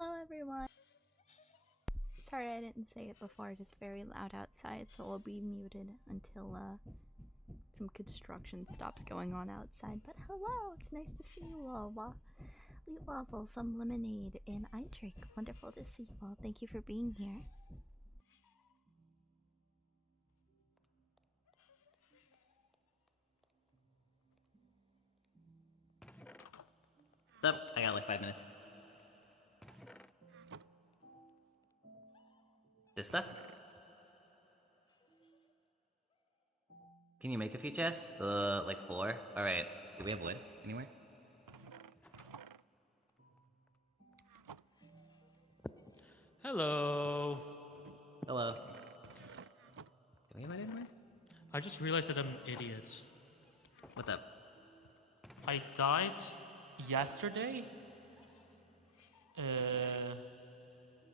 Hello everyone. Sorry I didn't say it before, it is very loud outside, so we'll be muted until some construction stops going on outside. But hello, it's nice to see you all. We waffle, some lemonade, and I drink. Wonderful to see you all. Thank you for being here. What's up? I got like 5 minutes. This stuff? Can you make a few chests? Like 4? Alright. Do we have wood anywhere? Hello. Hello. Do we have wood anywhere? I just realized that I'm an idiot. What's up? I died yesterday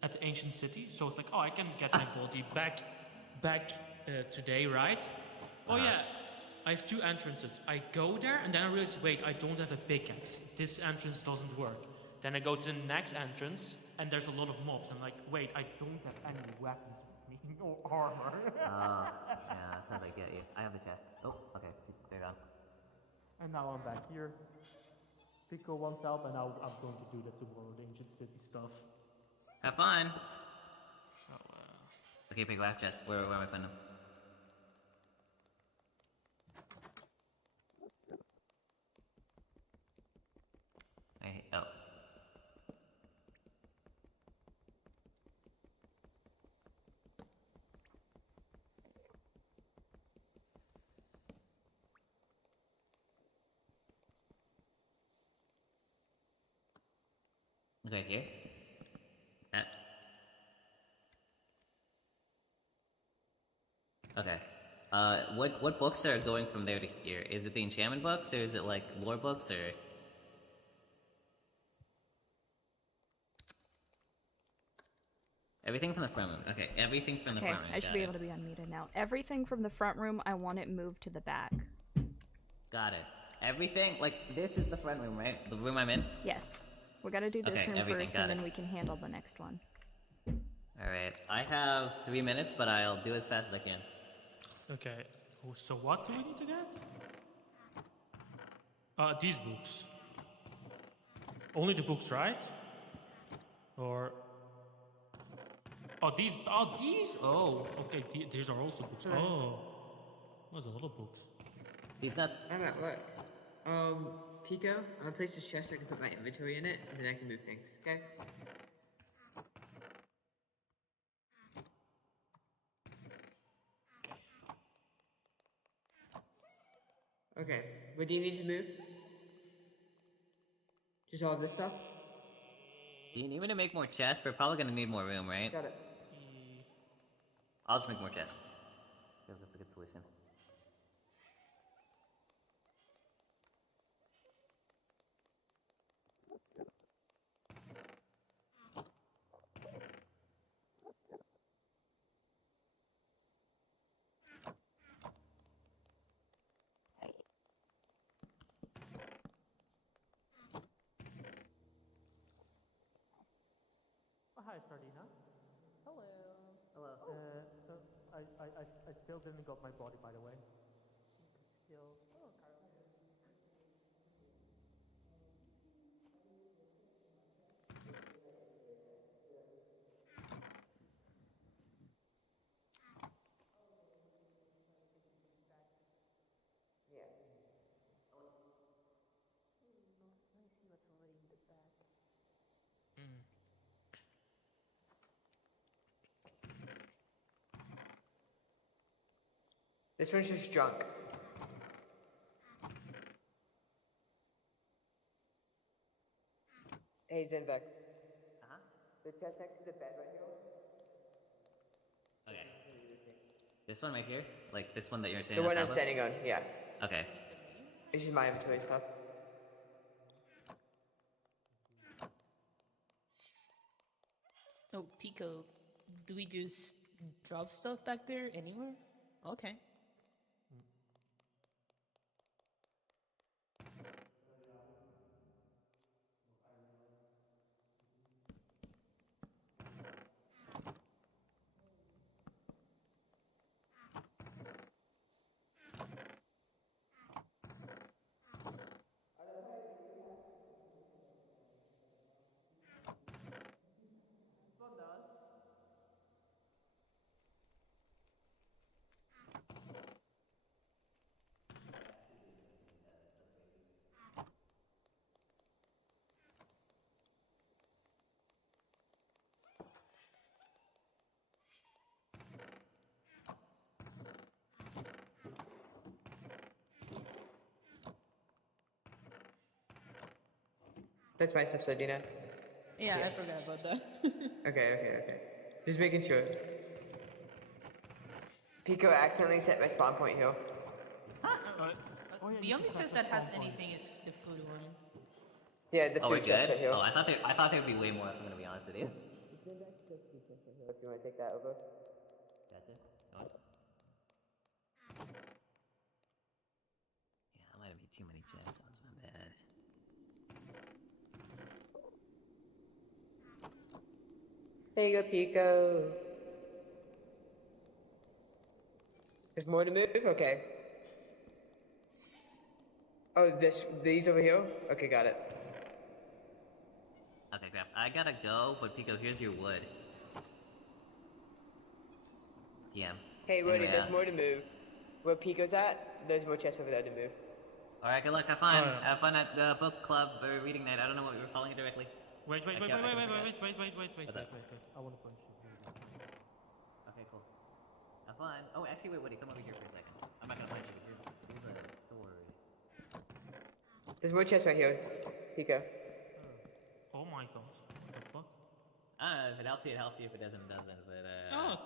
at the ancient city, so it's like, oh, I can get my body back today, right? Oh yeah, I have 2 entrances. I go there and then I realize, wait, I don't have a pickaxe. This entrance doesn't work. Then I go to the next entrance and there's a lot of mobs. I'm like, wait, I don't have any weapons with me or armor. Yeah, that's how they get you. I have the chest. Oh, okay. They're gone. And now I'm back here. PIKO wants help, and now I'm going to do that tomorrow, the ancient city stuff. Have fun! So, Okay, Pig, I have chest. Where am I putting them? Oh. Okay, here. That. Okay. What books are going from there to here? Is it the enchantment books, or is it like lore books, or? Everything from the front room. Okay, everything from the front room. I should be able to be unmuted now. Everything from the front room, I want it moved to the back. Got it. Everything, like, this is the front room, right? The room I'm in? Yes. We gotta do this room first, and then we can handle the next one. Alright, I have 3 minutes, but I'll do as fast as I can. okay. Oh, so what do we need to get? These books. Only the books, right? Or... Oh, these... Oh, these... Oh, okay, these are also books. Oh. There's a lot of books. These nuts. I'm at work. PIKO, I'm gonna place this chest so I can put my inventory in it, and then I can move things, okay? Okay, what do you need to move? Just all this stuff? Do you need me to make more chests? We're probably gonna need more room, right? Got it. I'll just make more chests. Feels that's a good solution. Hi, Sardina. Hello. Hello. So I still didn't got my body, by the way. Still. Oh, This one's just junk. Hey, Zenvex. The chest next to the bed right here. Okay. This one right here? Like this one that you're The standing one on I'm top of? standing on, yeah. Okay. It's just my inventory stuff. Oh, PIKO, do we just drop stuff back there anywhere? Okay. That's my stuff, so do you know? Yeah, Yeah. I forgot about that. Okay. Just making sure. PIKO accidentally set my spawn point here. Oh yeah, The you only can set chest the that has spawn point. anything is the food one. Yeah, the Oh, we're food chest good? right here. Oh, I thought there'd be way more, if I'm gonna be honest with you. If you want to take that over. Gotcha. Go on. Yeah, that might be too many chests. That was my bad. There you go, PIKO. There's more to move? Okay. Oh, these over here? Okay, got it. Okay, crap. I gotta go, but PIKO, here's your wood. DM. Hey, Woody, Anyway, there's more to move. Where PIKO's at, there's more chests over there to move. Alright, good luck. Have fun. Oh, yeah. Have fun at the book club or reading night. I don't know what we were calling it directly. Wait. I I forgot. want What's up? to punch you. Okay, cool. Have fun. Oh, actually, wait, Woody, come over here for a second. I'm not gonna punch you. Here's a sword. There's more chests right here, PIKO. Oh my god. What the fuck? I don't know, if it helps you, it helps you. If it doesn't, it doesn't. But, Oh,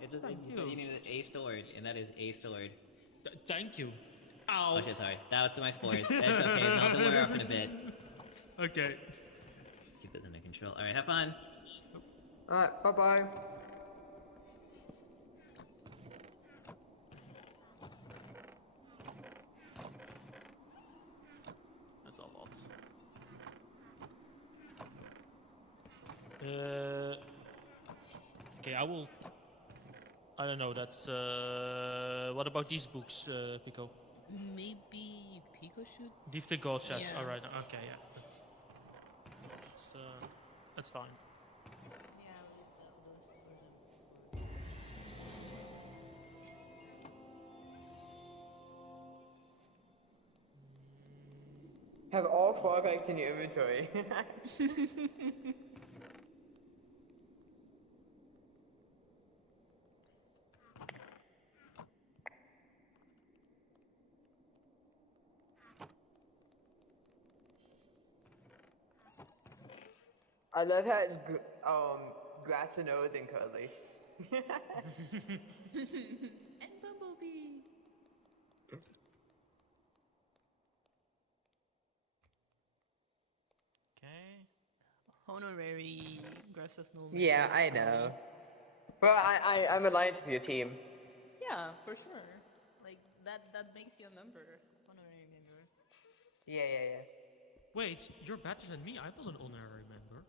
it doesn't, thank you said you. you needed a sword, and that is a sword. Thank you. Ow. Oh shit, sorry. That's my spores. It's okay, they'll wear off in a bit. Okay. Keep this under control. Alright, have fun. Alright, bye-bye. That's all bots. Okay, I don't know, that's, what about these books, PIKO? Maybe PIKO should? Leave the gold chest, Yeah. alright, okay, yeah. That's fine. Yeah, Have all 4 bags in your inventory. I love how it's grass and earth and curly. And Bumblebee! Okay. Honorary Grass of Null. Yeah, I know. Well, I'm alliance with your team. Yeah, for sure. Like, that makes you a member. Honorary member. Yeah. Wait, you're better than me. I'm not an honorary member.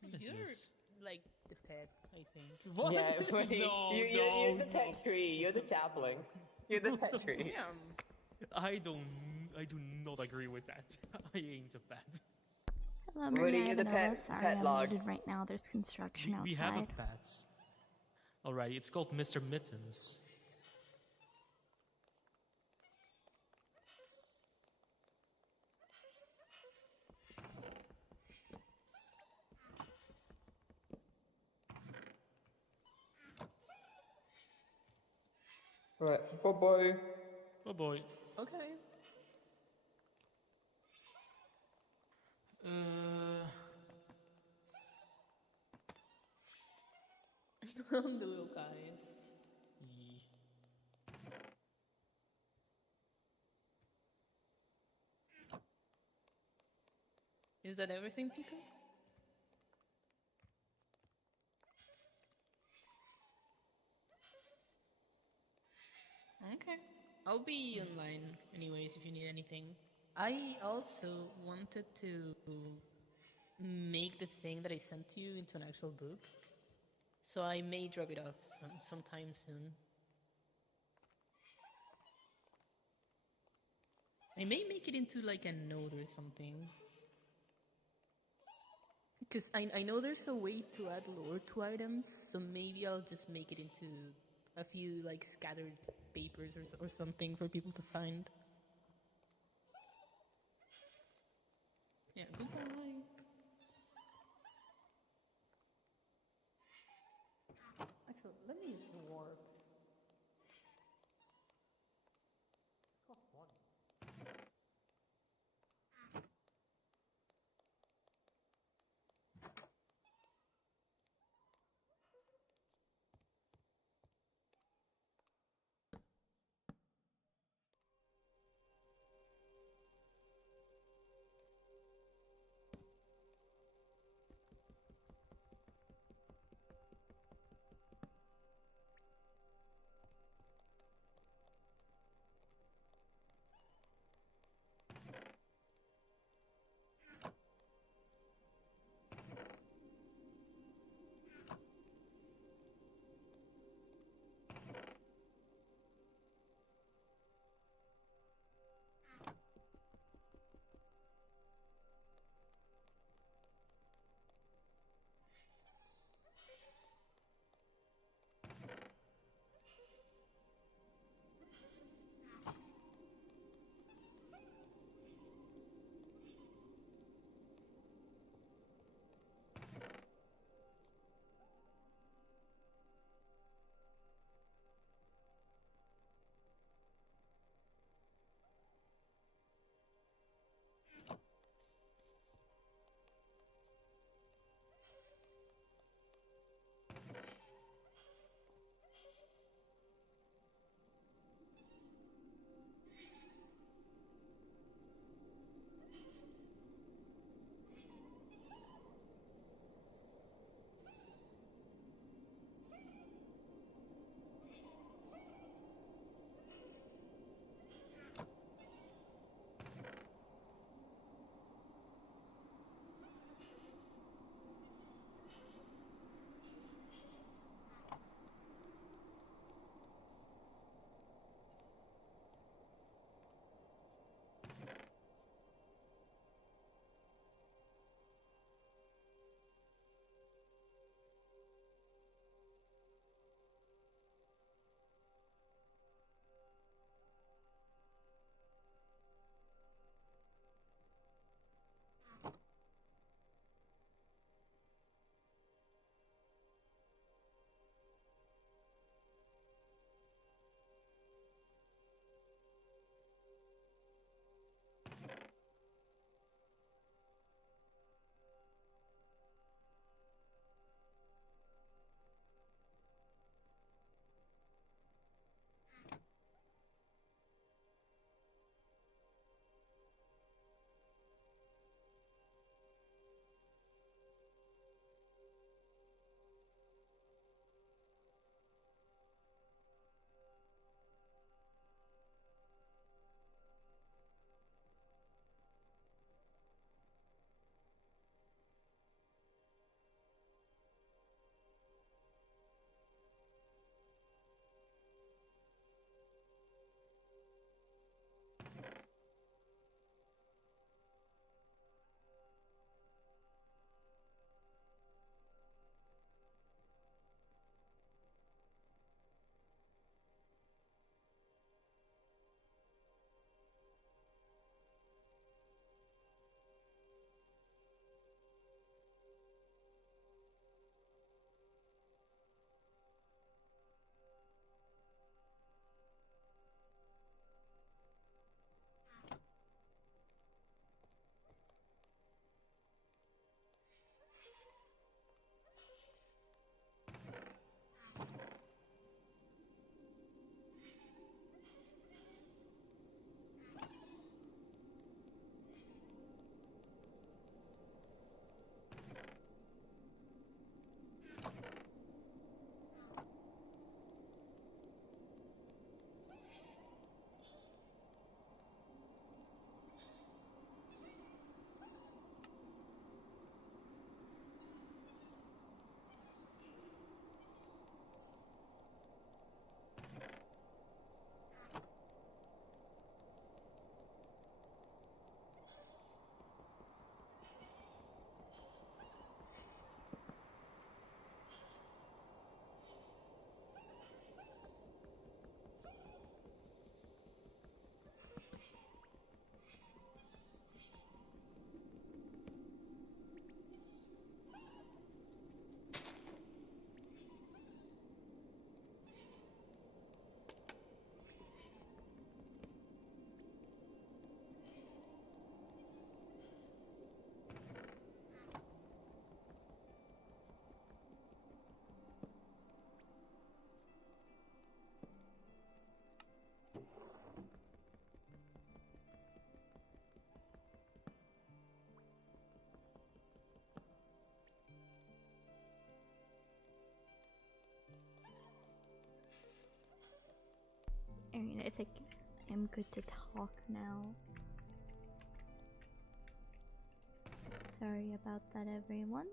What is You're, this? like, the pet, I think. What? Yeah, wait, No, you're the no, pet tree. You're the sapling. You're the pet tree. Yeah. I do not agree with that. I ain't a pet. Hello, Woody, Maria you're the Ivanova. pet- Sorry, pet I'm log. muted right now. There's construction We have a outside. pet. Alright, it's called Mr. Mittens. Right, bye-bye. Oh boy. Okay. The little guys. Is that everything, PIKO? Okay. I'll be online anyways if you need anything. I also wanted to make the thing that I sent to you into an actual book. So I may drop it off sometime soon. I may make it into like a note or something. Because I know there's a way to add lore to items, so maybe I'll just make it into a few like scattered papers or something for people to find. Yeah, goodbye. Actually, let me use the warp. Alright, I think I'm good to talk now. Sorry about that, everyone.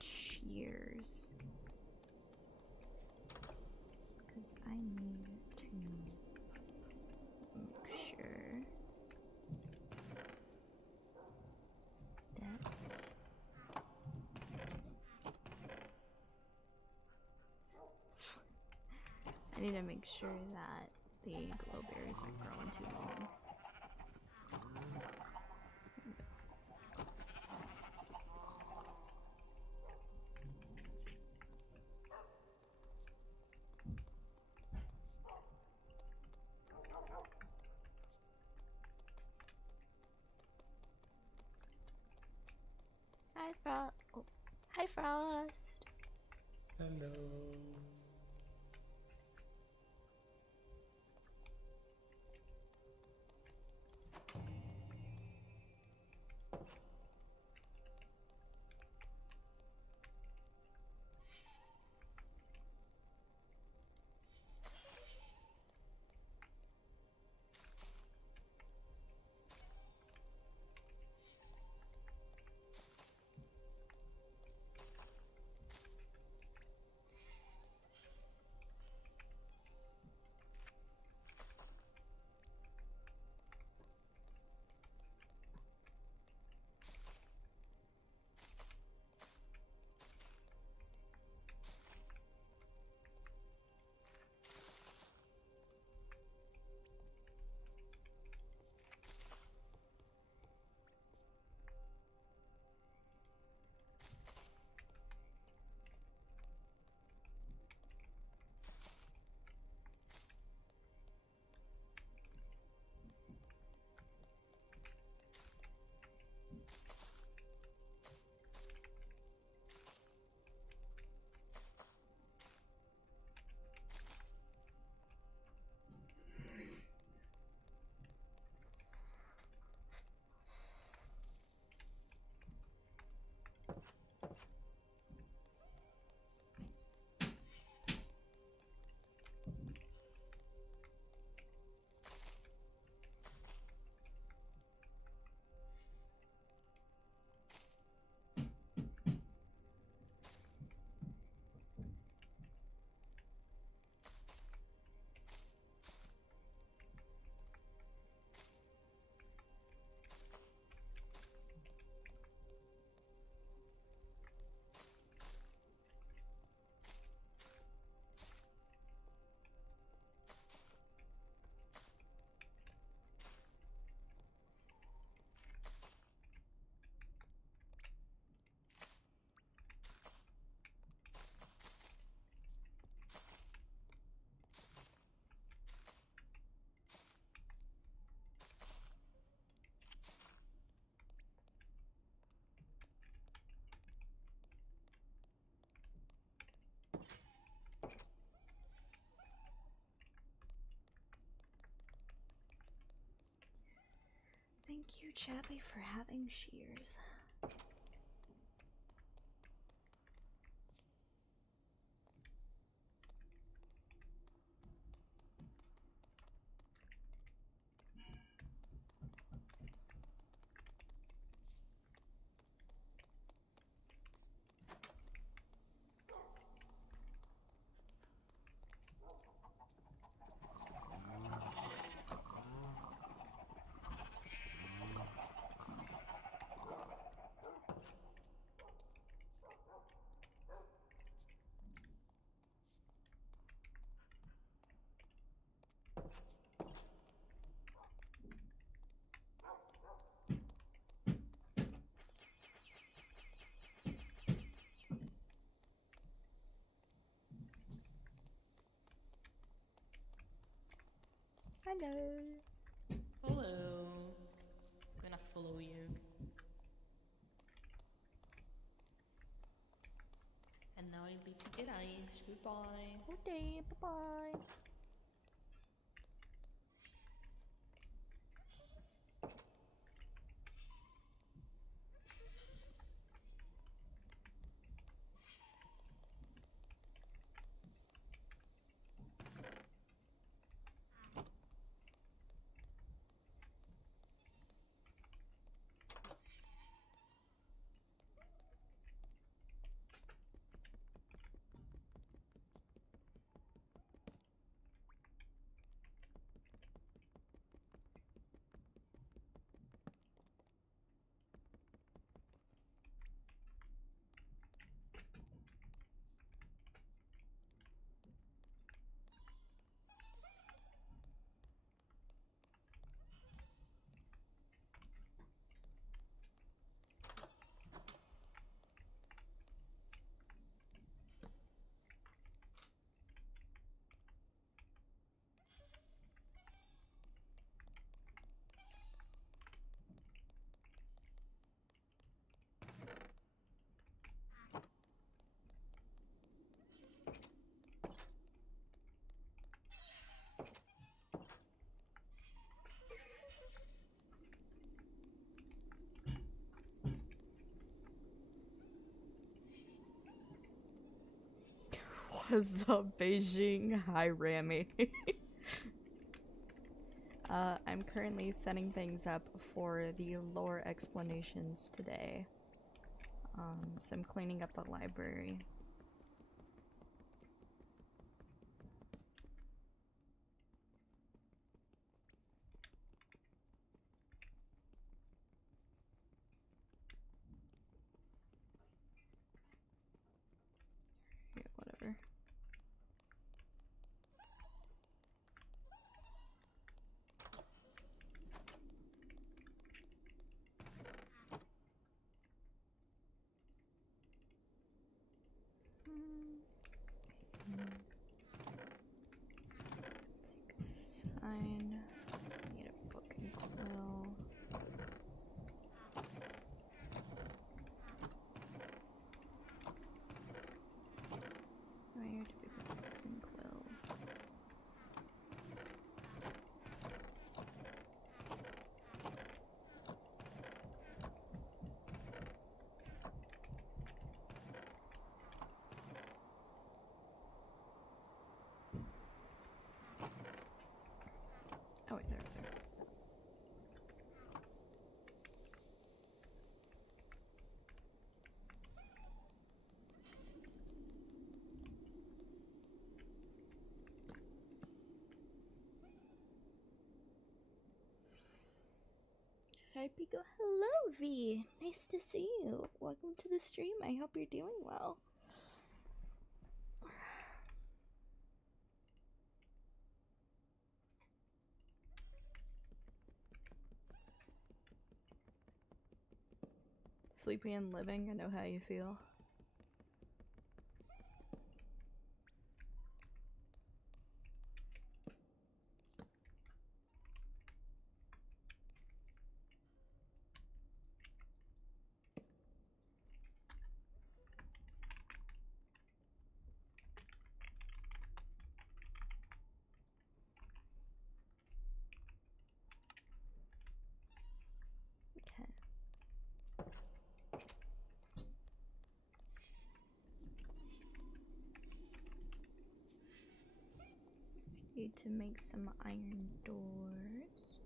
Cheers. Because I need to make sure that I need to make sure that the glow berries aren't growing too long. Hi, Frost. Oh. Hi, Frost. Hello. Thank you, Chappie, for having shears. Hello. Hello. I'm gonna follow you. And now I leave to get ice. Goodbye. Good day. Bye-bye. What's up, Beijing? Hi, Rami. I'm currently setting things up for the lore explanations today. So I'm cleaning up the library. Yeah, whatever. Take a sign. Need a book and quill. Where do we put books and quills? Oh wait, there. Hi, PIKO. Hello, V. Nice to see you. Welcome to the stream. I hope you're doing well. Sleepy and living, I know how you feel. need to make some iron doors.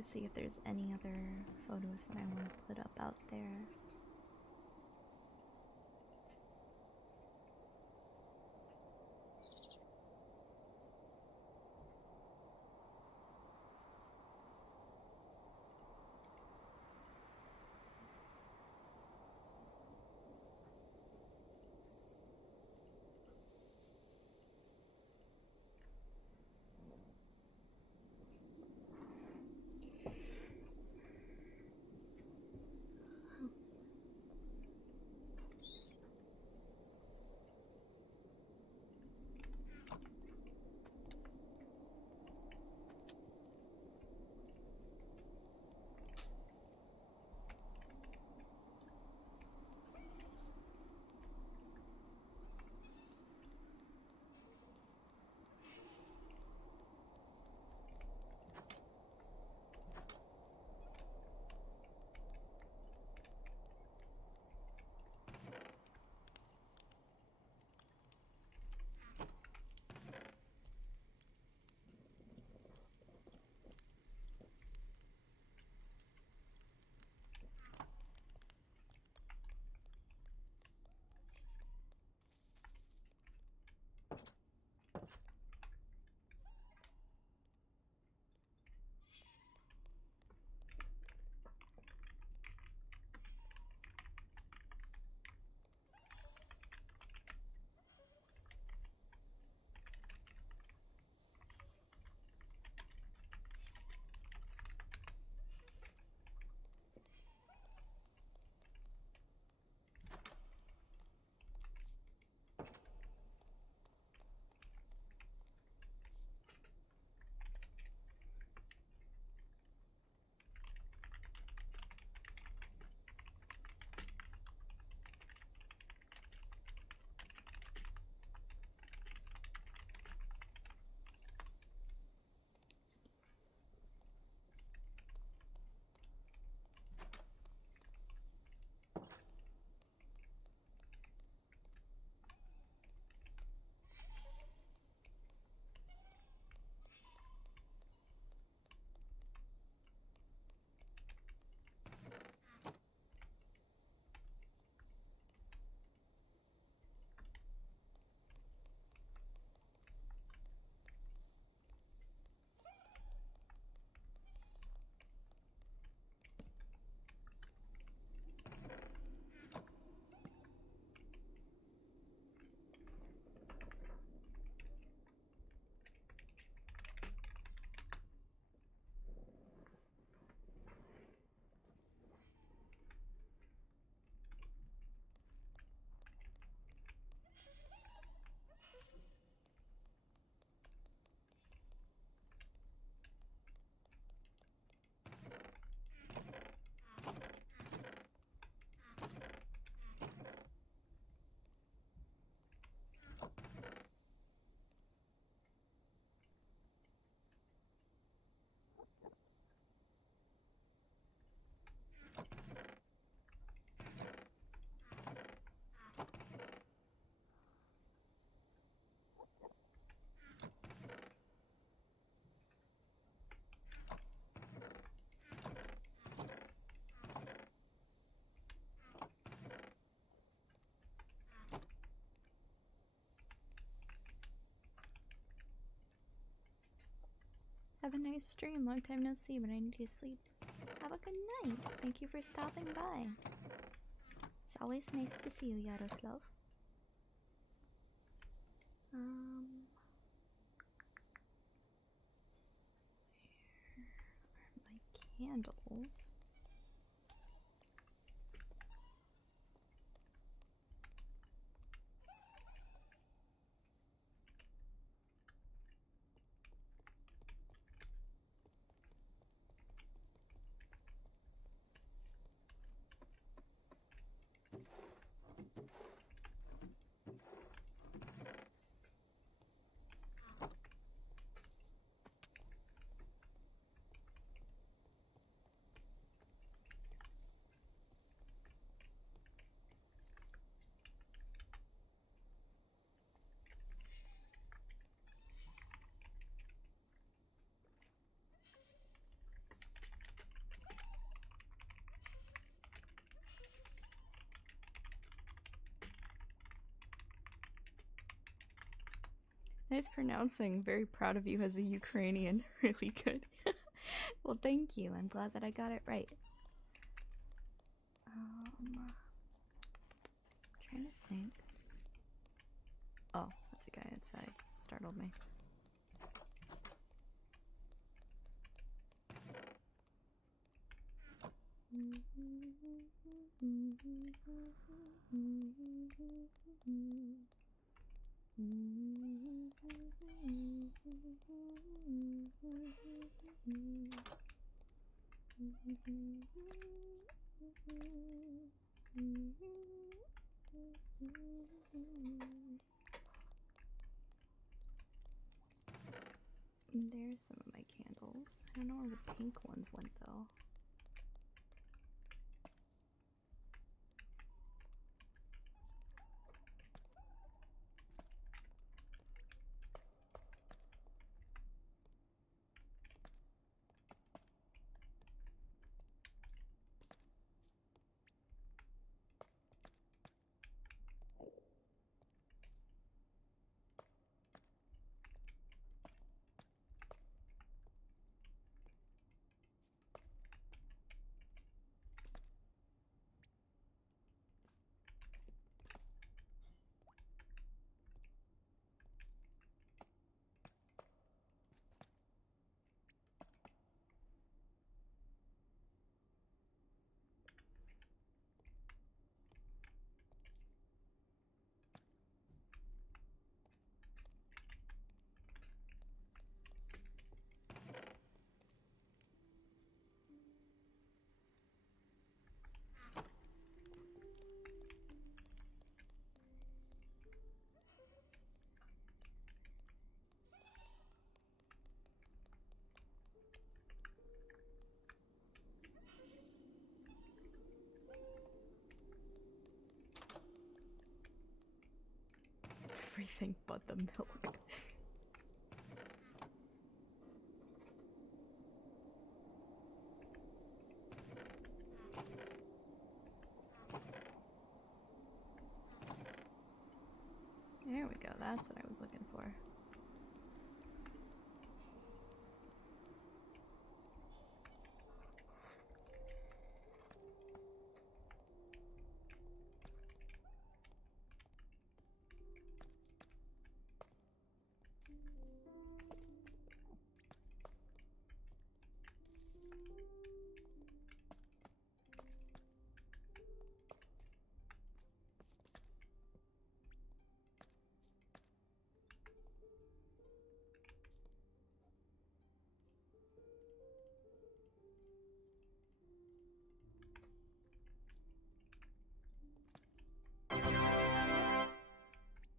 to see if there's any other photos that I want to put up out there. Have a nice stream. Long time no see, but I need to sleep. Have a good night. Thank you for stopping by. It's always nice to see you, Yaroslav. Where are my candles? Nice pronouncing. Very proud of you as a Ukrainian. Really good. Well, thank you. I'm glad that I got it right. Trying to think. Oh, that's a guy outside. It startled me. There's some of my candles. I don't know where the pink ones went though. Everything but the milk. There we go, that's what I was looking for.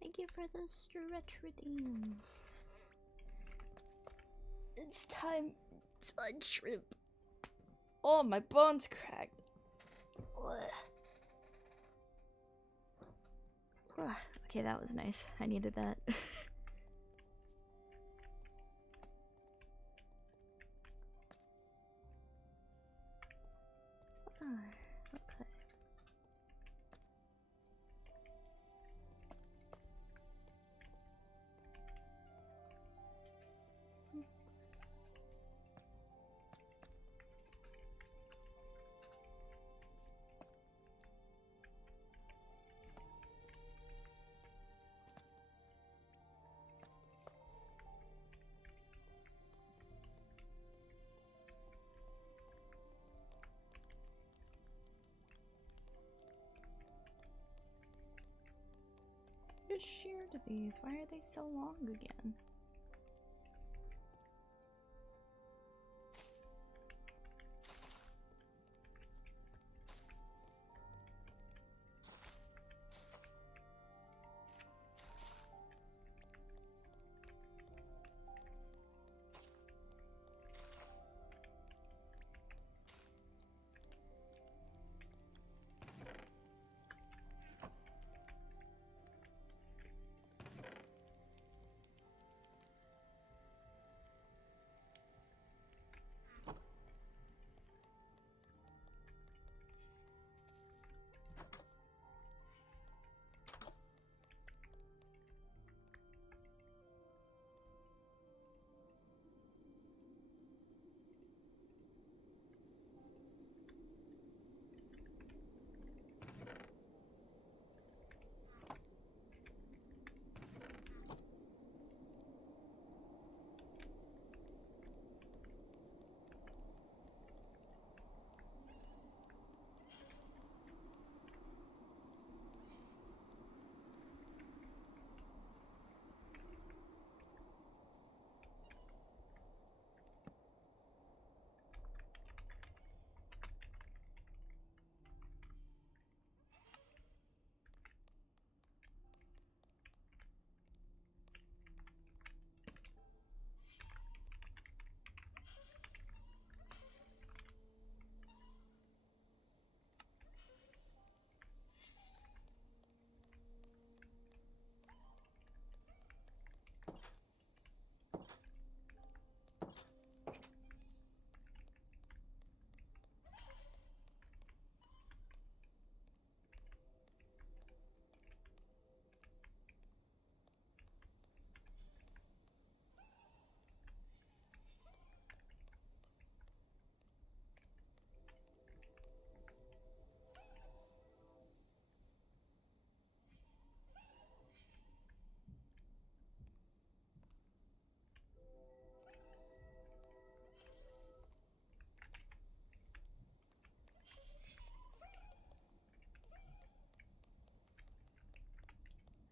Thank you for the stretch redeem. It's time to trip. Oh, my bone's cracked. Okay, that was nice. I needed that. Okay. Just shared these. Why are they so long again?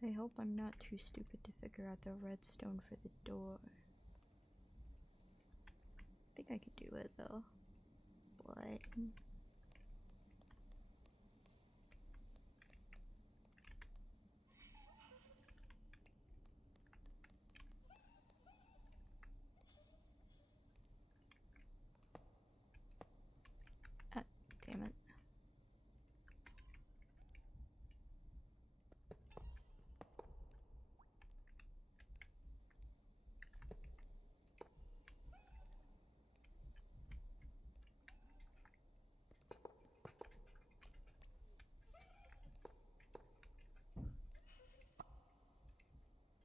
I hope I'm not too stupid to figure out the redstone for the door. I think I could do it though. But ah, damn it.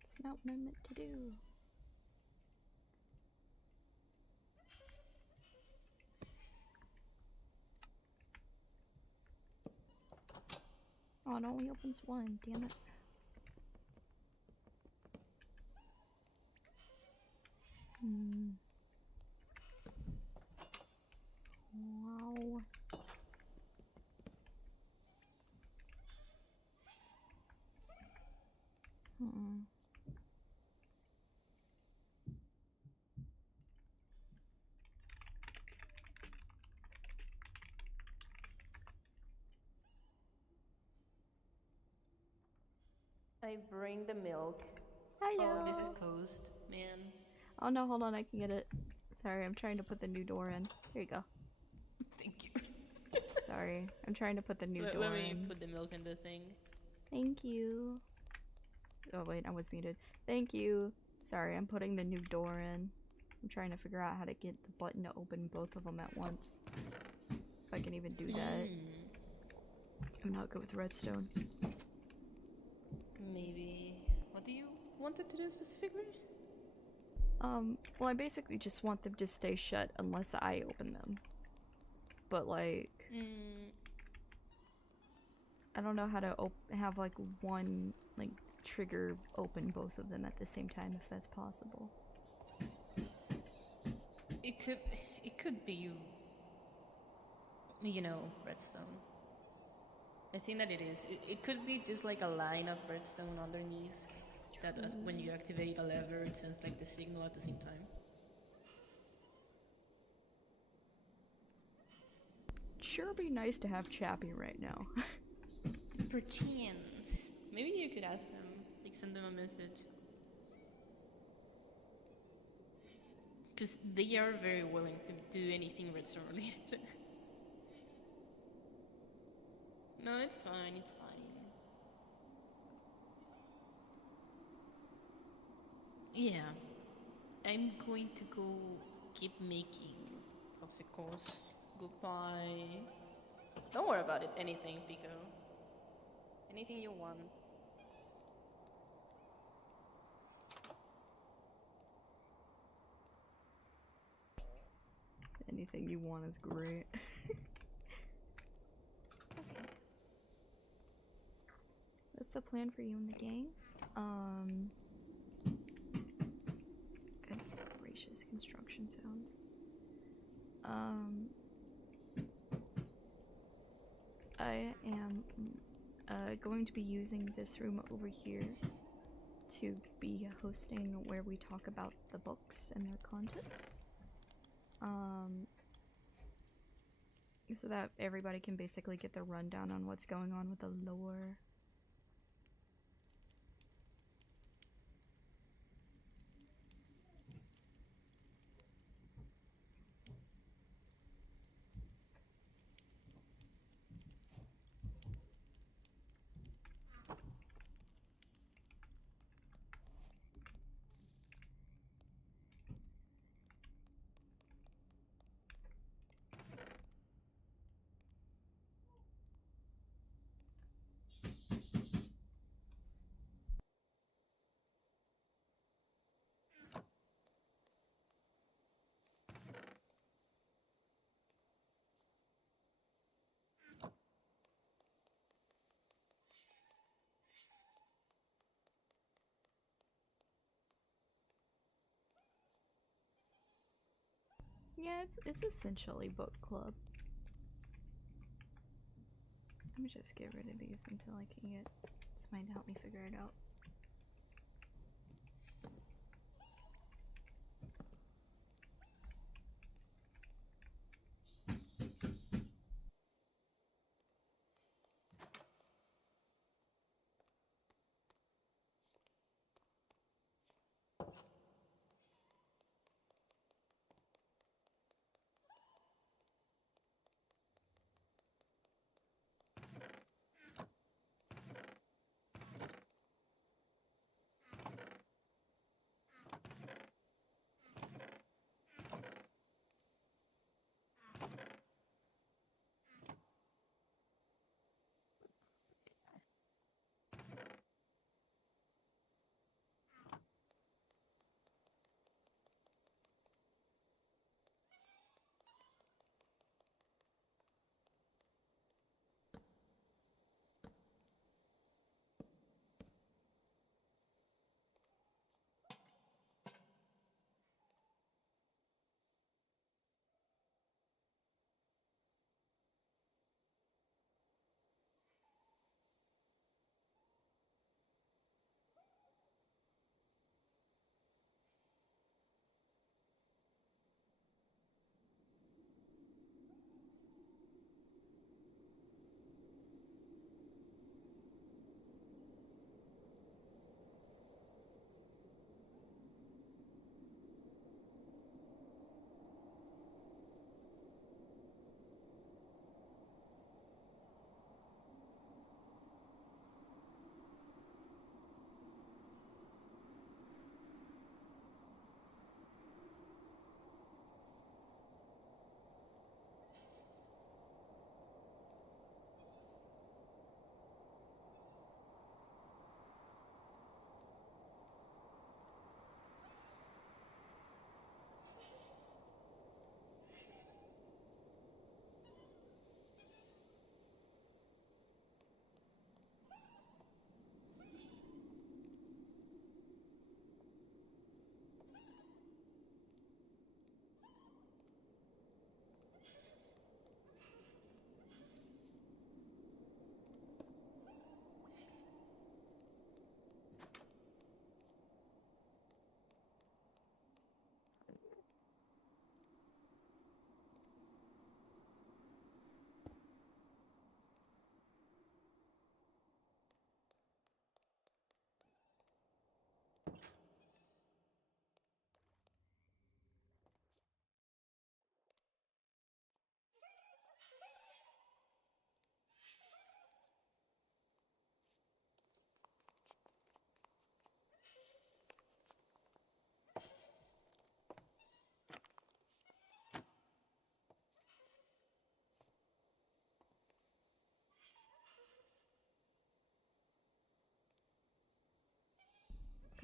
It's not what I meant to do. Oh, it only opens one, damn it. Wow. I bring the milk. Hello. Oh, this is closed, man. Oh no, hold on, I can get it. Sorry, I'm trying to put the new door in. Here you go. Thank you. Sorry, I'm trying to put the new door Let me in. put the milk in the thing. Thank you. Oh wait, I was muted. Thank you. Sorry, I'm putting the new door in. I'm trying to figure out how to get the button to open both of them at once. If I can even do that. I'm not good with redstone. Maybe. What do you want it to do specifically? Well, I basically just want them to stay shut unless I open them. But like, I don't know how to have like one like trigger open both of them at the same time if that's possible. It could be, you know, redstone. I think that it is. It could be just like a line of redstone underneath. That when you activate a lever, it sends like the signal at the same time. Sure be nice to have Chappie right now. Perchance. Maybe you could ask them, like send them a message. Because they are very willing to do anything redstone related. No, it's fine, it's fine. Yeah. I'm going to go keep making popsicles. Goodbye. Don't worry about it. Anything, Pico. Anything you want. Anything you want is great. What's the plan for you and the gang? Goodness gracious, construction sounds. I am going to be using this room over here to be hosting where we talk about the books and their contents. So that everybody can basically get the rundown on what's going on with the lore. Yeah, it's essentially book club. Let me just get rid of these until I can get... This might help me figure it out.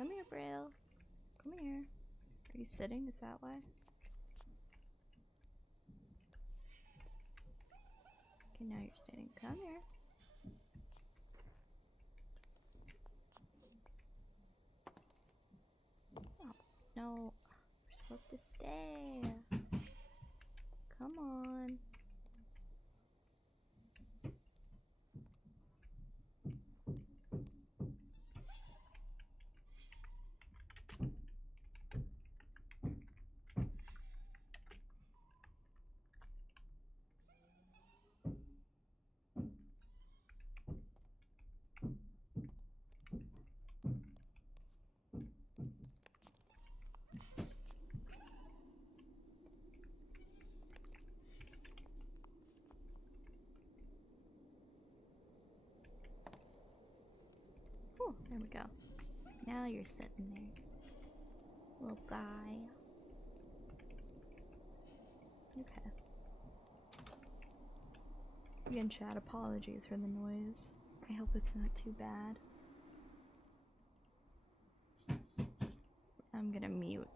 Come here, Braille. Come here. Are you sitting? Is that why? Okay, now you're standing. Come here. Oh, no. We're supposed to stay. Come on. Whew, there we go. Now you're sitting there. Little guy. Okay. Again, chat, apologies for the noise. I hope it's not too bad. I'm gonna mute.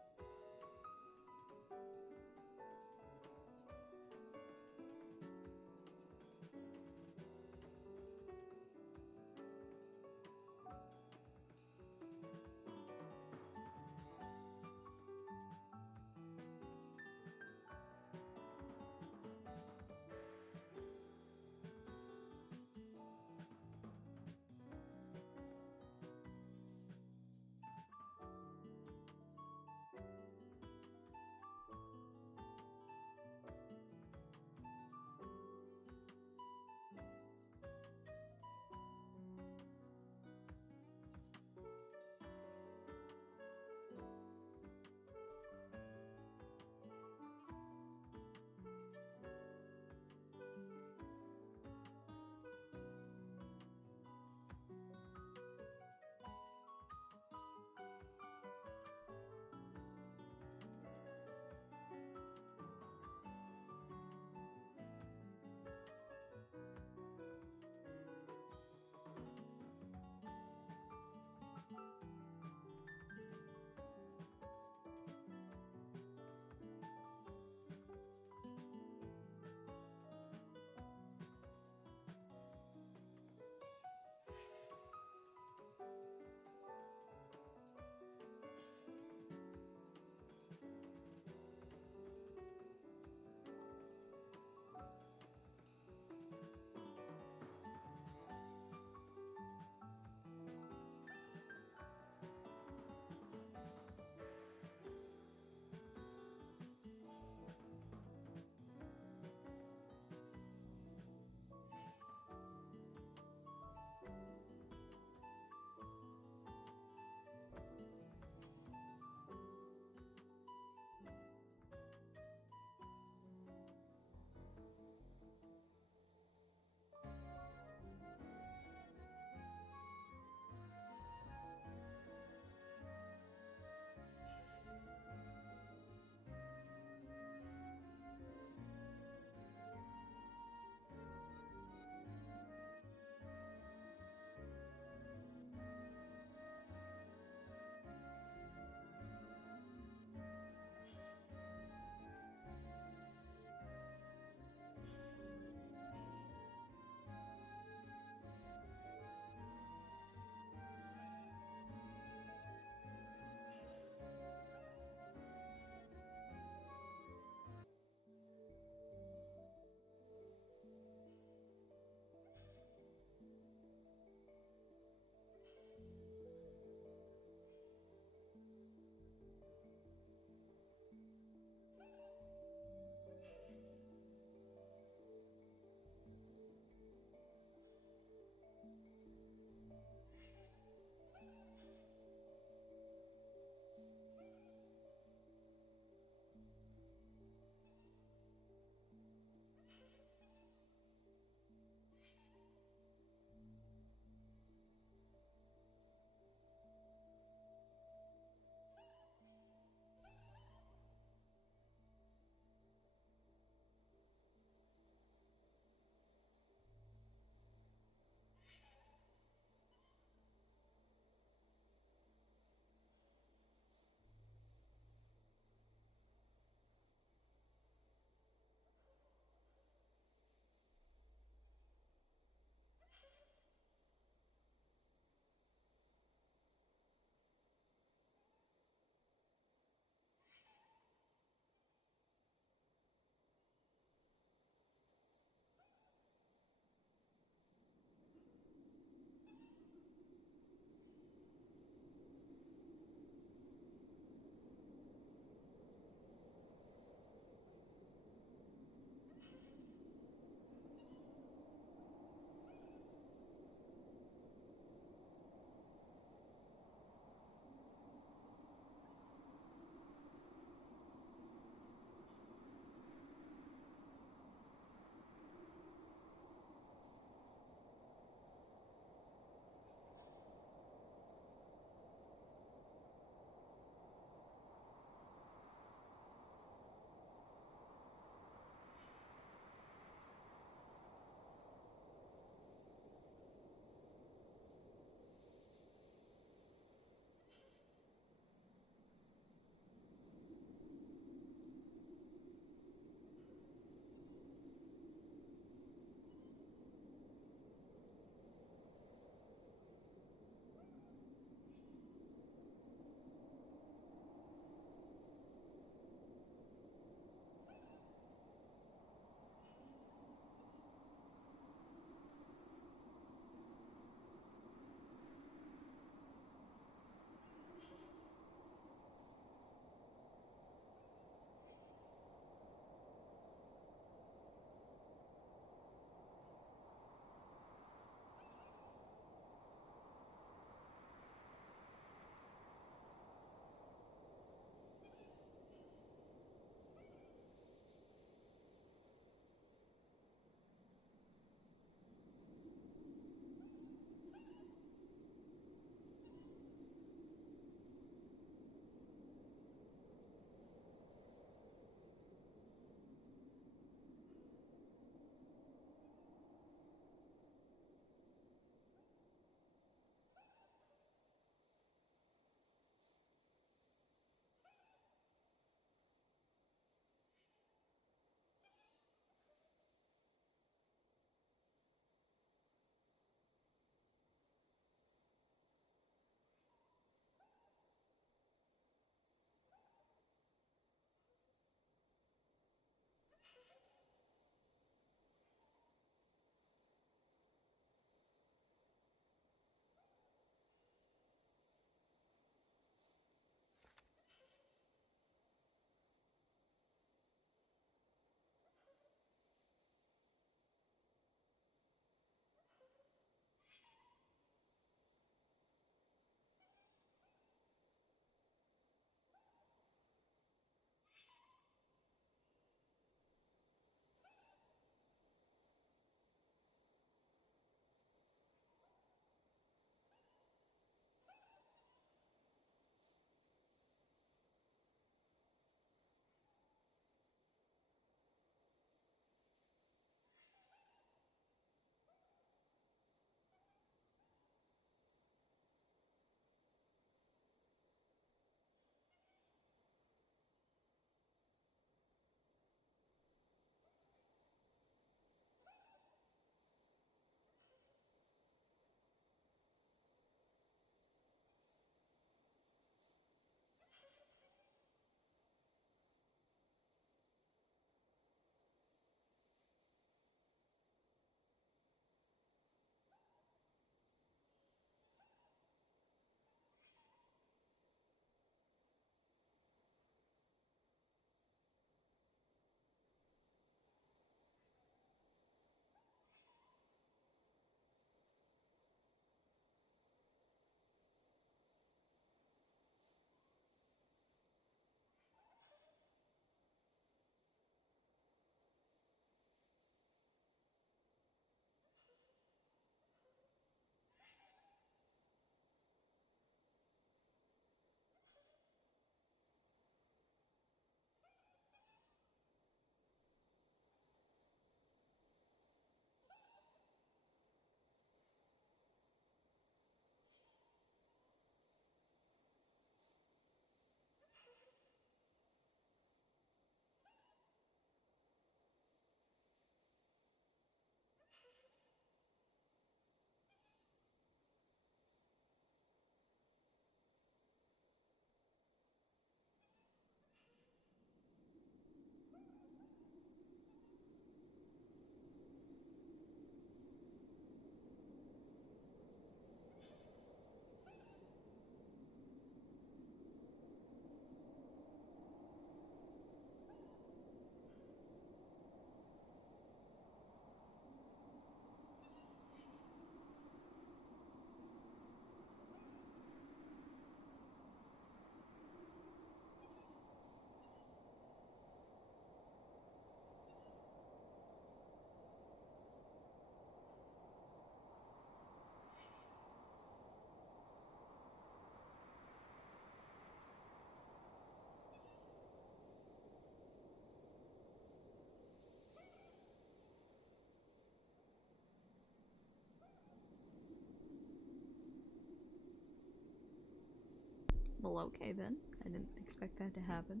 Well, okay then. I didn't expect that to happen.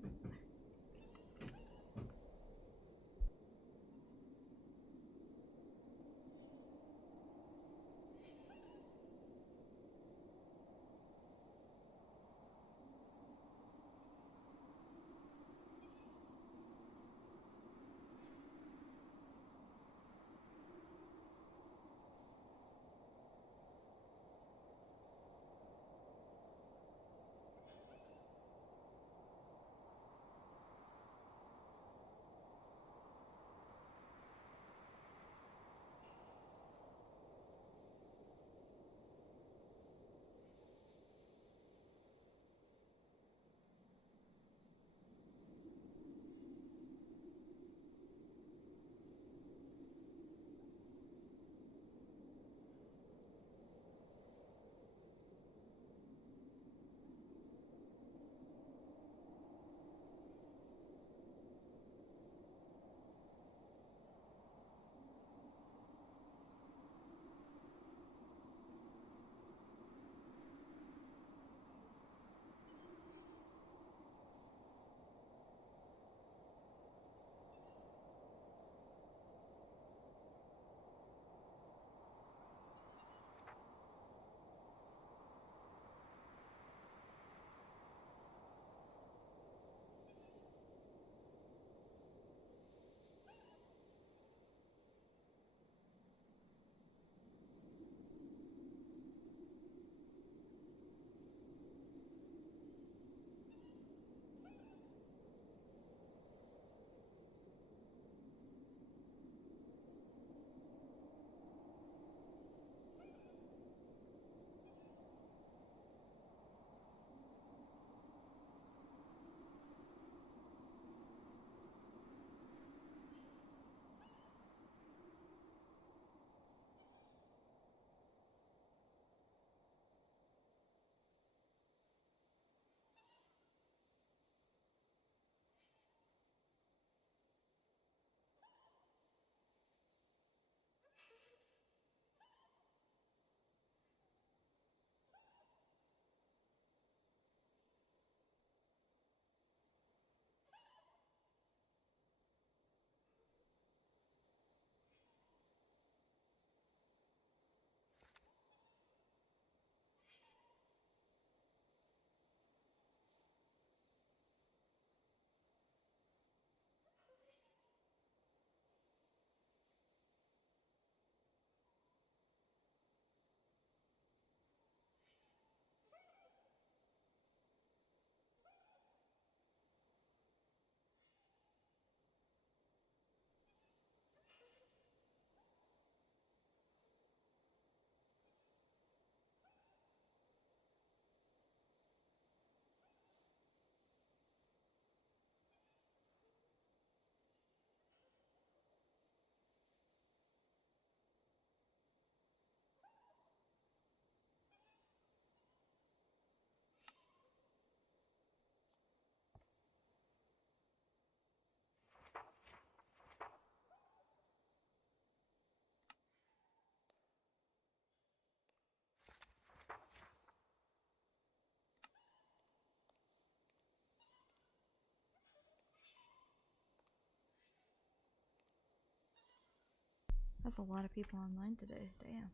That's a lot of people online today, damn.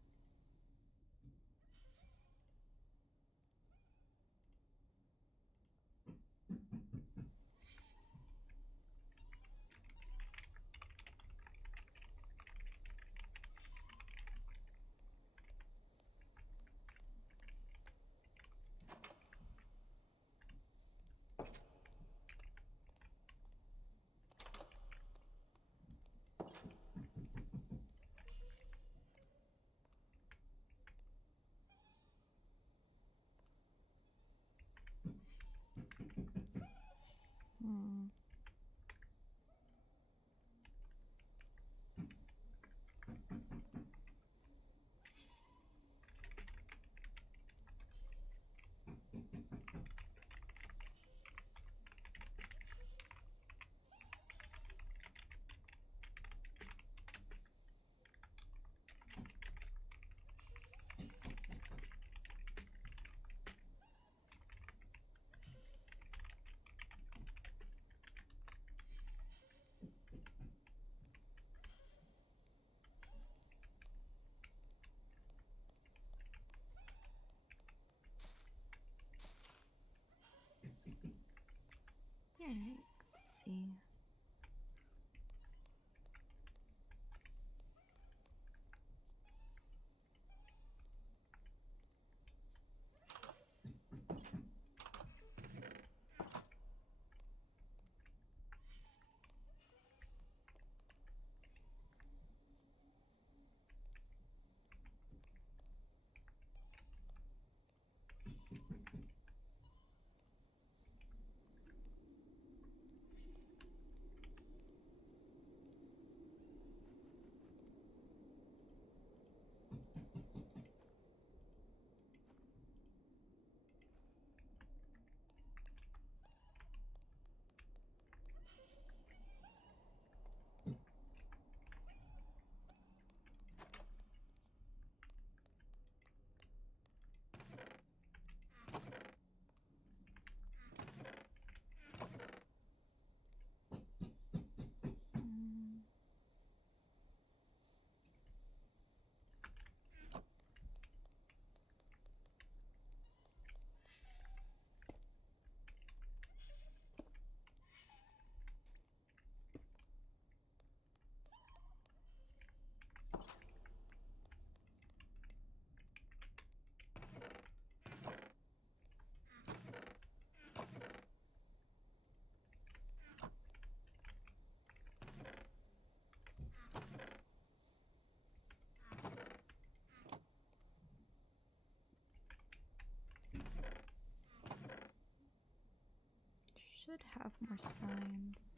should have more signs.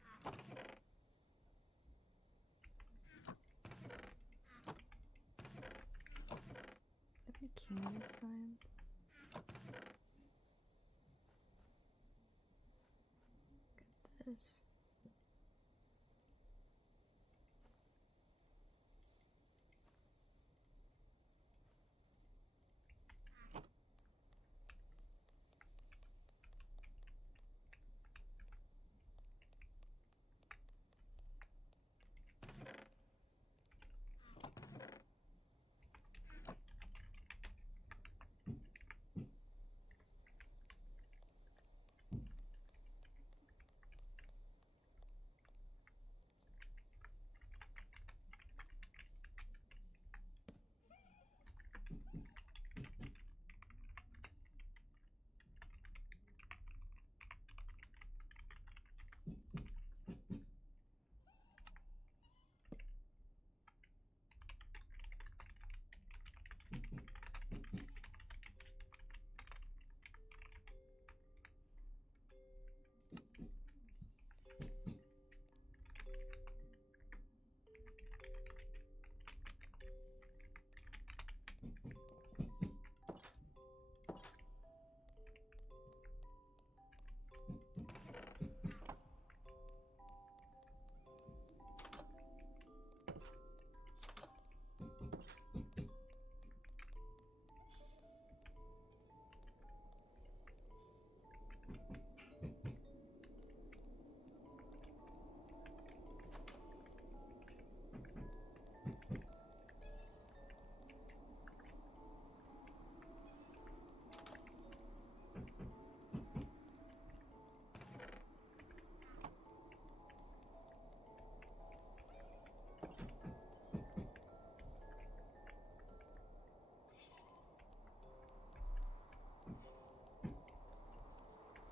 Any candy signs? Look at this.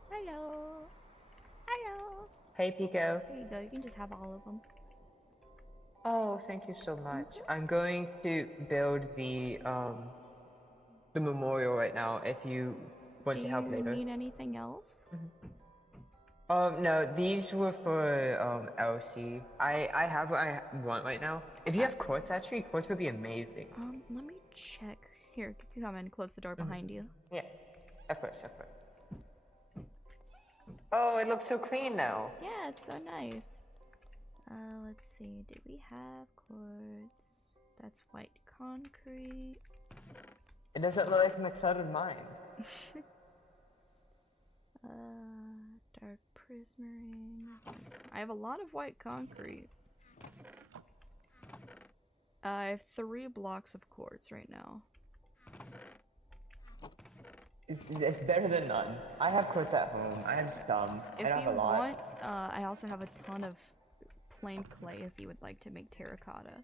Hello. Hello. Hey, Pico. There you go. You can just have all of them. Oh, thank you so much. I'm going to build the memorial right now. If you want Do to help you later. need anything else? No, these were for LC. I have what I want right now. If you have quartz, actually, quartz would be amazing. Let me check. Here, you come in. Close the door behind you. Yeah, of course, of course. Oh, it looks so clean now. Yeah, it's so nice. Let's see. Do we have quartz? That's white concrete. It doesn't look like an excited mine. Dark prismarine. I have a lot of white concrete. I have 3 blocks of quartz right now. It's better than none. I have quartz at home. I have some. If I don't you have a lot. want, I also have a ton of plain clay if you would like to make terracotta.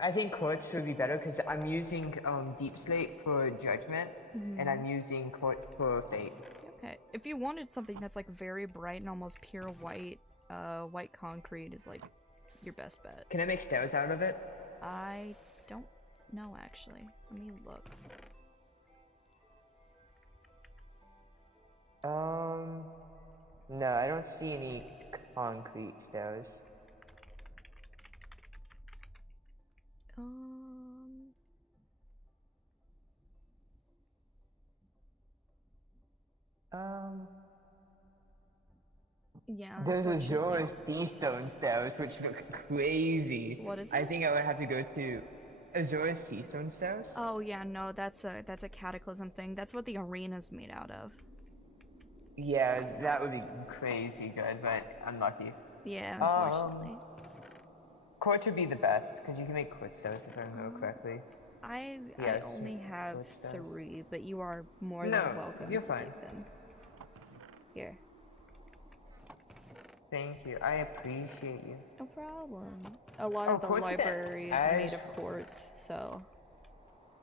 I think quartz would be better because I'm using deep slate for judgment, and I'm using quartz for fate. Okay, if you wanted something that's like very bright and almost pure white, white concrete is like your best bet. Can I make stairs out of it? I don't know actually. Let me look. No, I don't see any concrete stairs. Yeah, There's unfortunately. Azure sea stone stairs, which look crazy. What is I it? think I would have to go to Azure sea stone stairs. Oh yeah, no, that's a cataclysm thing. That's what the arena's made out of. Yeah, that would be crazy good, but unlucky. Yeah, unfortunately. Quartz would be the best, because you can make quartz stairs if I remember correctly. I Yes, only have quartz stairs. 3, but you are more No, than welcome you're to fine. take them. Here. Thank you, I appreciate you. No problem. A lot of the quartz is library is as- made of quartz, so...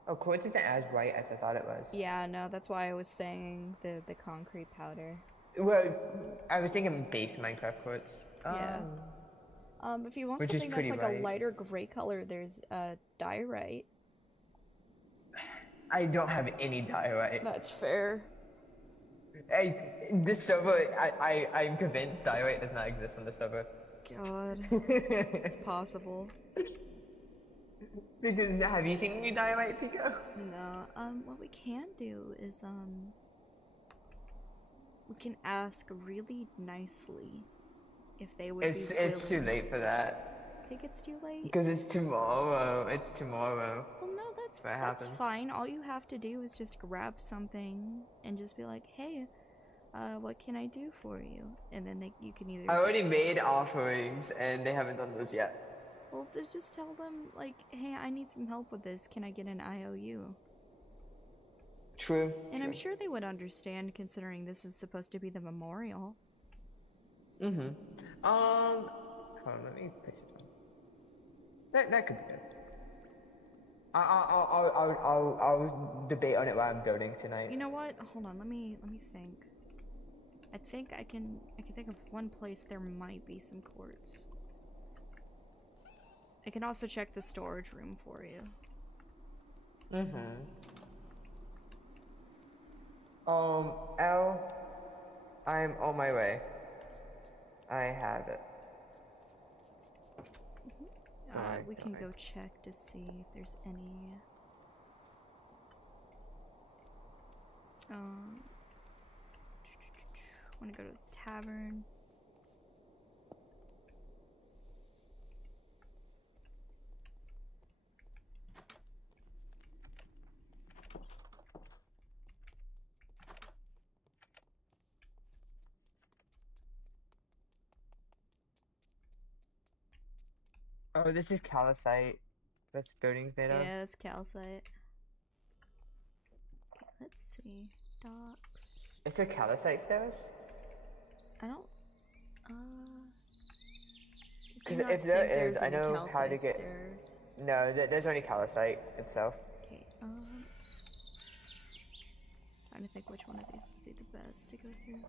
Oh, quartz isn't as bright as I thought it was. Yeah, no, that's why I was saying the concrete powder. Well, I was thinking base Minecraft quartz. Yeah. If you want Which is something that's pretty like bright. a lighter gray color, there's diorite. I don't have any diorite. That's fair. Hey, this server, I'm convinced diorite does not exist on the server. God, it's possible. Because have you seen me diorite, Pico? No, what we can do is, we can ask really nicely if they would be It's too willing. late for that. Think it's too late? Because it's tomorrow. It's tomorrow. Well, no, that's happens. fine. All you have to do is just grab something and just be like, hey, what can I do for you? And then you can either. I already made offerings, and they haven't done those yet. Well, just tell them, like, hey, I need some help with this. Can I get an IOU? True. And I'm sure they would understand, considering this is supposed to be the memorial. Mm-hmm. Hold on, let me place it on. That could be good. I'll debate on it while I'm building tonight. You know what? Hold on. Let me think. I think I can think of one place there might be some quartz. I can also check the storage room for you. Mm-hmm. L, I'm on my way. I have it. We can go check to see if there's any. Want to go to the tavern. Oh, this is calcite. That's building's made of. Yeah, that's calcite. Okay, let's see. Docks. Is there calcite stairs? I don't. Because if there is, I know how to get. Stairs. No, there's only calcite itself. Okay. Trying to think which one of these would be the best to go through.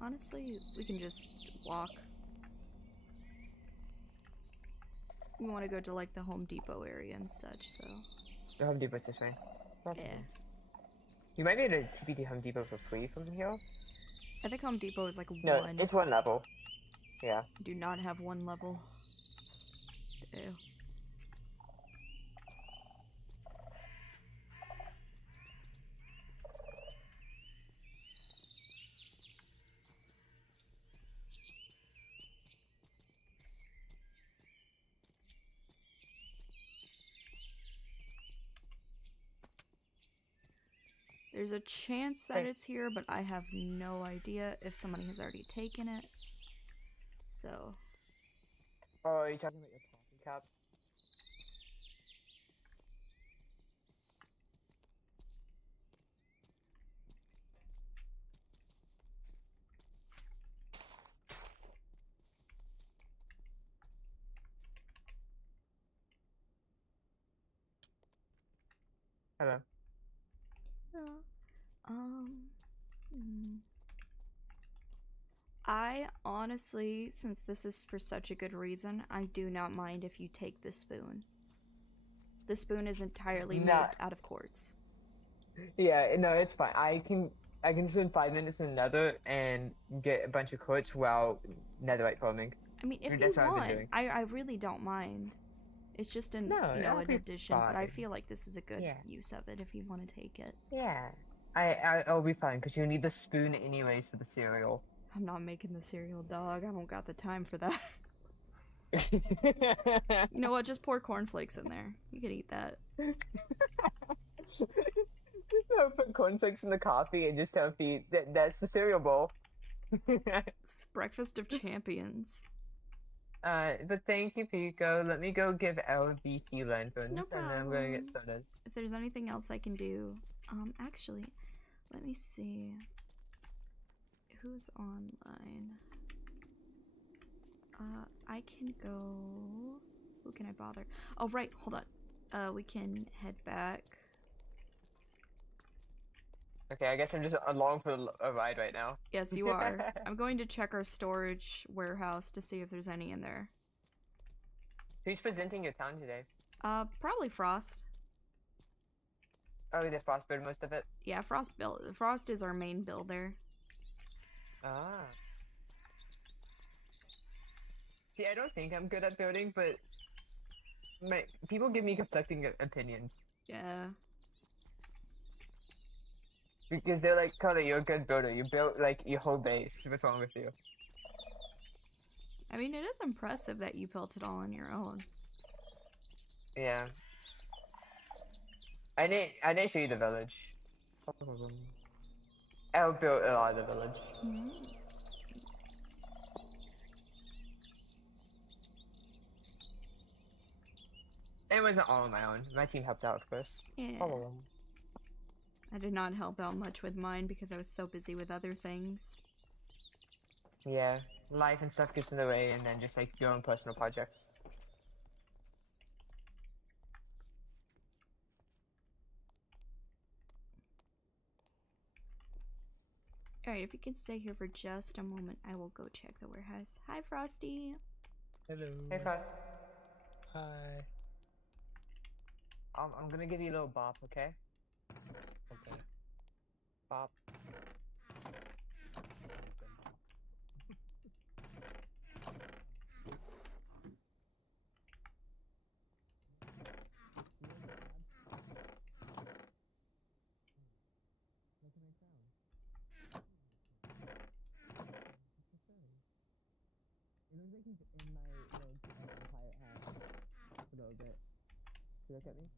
Honestly, we can just walk. We want to go to like the Home Depot area and such, so. The Home Depot's this way. Yeah. You might be able to TP the Home Depot for free from here. I think Home Depot is like No, one. it's one level. Yeah. Do not have one level. Ew. There's a chance that it's here, but I have no idea if somebody has already taken it. So. Oh, are you talking about your coffee cup? Hello. I honestly, since this is for such a good reason, I do not mind if you take the spoon. The spoon is entirely made out of quartz. Yeah, no, it's fine. I can spend 5 minutes in Nether and get a bunch of quartz while netherite farming. I mean, if you want, I really don't mind. It's just an an addition, but I feel like this is a good use of it if you want to take it. Yeah, I'll be fine because you need the spoon anyways for the cereal. I'm not making the cereal, dog. I don't got the time for that. You know what? Just pour cornflakes in there. You can eat that. No, put cornflakes in the coffee and just have feed. That's the cereal bowl. It's breakfast of champions. But thank you, Pico. Let me go give LVC lanterns, No and problem. then I'm gonna get started. If there's anything else I can do, actually, let me see. Who's online? I can go. Who can I bother? Oh, right. Hold on. We can head back. Okay, I guess I'm just along for a ride right now. Yes, you are. I'm going to check our storage warehouse to see if there's any in there. Who's presenting your town today? Probably Frost. Oh, the Frost build most of it? Yeah, Frost is our main builder. Ah. See, I don't think I'm good at building, but people give me conflicting opinions. Yeah. Because they're like, Carter, you're a good builder. You built, like, your whole base. What's wrong with you? I mean, it is impressive that you built it all on your own. Yeah. I didn't show you the village. I built a lot of the village. It wasn't all on my own. My team helped out, of course. Yeah. I did not help out much with mine because I was so busy with other things. Yeah. Life and stuff gets in the way, and then just like your own personal projects. Alright, if you can stay here for just a moment, I will go check the warehouse. Hi, Frosty! Hello. Hey, Frost. Hi. I'm gonna give you a little bop, okay? Okay. Bop. It looks like he's in my little pirate hat a little bit. You look at me?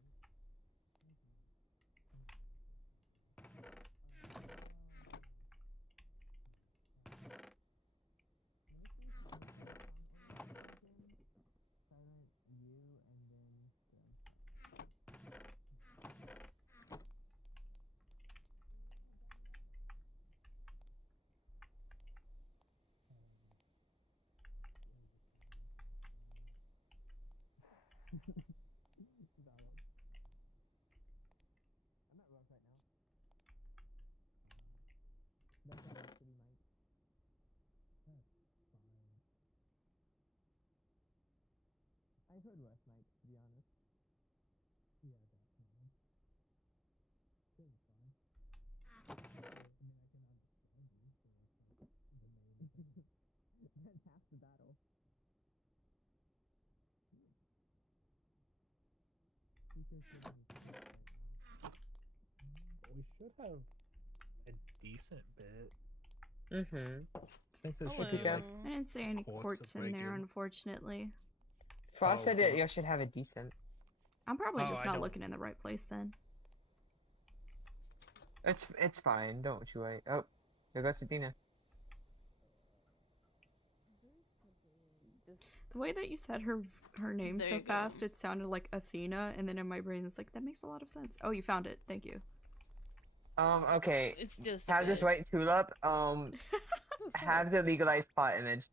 I'm at Rock right now. That's not actually mine. That's fine. I heard last night, to be honest. Yeah, that's fine. Still fine. I mean, I can understand you, so that's not the main thing. That's half the battle. We should have a decent bit. Mm-hmm. I think there Hello. should be like I didn't see any Quartz quartz of in there, regular. unfortunately. Frost Oh, said that the- you should have a decent. I'm probably Oh, just I not don't- looking in the right place then. It's fine. Don't you worry. Oh, there goes Sadina. The way that you said her name There so you go. fast, it sounded like Athena, and then in my brain it's like, that makes a lot of sense. Oh, you found it. Thank you. Okay. It's just Have this good. white tulip. Have the legalized pot image.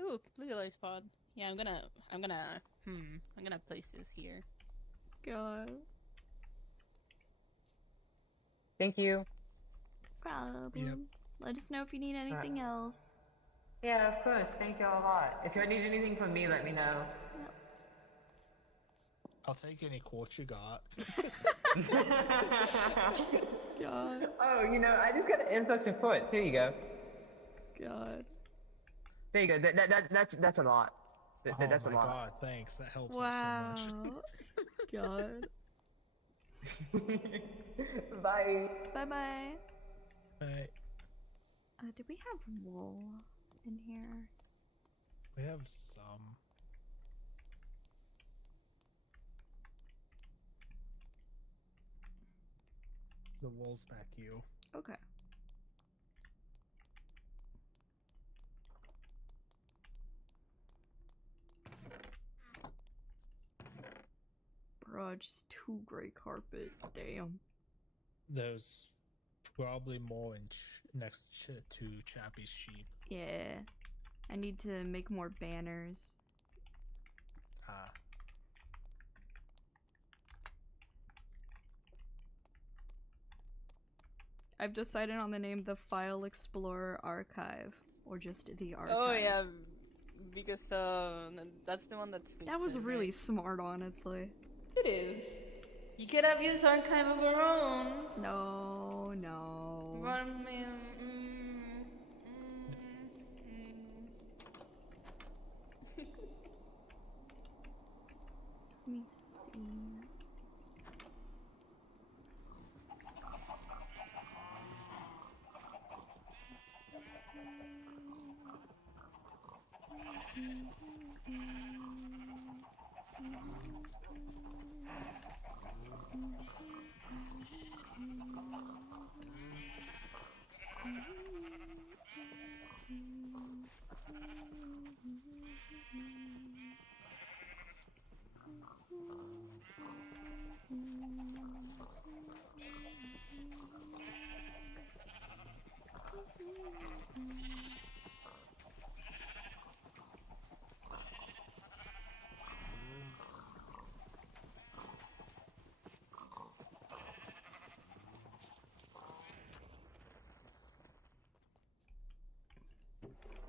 Ooh, legalized pod. Yeah, I'm gonna place this here. God. Thank you. Problem. Let us know if you need anything else. Yeah, of course. Thank you a lot. If you need anything from me, let me know. Yep. I'll take any quartz you got. God. Oh, I just got an influx of foot. Here you go. God. There you go. That's a lot. That's Oh a my lot. god, thanks. That helps Wow. out so much. God. Bye. Bye-bye. Right. Did we have wool in here? We have some. The wool's back you. Okay. Bro, just 2 gray carpet. Damn. There's probably more in next to Chappie's sheep. Yeah. I need to make more banners. Ah. I've decided on the name the File Explorer Archive. Or just the archive. Oh yeah, because that's the one that's. That was really smart, honestly. It is. You could have used archive of our own. No, no. Run me. Let me see.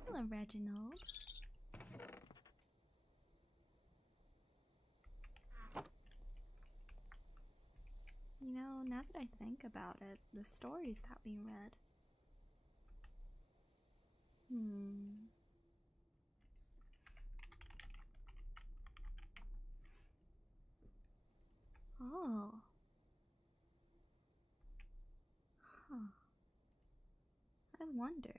Hello, Reginald. You know, now that I think about it, the stories that we read. Oh. Huh. I wonder.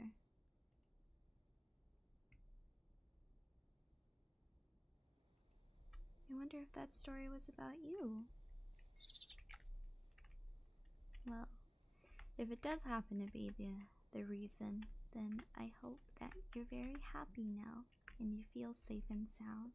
I wonder if that story was about you. Well, if it does happen to be the reason, then I hope that you're very happy now and you feel safe and sound.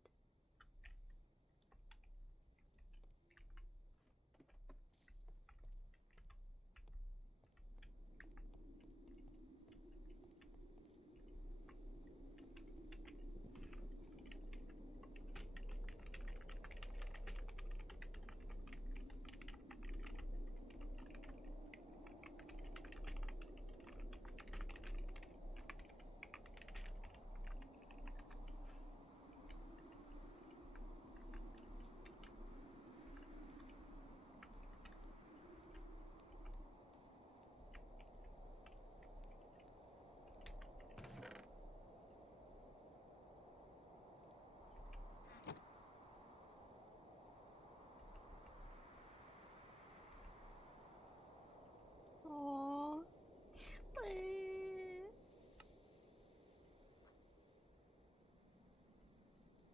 Aww.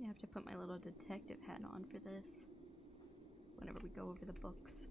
I have to put my little detective hat on for this whenever we go over the books.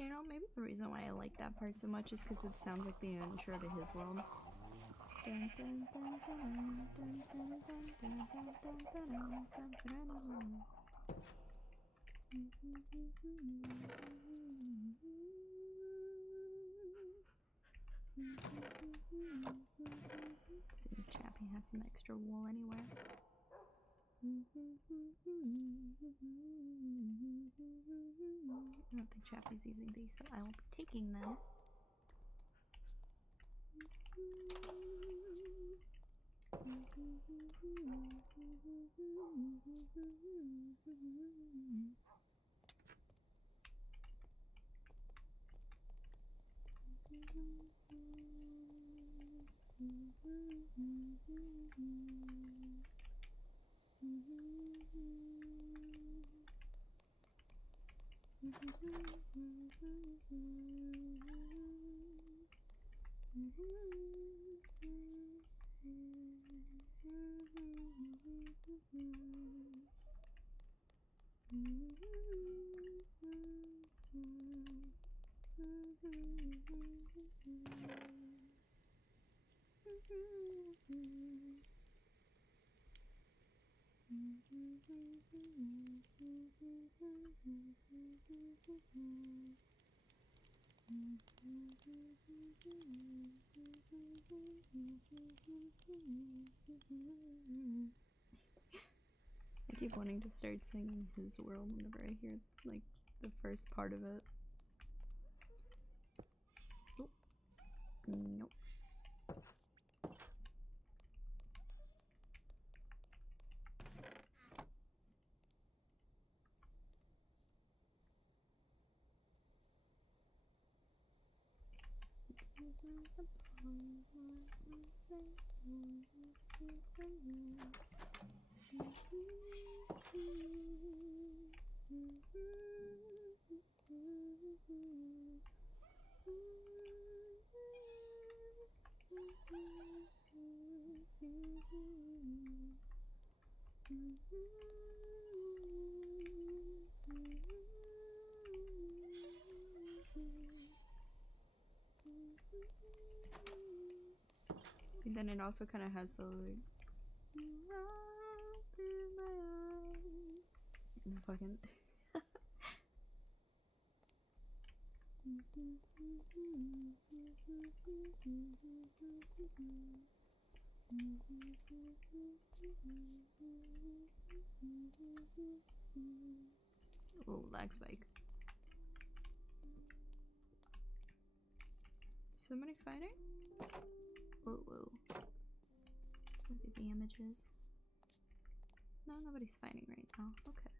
You know, maybe the reason why I like that part so much is because it sounds like the intro to his world. See if Chappie has some extra wool anywhere. I don't think Chappie's using these, so I will be taking them. I keep wanting to start singing His World whenever I hear, like, the first part of it. Oh. Nope. And then it also kind of has the like, fucking oh, lag spike. Somebody fighting? Whoa, whoa. Look at the images. No, nobody's fighting right now. Okay.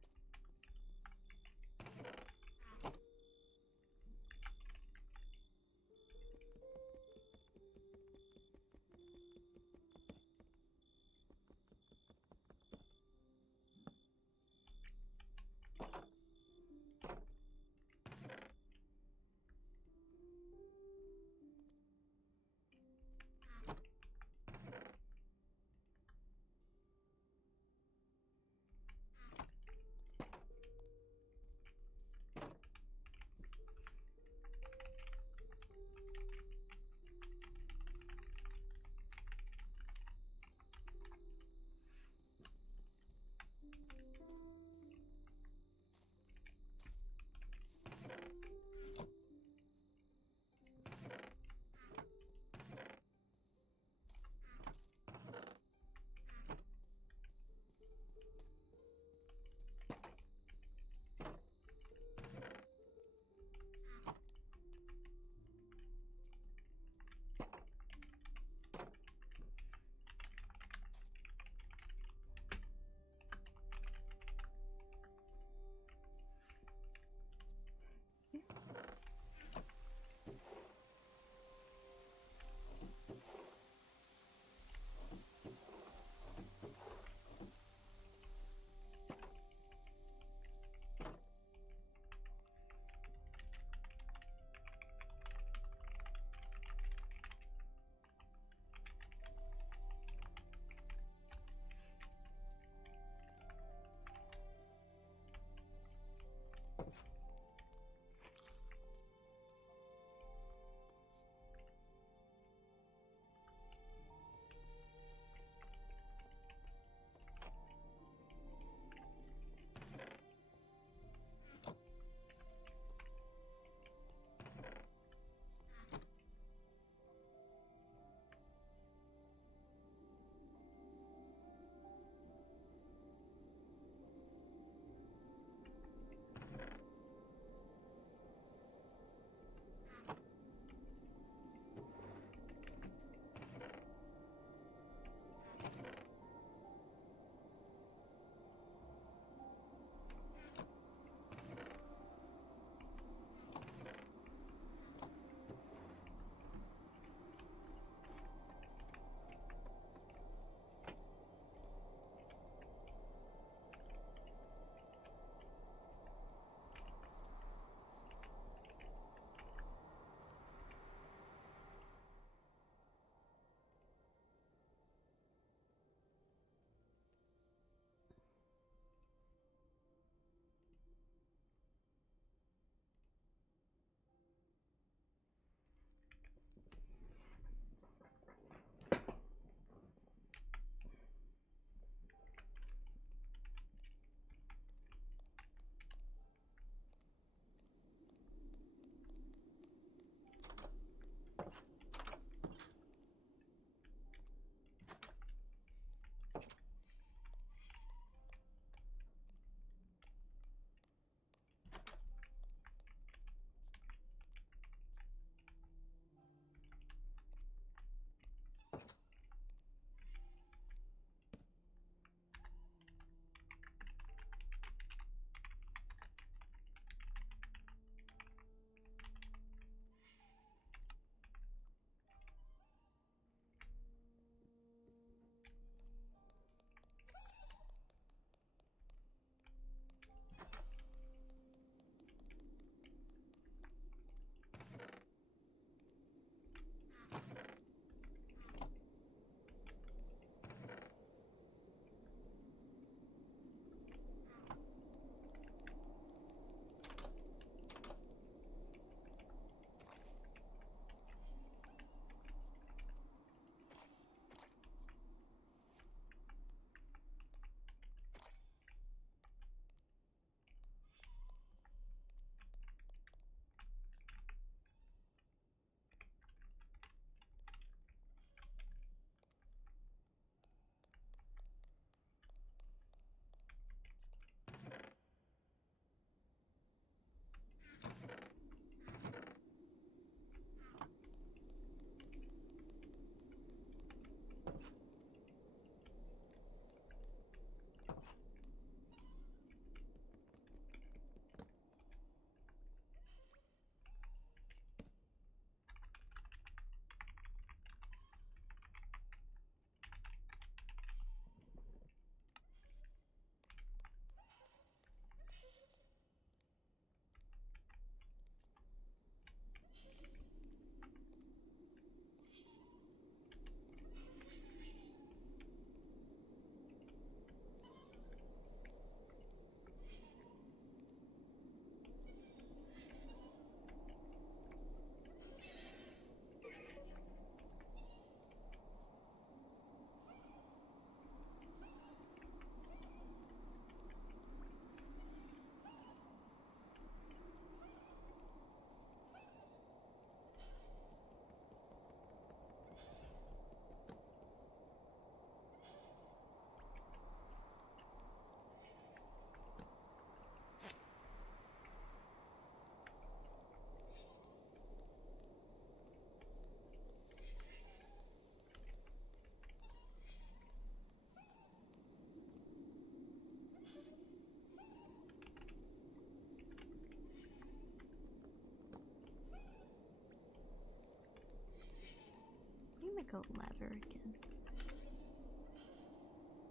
make a lever again.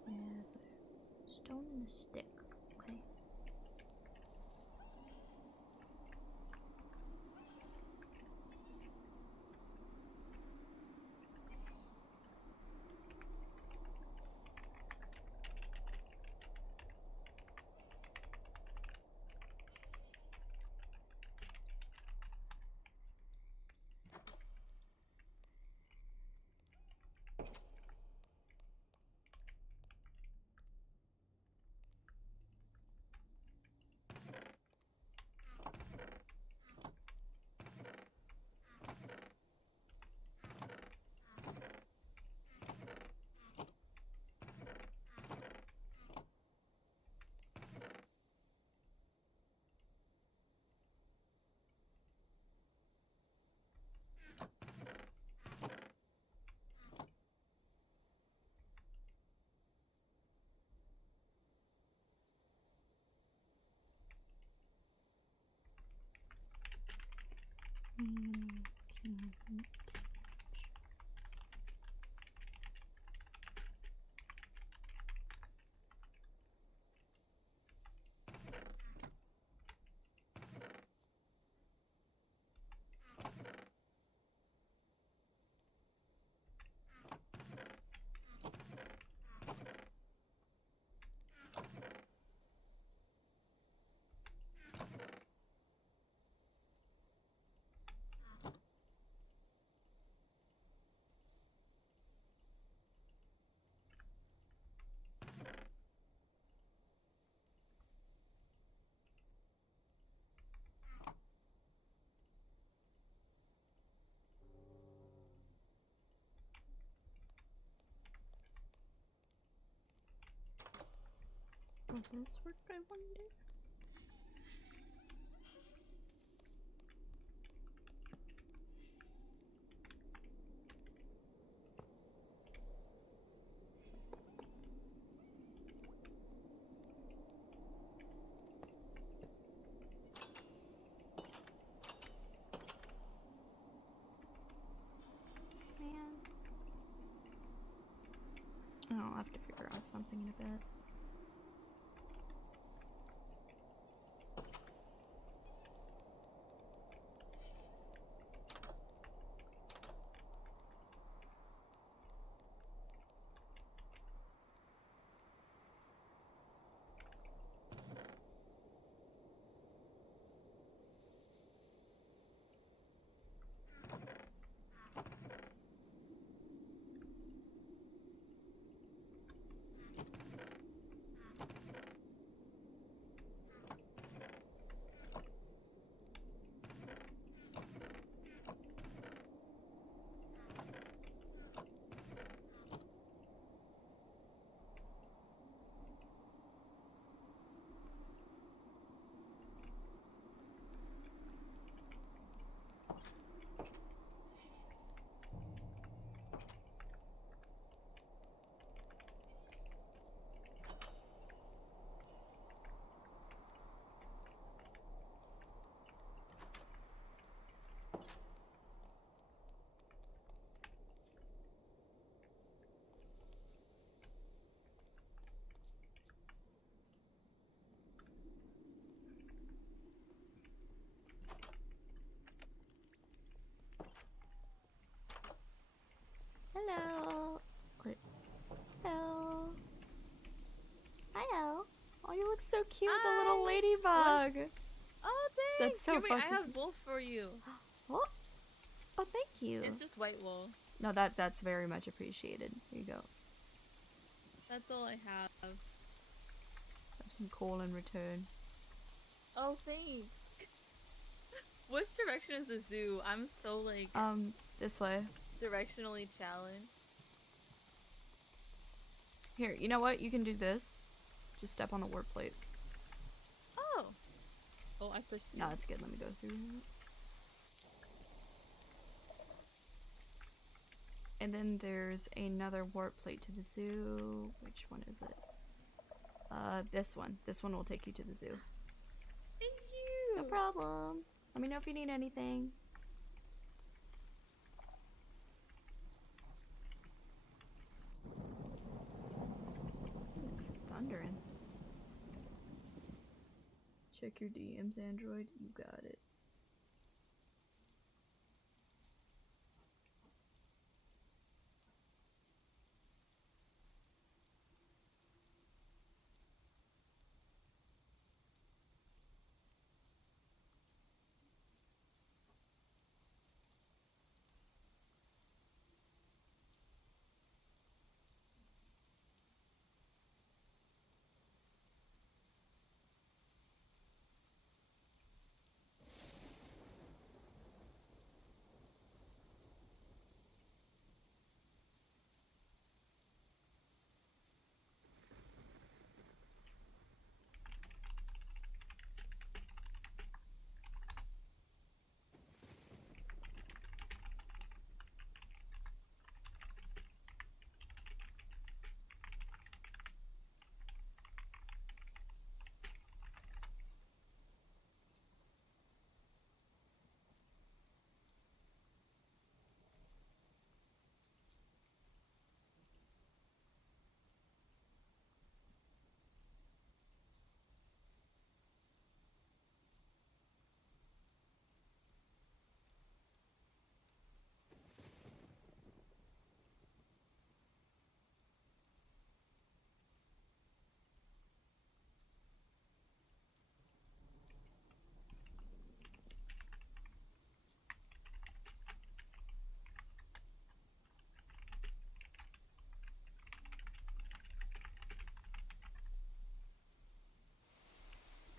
Lever. Stone and a stick. Okay. Will this work, I wonder? Man. I'll have to figure out something in a bit. Hello. Wait. Hello. Hi, Oh, you look so cute, the little ladybug. Oh, thanks. That's so Here, wait, I fucking have wool for you. Oh, oh, thank you. It's just white wool. No, that's very much appreciated. Here you go. That's all I have. Have some coal in return. Oh, thanks. Which direction is the zoo? I'm so like This way. directionally challenged. Here, you know what? You can do this. Just step on the warp plate. Oh. Oh, I pushed you. No, it's good. Let me go through. And then there's another warp plate to the zoo. Which one is it? This one. This one will take you to the zoo. Thank you. No problem. Let me know if you need anything. Check your DMs, Android. You got it.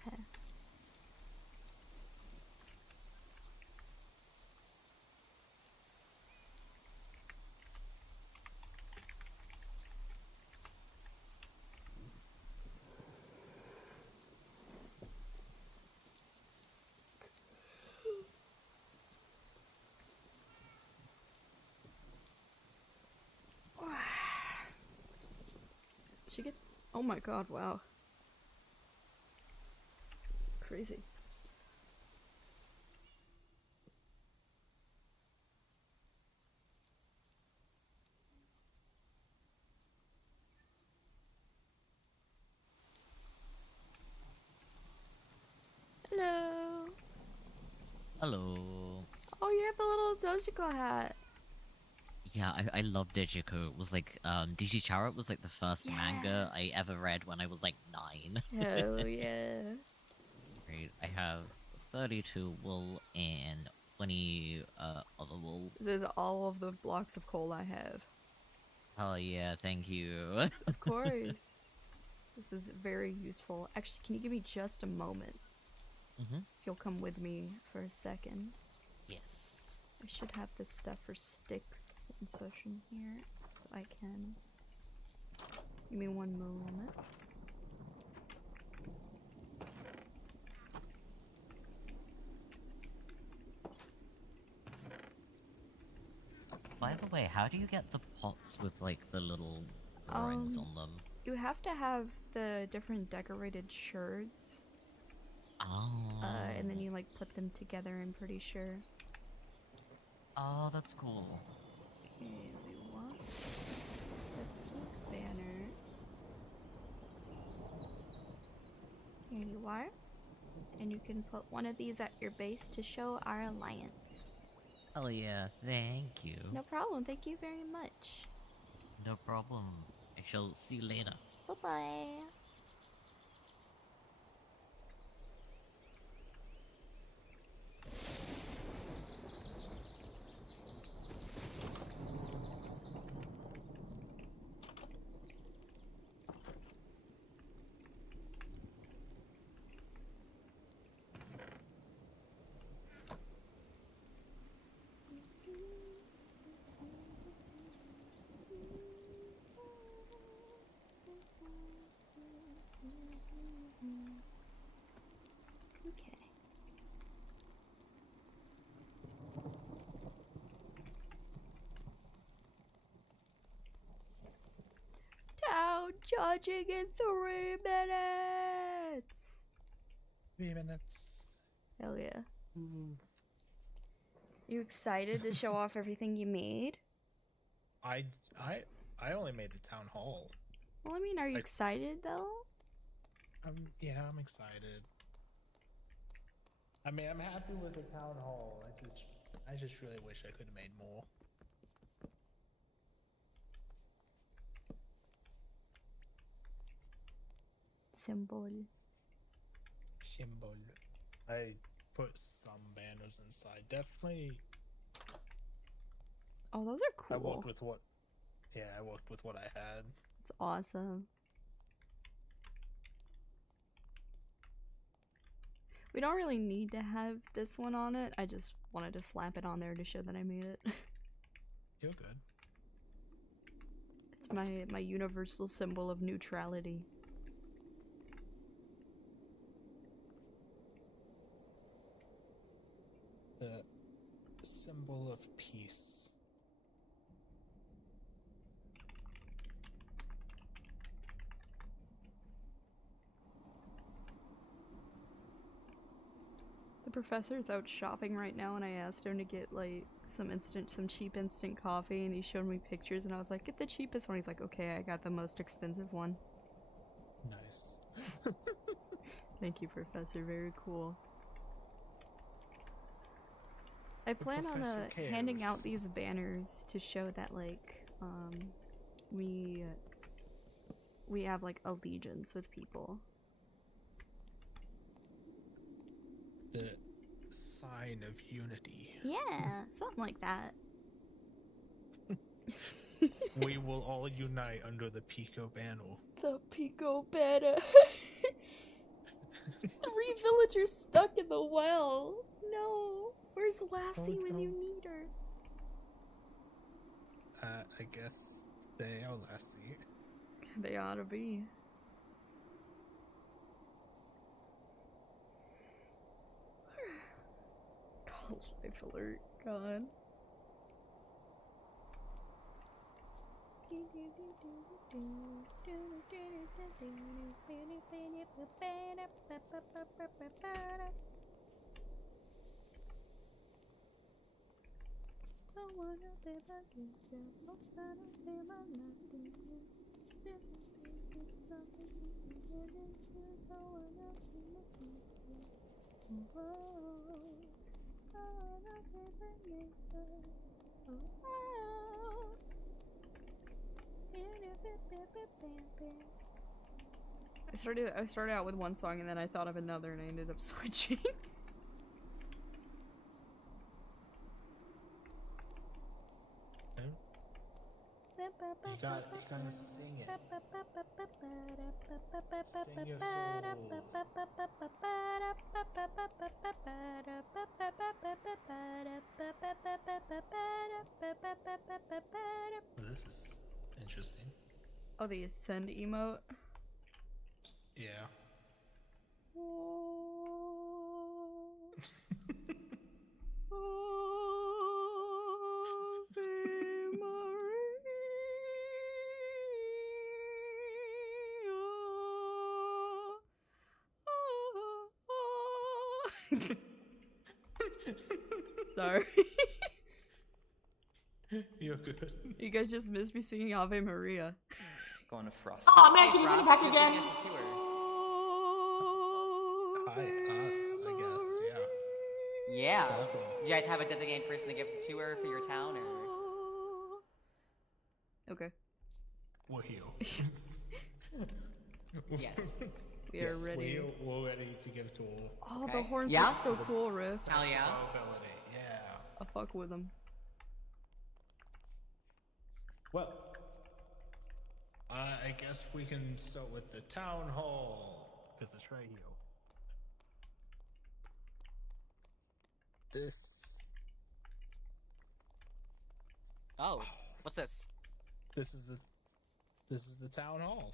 Okay. She get. Oh my god! Wow. Crazy. Hello. Hello. Oh, you have a little Dojiko hat. Yeah, I love Digiko. It was like, Digichara was like the first Yeah. manga I ever read when I was like 9. Hell yeah. Right, I have 32 wool and 20 other wool. This is all of the blocks of coal I have. Oh yeah, thank you. Of course. This is very useful. Actually, can you give me just a moment? Mhm. If you'll come with me for a second. Yes. I should have this stuff for sticks and such in here, so I can. Give me one moment. By the way, how do you get the pots with like the little drawings on them? You have to have the different decorated shards, Oh. and then you like put them together. I'm pretty sure. Oh, that's cool. Okay, we want the pink banner. Here you are. And you can put one of these at your base to show our alliance. Oh yeah, thank you. No problem. Thank you very much. No problem. I shall see you later. Bye-bye. Okay. Town judging in 3 minutes. 3 minutes. Hell yeah. Ooh. You excited to show off everything you made? I only made the town hall. Well, I mean, are you excited though? Yeah, I'm excited. I mean, I'm happy with the town hall. I just really wish I could have made more. Symbol. Symbol. I put some banners inside. Definitely. Oh, those are cool. I worked with what. Yeah, I worked with what I had. It's awesome. We don't really need to have this one on it. I just wanted to slap it on there to show that I made it. You're good. It's my universal symbol of neutrality. The symbol of peace. The professor's out shopping right now, and I asked him to get like some cheap instant coffee, and he showed me pictures, and I was like, get the cheapest one. He's like, okay, I got the most expensive one. Nice. Thank you, Professor. Very cool. I plan on handing out these banners to show that like we have like allegiance with people. The sign of unity. Yeah, something like that. We will all unite under the PIKO banner. The PIKO banner. 3 villagers stuck in the well. No. Where's Lassie when you need her? I guess they are Lassie. They ought to be. God, life alert. God. I started out with one song and then I thought of another and I ended up switching. You gotta sing it. Sing your soul. This is interesting. Oh, the ascend emote? Yeah. Sorry. You're good. You guys just missed me singing Ave Maria. Going to Frost. Oh man, can you bring me back again? Hi, us, I guess, yeah. Yeah. Do you guys have a designated person to give the tour for your town, or? Okay. We're here. Yes. We are ready. We're ready to give a tour. Oh, Okay. the horns Yeah? look so cool, Riff. Hell yeah. Ability, yeah. I fuck with them. Well, I guess we can start with the town hall, because it's right here. This. Oh, what's this? This is the town hall.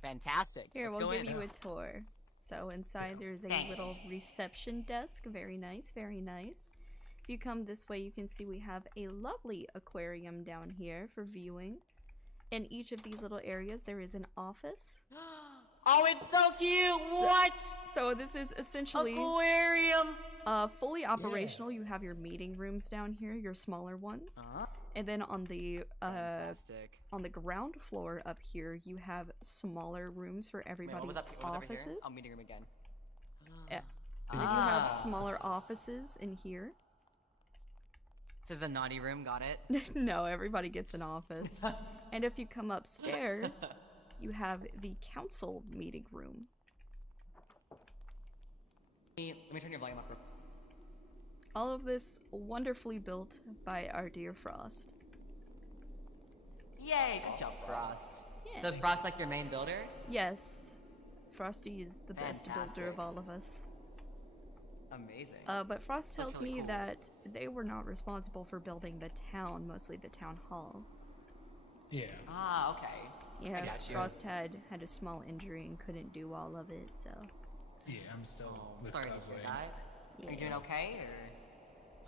Fantastic. Here, Let's we'll go give in. you a tour. So inside there's a little reception desk. Very nice, very nice. If you come this way, you can see we have a lovely aquarium down here for viewing. In each of these little areas, there is an office. Oh, it's so cute! What? So this is essentially Aquarium! fully operational. You have your meeting rooms down here, your smaller ones. And then on the Fantastic. on the ground floor up here, you have smaller rooms for Wait, what everybody's was up, what was over here? offices. Oh, meeting room again. Yeah. And then you have smaller offices in here. This is the naughty room, got it? No, everybody gets an office. And if you come upstairs, you have the council meeting room. Let me turn your volume up. All of this wonderfully built by our dear Frost. Yay, good job, Frost. Yeah. So is Frost like your main builder? Yes, Frosty is the best builder of all of us. Amazing. But Frost That's tells really me cool. that they were not responsible for building the town, mostly the town hall. Yeah. Ah, okay. Yeah, got you. Frost had a small injury and couldn't do all of it, so. Yeah, I'm still Sorry to recovering. hear that. Are you doing okay,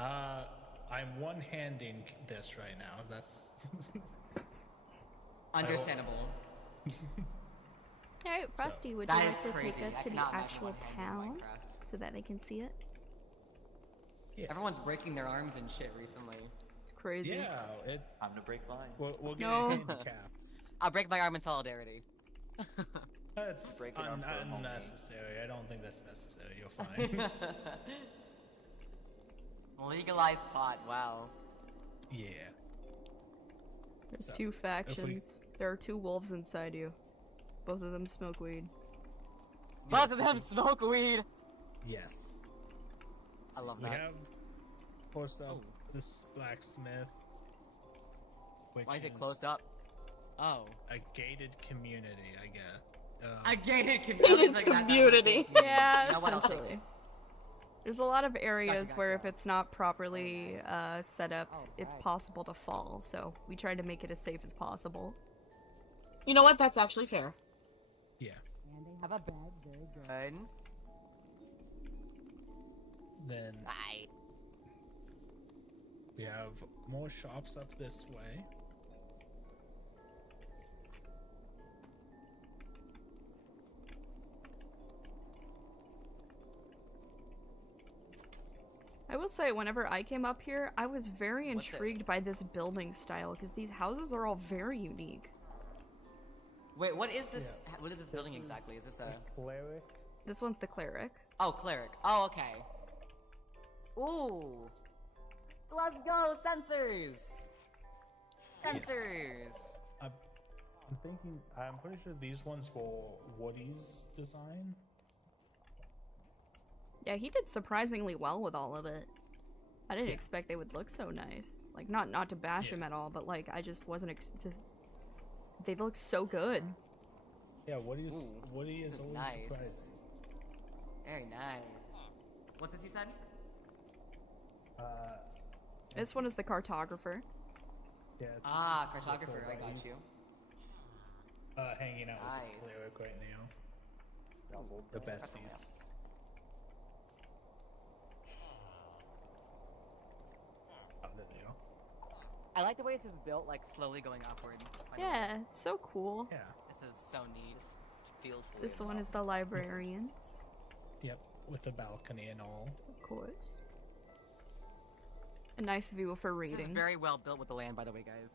or? I'm one-handing this right now. That's Understandable. Alright, Frosty, would That you is like to crazy. take us I to the cannot imagine actual one-handed town Minecraft. so that they can see it? Yeah. Everyone's breaking their arms and shit recently. It's crazy. Yeah, Time to break mine. we'll get No. it handicapped. I'll break my arm in solidarity. That's Break it up for a moment. unnecessary. I don't think that's necessary. You're fine. Legalized pot, wow. Yeah. There's So, two factions. There are two wolves inside you. Both of them smoke weed. Both of them smoke weed! Yes. I love We that. have post up Oh. this blacksmith, which Why is it closed up? Oh. a gated community, I guess. A gated community. Yeah, You know what, I'll take essentially. it. There's a lot of areas Gotcha, where gotcha. if it's not properly set up, Oh, it's right. possible to fall. So we try to make it as safe as possible. You know what? That's actually fair. Yeah. And they have a bed, very good. Then Bye. we have more shops up this way. I will say, whenever I came up here, I was very What's it? intrigued by this building style because these houses are all very unique. Wait, what is this? What is this building exactly? Is this a? Cleric. This one's the cleric. Oh, cleric. Oh, okay. Ooh. Let's go, sensors. Sensors. I'm thinking. I'm pretty sure these ones were Woody's design. Yeah, he did surprisingly well with all of it. I didn't expect they would look so nice. Like, not to bash him at all, but like, I just wasn't. They look so good. Yeah, Woody is this is always nice. surprising. Very nice. What's this you said? This one is the cartographer. Yeah. it's Ah, the cartographer. I buddy, got you. hanging out Nice. with the cleric right now. The besties. Oh, there you go. I like the way this is built, like slowly going upward. by the way. Yeah, it's so cool. Yeah. This is so neat. Feels the This way one is the librarians, Yep. With the balcony and all. of course. A nice view for This is reading. very well built with the land, by the way, guys.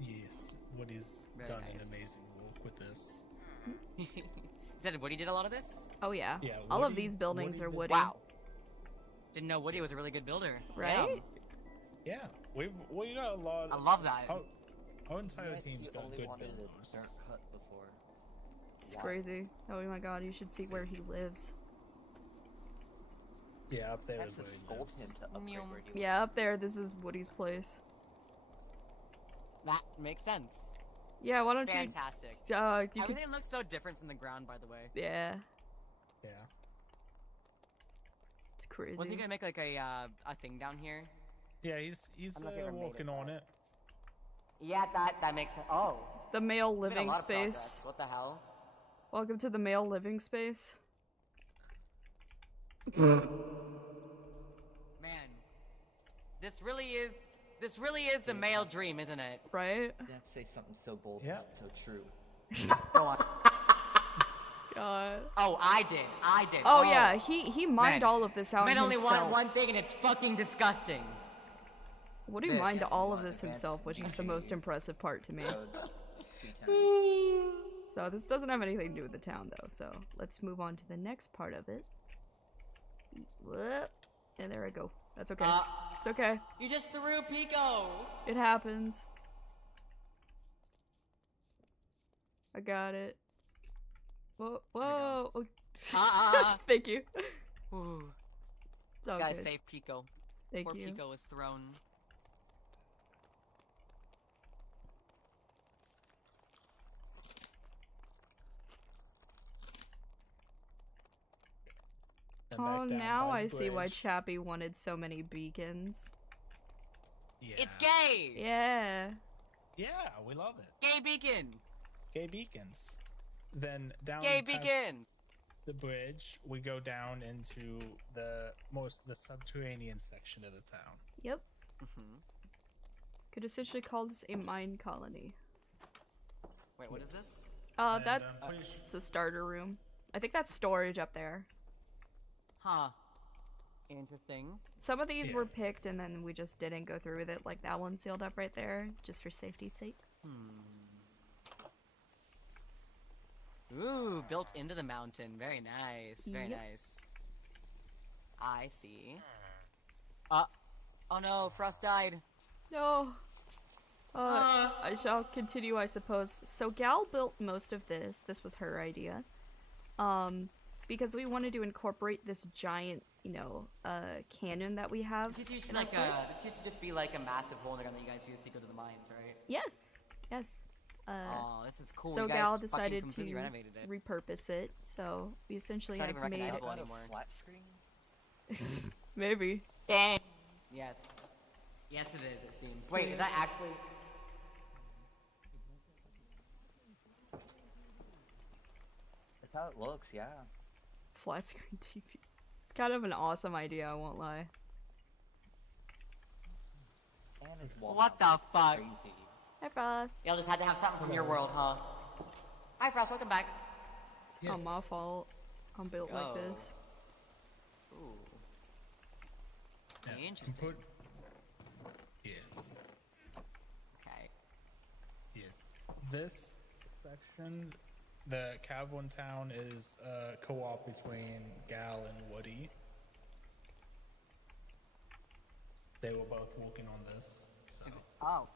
Yes. Woody's Very done an nice. amazing work with this. You said Woody did a lot of this? Oh yeah. Yeah, All of Woody- these buildings Woody are did- woody. Wow. Didn't know Woody was a really good builder. Right? Yeah. We got a lot. I love that. Our entire Right, team's you got only good wanted builders. a dirt hut before. It's Wow. crazy. Oh my god, you should see where he lives. Yeah, up there That's is a where he scold lives. him to upgrade where he Yeah, up there, this is Woody's place. That makes sense. Yeah, why don't Fantastic. you, you could, Everything looks so different from the ground, by the way. yeah, Yeah. it's crazy. Wasn't he gonna make like a thing down here? Yeah, he's I'm not gonna make working it, on though. it. Yeah, that makes sense. Oh. The male Made a living lot of progress. space. What the hell? Welcome to the male living space. Man, this really is the male dream, isn't it? Right? You have to say something so bold, Yeah. so true. Go on. God. Oh, I did. Oh yeah, he mined Man. all of this out Men only himself. want one thing, and it's fucking disgusting. Woody This. mined all of What, this advanced himself, which is the most impressive part to me. So this doesn't have anything to do with the town though, so let's move on to the next part of it. Whoop. And there I go. That's okay. It's okay. You just threw PIKO! It happens. I got it. Whoa, whoa. Oh. Thank you. Ooh. It's all Guys, good. save PIKO. Thank Poor you. PIKO was thrown. And Oh, back down now by the I see why bridge. Chappie wanted so many beacons. Yeah. It's gay! Yeah. Yeah, we love it. Gay beacon! Gay beacons. Then down Gay past beacon! the bridge, we go down into the subterranean section of the town. Yep. Could essentially call this a mine colony. Wait, what is this? And That's I'm pretty it's a starter room. I think that's storage up there. Huh. Interesting. Some of these Yeah. were picked and then we just didn't go through with it, like that one sealed up right there, just for safety's sake. Ooh, built into the mountain. Very nice. Very Yep. nice. I see. Oh no, Frost died. No. I shall continue, I suppose. So Gal built most of this. This was her idea. Because we wanted to incorporate this giant, you know, canyon that we have. This used to in be our like place. this used to just be like a massive hole in the ground that you guys used to go to the mines, right? Yes. Yes. Oh, this is cool. So You guys Gal fucking decided completely to renovated it. repurpose it. So we essentially It's not have even made recognizable anymore. Flat screen? maybe. Dang. Yes. Yes, it is. It seems. Wait, is that actually? That's how it looks, yeah. Flat screen TV. It's kind of an awesome idea, I won't lie. And his wall What the fuck? crazy. Hi, Frost. Y'all just had to have something from your world, huh? Hi, Frost. Welcome back. It's not my fault. I'm built like this. Ooh. Yeah, Very interesting. Yeah. Okay. Yeah. This section, the Cavern Town, is a co-op between Gal and Woody. They were both working on this, so. Oh.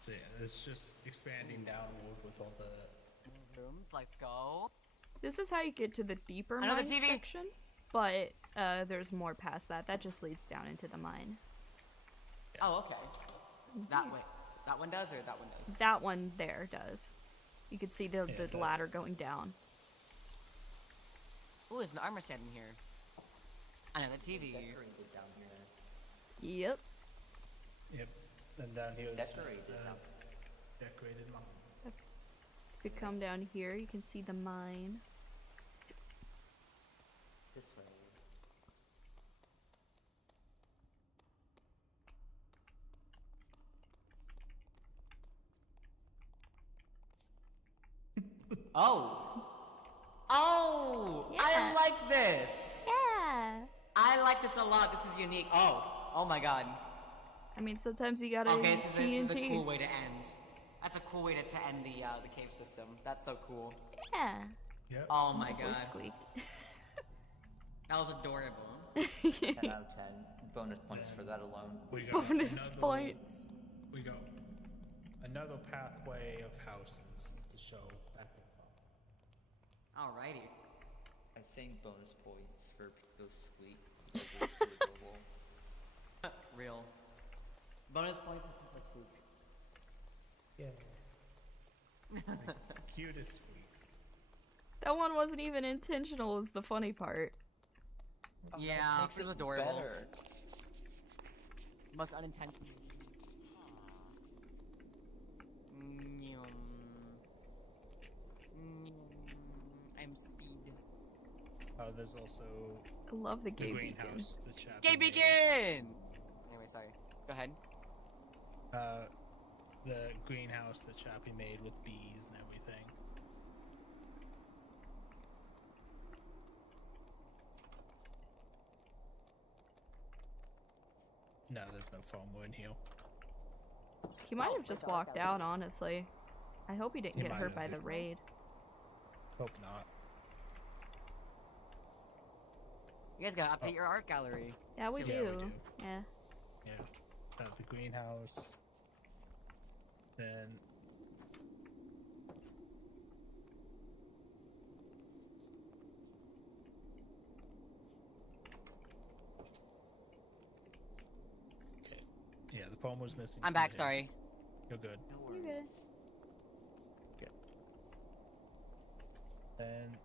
So yeah, it's just expanding downward with all the. Rooms. Let's go. This is how you get to the deeper Another mine TV. section, but there's more past that. That just leads down into the mine. Oh, okay. That way. That one does, or that one does? That one there does. You can see the that- ladder going down. Ooh, there's an armor stand in here. Another TV. Decorated down here. Yep. Yep. And down here is just Decorated down. decorated mountain. If you come down here, you can see the mine. This way. Oh. Oh! I Yeah. like this! Yeah. I like this a lot. This is unique. Oh. Oh my god. I mean, sometimes you gotta Okay, use so this is a TNT. cool way to end. That's a cool way to end the cave system. That's so cool. Yeah. Yep. Oh my Voice god. squeaked. That was adorable. 10 out of 10. Bonus points for that alone. We got Bonus another- points. We got another pathway of houses to show at the top. Alrighty. I saying bonus points for those squeak. Those are really adorable. Real. Bonus points for people who Yeah. Cutest squeaks. That one wasn't even intentional, is the funny part. Yeah, Makes it was it adorable. better. Most unintentional. I'm speed. Oh, there's also I love the the gay beacon. greenhouse, the chapel. Gay beacon! Anyway, sorry. Go ahead. The greenhouse that Chappie made with bees and everything. No, there's no FOMO in here. He might have just walked out, honestly. I hope he didn't He get might hurt have. by the raid. Hope not. You guys gotta update your art gallery. Yeah, we Yeah, do. we do. Yeah. Yeah. The greenhouse. Then. Okay. Yeah, the poem was missing. I'm from back, here. sorry. You're good. No You're good. Then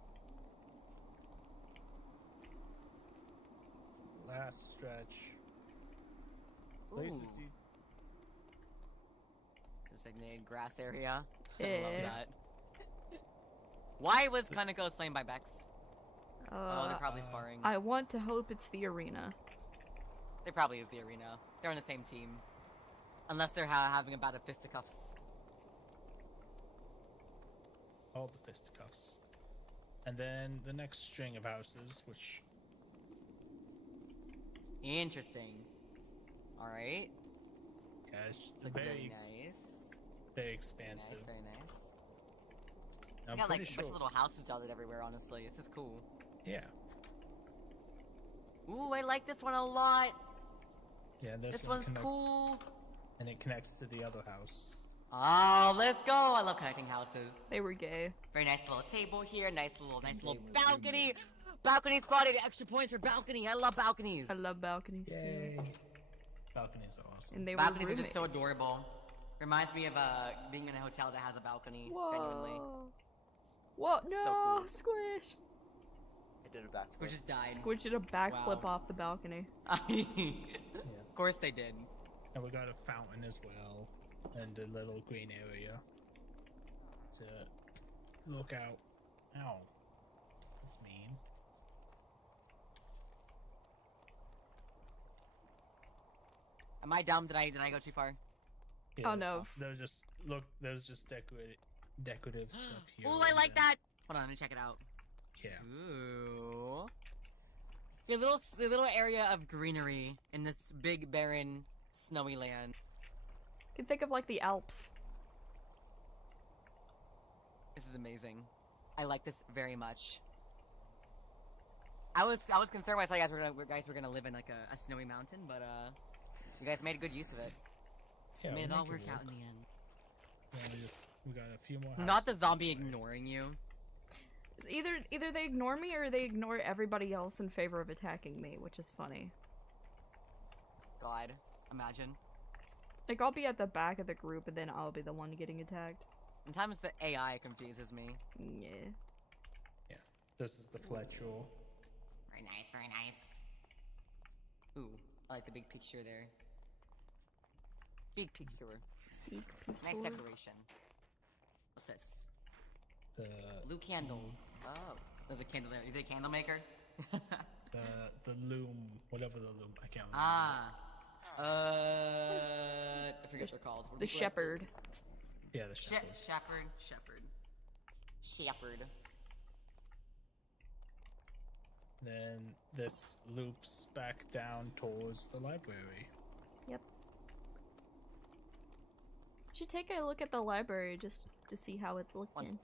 last stretch. Place to Ooh. see. Designated grass area. I Yeah. love that. Why was Kaneko slain by Bex? Oh, they're probably sparring. I want to hope it's the arena. They probably is the arena. They're on the same team. Unless they're having a bout of fisticuffs. All the fisticuffs. And then the next string of houses, which Interesting. Alright. yeah, is Looks very, very nice. very Very expansive. nice, very nice. I'm We got like pretty a sure. bunch of little houses dotted everywhere, honestly. This is cool. Yeah, Ooh, I like this one a lot. yeah. This one one's connect- cool. and it connects to the other house. Oh, let's go! I love connecting houses. They were gay. Very nice little table here. Nice little balcony. Balcony spotted. Extra points for balcony. I love balconies. I love balconies too. Yay! Balconies are awesome. And they Balconies were are just so roommates. adorable. Reminds me of being in a hotel that has a balcony. Genuinely. Whoa. What? No, cool. Squish. I did a backflip. Which just died. Squish did a backflip Wow. off the balcony. Of course they did. And we got a fountain as well, and a little green area to look out. Ow, that's mean. Am I dumb? Did I go too far? Oh, no. There's just There's just decorative stuff here. Ooh, I and like then- that. Hold on, let me check it out. Yeah. Ooh. A little area of greenery in this big, barren, snowy land. You can think of like the Alps. This is amazing. I like this very much. I was concerned when I saw you guys were gonna live in like a snowy mountain, but you guys made a good use of it. Yeah, Made we'll it all make work out in work. the end. Yeah, we got a few more. Not the houses zombie this way. ignoring you. It's either they ignore me or they ignore everybody else in favor of attacking me, which is funny. God, imagine. Like I'll be at the back of the group and then I'll be the one getting attacked. Sometimes the AI confuses me. Yeah. Yeah, this is the Fletchel. Very nice, very nice. Ooh, I like the big picture there. Big picture. Big Nice picture. decoration. What's this? The Blue candle. Oh. There's a candle there. Is it a candle maker? the loom, whatever the loom. I can't remember. Ah. I forget what they're called. What do The you call it? shepherd. Yeah, the shepherd. Shepherd. Then this loops back down towards the library. Yep. Should take a look at the library just to see how it's looking.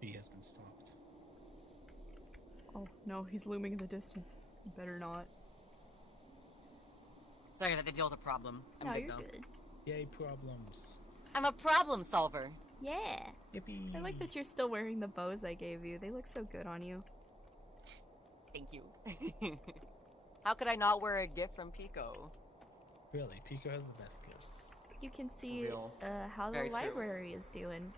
B has been stopped. Oh no, he's looming in the distance. You better not. Sorry that they deal with a problem. I'm No, good you're though. good. Yay, problems. I'm a problem solver. Yeah. Yippee. I like that you're still wearing the bows I gave you. They look so good on you. Thank you. How could I not wear a gift from PIKO? Really, PIKO has the best gifts. You can see Real. how the Very true. library is doing.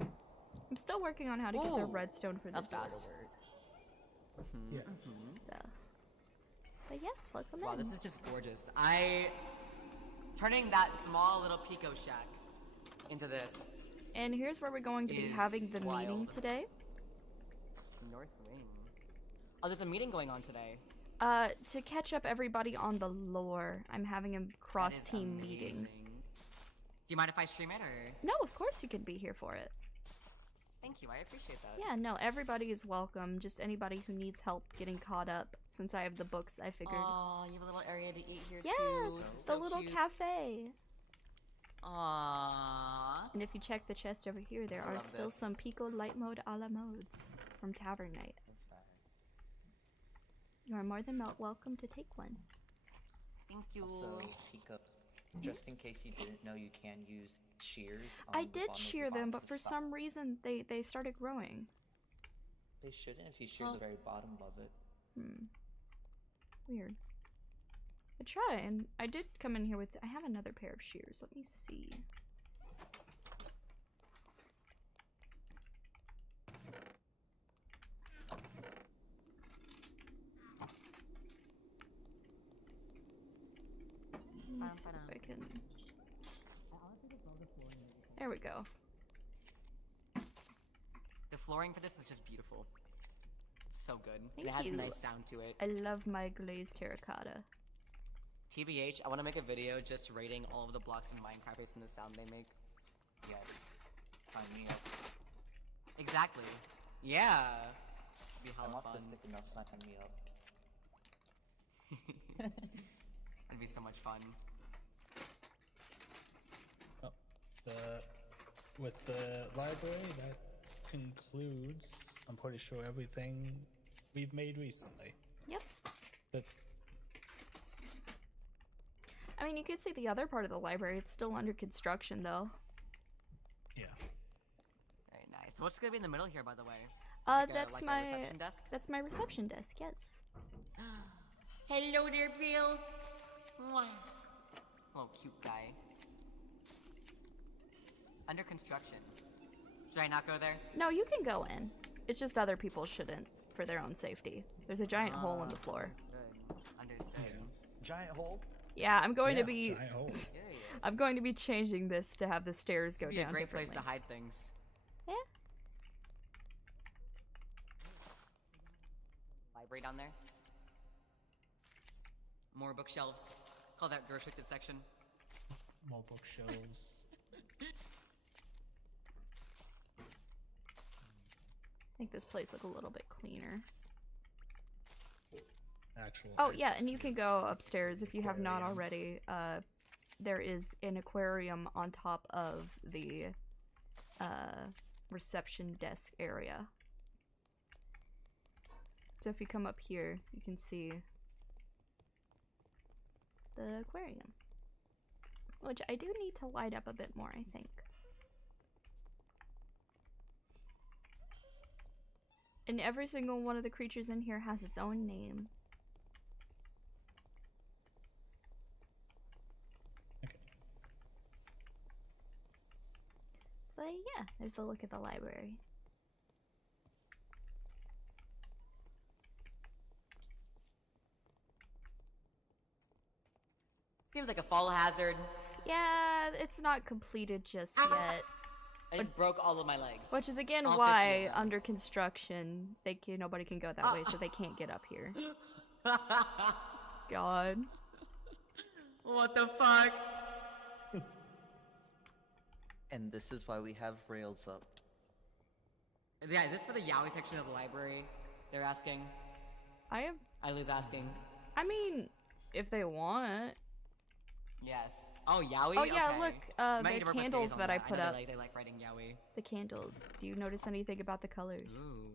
I'm still working on how to get the Ooh, redstone for the that's door to fast. work. Yeah. So. But yes, welcome Wow, in. this is just gorgeous. Turning that small little PIKO shack into this. And here's where we're going to be Is having the meeting wild. today. North Ring. Oh, there's a meeting going on today. To catch up everybody on the lore, I'm having a That is cross-team meeting. amazing. Do you mind if I stream it or? No, of course you can be here for it. Thank you, I appreciate that. Yeah, no, everybody is welcome. Just anybody who needs help getting caught up. Since I have the books, I figured. Aw, you have a little area to eat here too. Yes, This is the so little cute. cafe. Aww. And if you check the chest over here, there I are love still this. some PIKO light mode a la modes from Tavern Night. You are more than welcome to take one. Thank you. So, Pika, just in case you didn't know, you can use shears. On I the did bottom of shear the them, box but to for stop- some reason they started growing. They shouldn't if you shear the very bottom of it. Weird. I try, and I did come in here with. I have another pair of shears. Let me see. Let me see if I can. There we go. The flooring for this is just beautiful. It's so good. Thank it has you. a nice sound to it. I love my glazed terracotta. TBH, I want to make a video just rating all of the blocks in Minecraft based on the sound they make. Yes. Sign me up. Exactly. Yeah. Be I hella want fun. the sticky notes, sign me up. It'd be so much fun. Oh, with the library, that concludes, I'm pretty sure, everything we've made recently. Yep. But I mean, you could see the other part of the library. It's still under construction, though. yeah. Very nice. So what's gonna be in the middle here, by the way? That's like a my reception desk? that's my reception desk. Yes. Hello there, Bill. Mwah. Little cute guy. Under construction. Should I not go there? No, you can go in. It's just other people shouldn't, for their own safety. There's a giant hole in the floor. Good. Understood. Giant hole? Yeah, I'm going to be. Giant hole. Curious. I'm going to be changing this to have the stairs go It'd be a down great place differently. to hide things. Yeah. Library down there. More bookshelves. Call that the restricted section. More bookshelves. Make this place look a little bit cleaner. Actual. Oh yeah, access and you to can go upstairs if you have not aquarium. already. There is an aquarium on top of the reception desk area. So if you come up here, you can see the aquarium. Which I do need to light up a bit more, I think. And every single one of the creatures in here has its own name. Okay. But yeah, there's the look at the library. Seems like a fall hazard. Yeah, it's not completed just yet. I just broke all of my legs. Which is again All 50 why of them. under construction nobody can go that way, so they can't get up here. God. What the fuck? And this is why we have rails up. Yeah, is this for the yaoi section of the library? They're asking. I Eileen's asking. mean, if they want. Yes. Oh, yaoi? Oh yeah, Okay. look, Might the need to work with candles Days on that I put know up. They like writing yaoi. The candles. Do you notice anything about the colors? Ooh.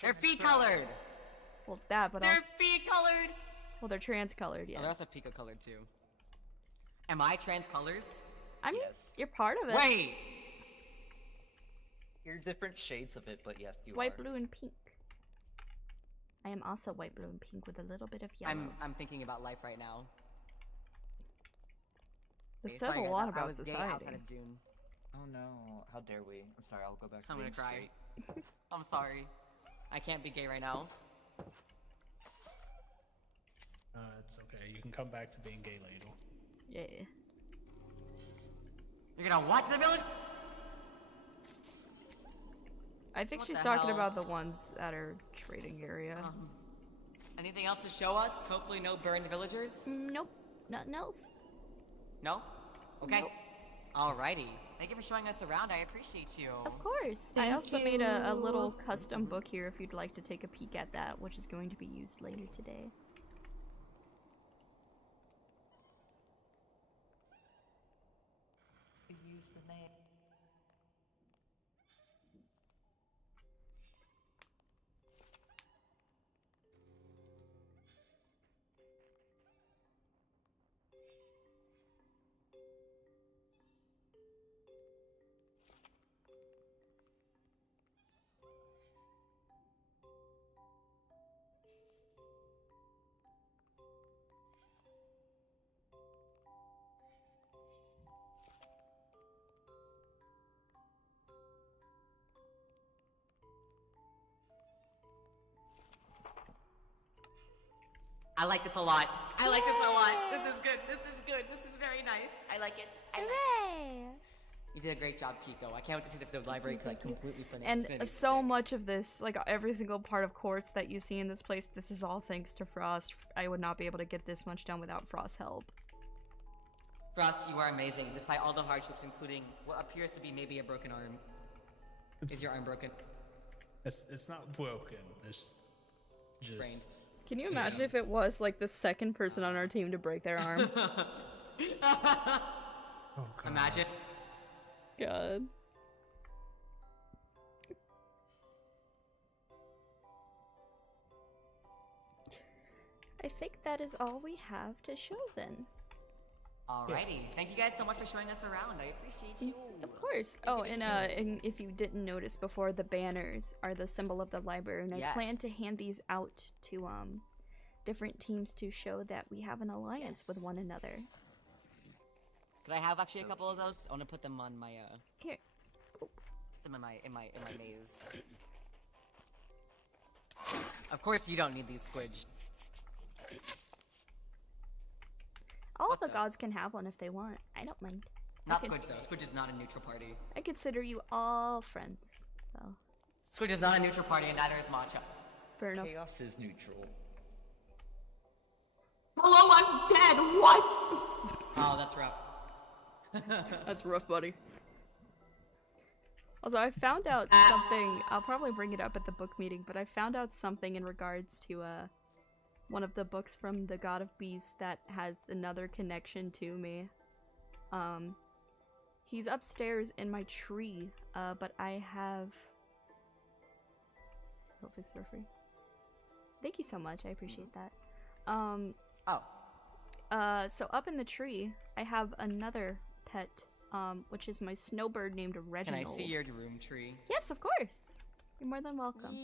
They're feet colored! Well, that, but They're also, feet colored! well, they're trans-colored, Oh, yeah. they're also PIKO colored too. Am I trans colors? I mean, Yes. you're part of it. Wait! You're different shades of it, but yes, It's you white, are. blue, and pink. I am also white, blue, and pink with a little bit of yellow. I'm thinking about life right now. This Okay, says sorry, a guys, lot I about was gay society. outside of June. Oh no, how dare we? I'm sorry, I'll go back to I'm gonna being cry. straight. I'm sorry. I can't be gay right now. It's okay. You can come back to being gay later. Yeah. You're gonna what to the village? I think What she's the talking hell? about the ones that are trading area. Anything else to show us? Hopefully no burned villagers? Nope. Nothing else. No? Okay. Nope. Alrighty. Thank you for showing us around. I appreciate you. Of course. I also made a little custom book here if you'd like to take a peek at that, which is going to be used later today. Use the name. I like this a lot. I like this a lot. This is good. This is good. This is very nice. I like it. I like it. You did a great job, PIKO. I can't wait to see the library like completely finished. And so much of this, like every single part of quartz that you see in this place, this is all thanks to Frost. I would not be able to get this much done without Frost's help. Frost, you are amazing, despite all the hardships, including what appears to be maybe a broken arm. Is your arm broken? It's not broken. It's just Sprained. Can you imagine if it was like the second person on our team to break their arm? Oh, God. Imagine. God. I think that is all we have to show then. Alrighty. Thank you guys so much for showing us around. I appreciate you. Of course. Oh, and if you didn't notice before, the banners are the symbol of the library, and I plan to hand these out to different teams to show that we have an alliance with one another. Could I have actually a couple of those? I want to put them on my Here. Put them in my maze. Of course, you don't need these squidge. All of the gods can have one if they want. I don't mind. Not Squidge though. Squidge is not a neutral party. I consider you all friends, so. Squidge is not a neutral party, and neither is Matcha. Fair enough. Chaos is neutral. Hello, I'm dead. What? Oh, that's rough. That's rough, buddy. Also, I found out something. I'll probably bring it up at the book meeting, but I found out something in regards to one of the books from the God of Beasts that has another connection to me. He's upstairs in my tree, but I have... Hope it's for free. Thank you so much, I appreciate that. So up in the tree, I have another pet, which is my snowbird named Reginald. Can I see your room tree? Yes, of course! You're more than welcome.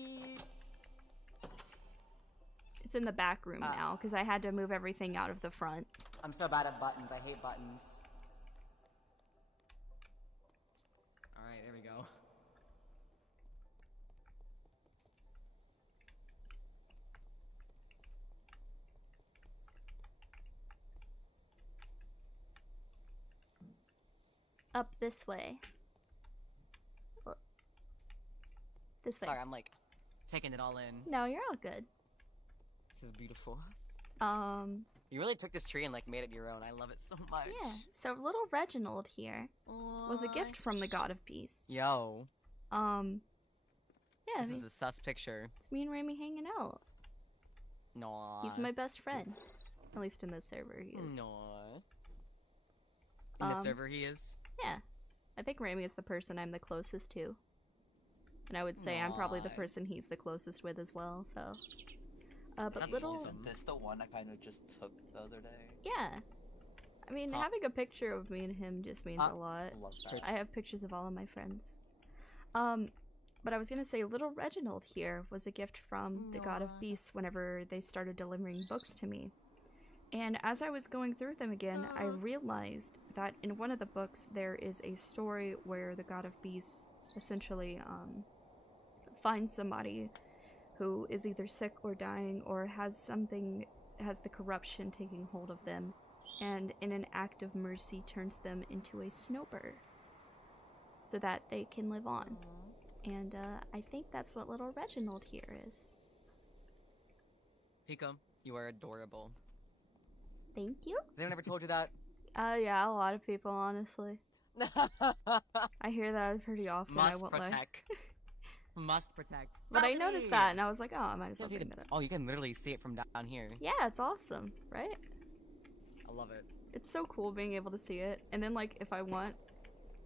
It's in the back room now, because I had to move everything out of the front. I'm so bad at buttons. I hate buttons. Alright, there we go. Up this way. Look. This way. Sorry, I'm like taking it all in. No, you're all good. This is beautiful. You really took this tree and like made it your own. I love it so much. Yeah. So little Reginald here was a gift from the God of Beasts. Yo. Yeah. This is a sus picture. It's me and Rami hanging out. No. He's my best friend. At least in this server, he is. No. In the server, he is. Yeah. I think Rami is the person I'm the closest to. And I would say I'm probably the person he's the closest with as well, so... but That's little... Isn't this the one I kind of just took the other day? Yeah. I mean, having a picture of me and him just means a lot. Love that. I have pictures of all of my friends. But I was gonna say, little Reginald here was a gift from the God of Beasts whenever they started delivering books to me. And as I was going through them again, I realized that in one of the books there is a story where the God of Beasts essentially finds somebody who is either sick or dying or has the corruption taking hold of them, and in an act of mercy turns them into a snowbird so that they can live on. And I think that's what little Reginald here is. PIKO, you are adorable. Thank you. Has anyone ever told you that? Yeah, a lot of people, honestly. I hear that pretty often. I Must won't lie. protect. Must protect. But I noticed that, and I was like, oh, I might as well Yeah, bring that up. oh, you can literally see it from down here. Yeah, it's awesome, right? I love it. It's so cool being able to see it. And then, like, if I want,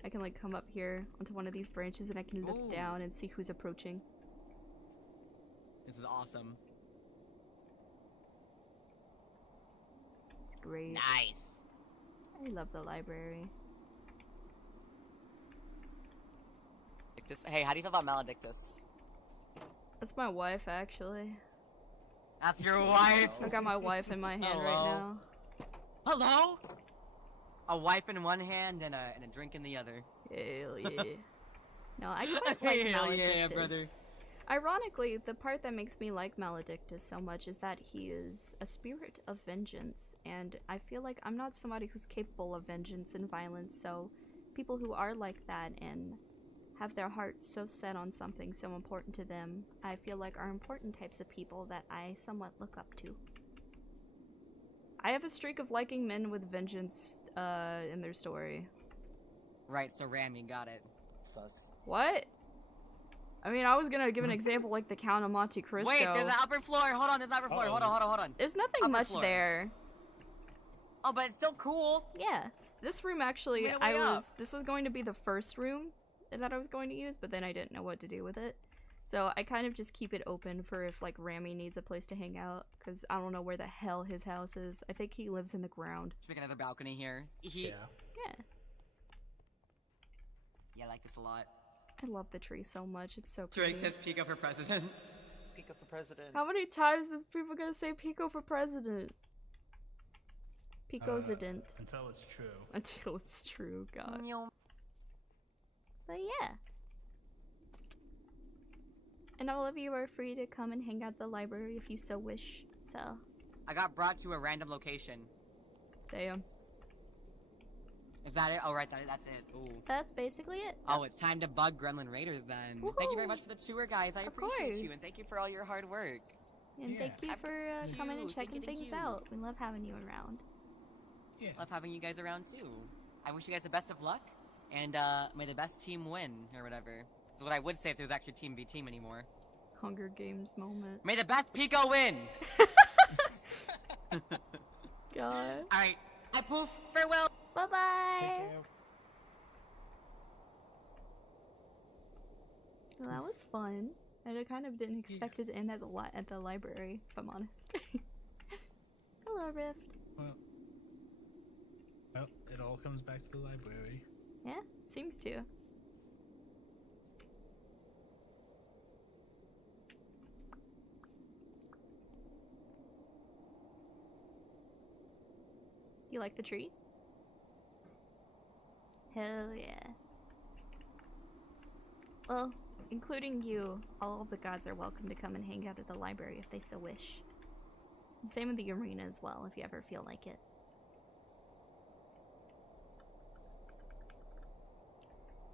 I can, like, come up here onto one of these branches and I can look Ooh. down and see who's approaching. This is awesome. It's great. Nice. I love the library. Hey, how do you feel about Maledictus? That's my wife, actually. That's your wife? I got my wife in my hand right now. Hello? A wife in one hand and a drink in the other. Hell yeah. No, I quite like Hell Maledictus. yeah, brother. Ironically, the part that makes me like Maledictus so much is that he is a spirit of vengeance, and I feel like I'm not somebody who's capable of vengeance and violence, so people who are like that and have their heart so set on something so important to them, I feel like are important types of people that I somewhat look up to. I have a streak of liking men with vengeance in their story. Right, so Ram, you got it. Sus. What? I mean, I was gonna give an example like the Count of Monte Cristo. Wait, there's an upper floor. Hold on, there's an upper floor. Hold on. There's nothing Upper much floor. there. Oh, but it's still cool. Yeah. This room actually, Wait, wait up. this was going to be the first room that I was going to use, but then I didn't know what to do with it. So I kind of just keep it open for if like Rami needs a place to hang out, because I don't know where the hell his house is. I think he lives in the ground. Let's make another balcony here. Yeah. Yeah, I like this a lot. I love the tree so much. It's so Drake pretty. says PIKO for president. PIKO for president. How many times is people gonna say PIKO for president? PIKO's a dent. Until it's true. Until it's true, God. But yeah. And all of you are free to come and hang out at the library if you so wish. So. I got brought to a random location. Damn. Is that it? Oh, right, that's it. Ooh. That's basically it. Oh, it's time to bug Gremlin Raiders then. Thank you very much for the tour, guys. I appreciate you, course. and thank you for all your hard work. And thank you for coming and checking Thank things you. out. We love having you around. Yeah. Love having you guys around too. I wish you guys the best of luck, and may the best team win, or whatever. That's what I would say if there was actually Team v Team anymore. Hunger Games moment. May the best PIKO win! God. Alright, I poof. Farewell! Bye-bye! Well, that was fun. I kind of didn't expect it to end at the library, if I'm honest. Hello, Rift. Well, it all comes back to the library. Yeah, seems to. You like the tree? Hell yeah. Well, including you, all of the gods are welcome to come and hang out at the library if they so wish. And same with the arena as well, if you ever feel like it.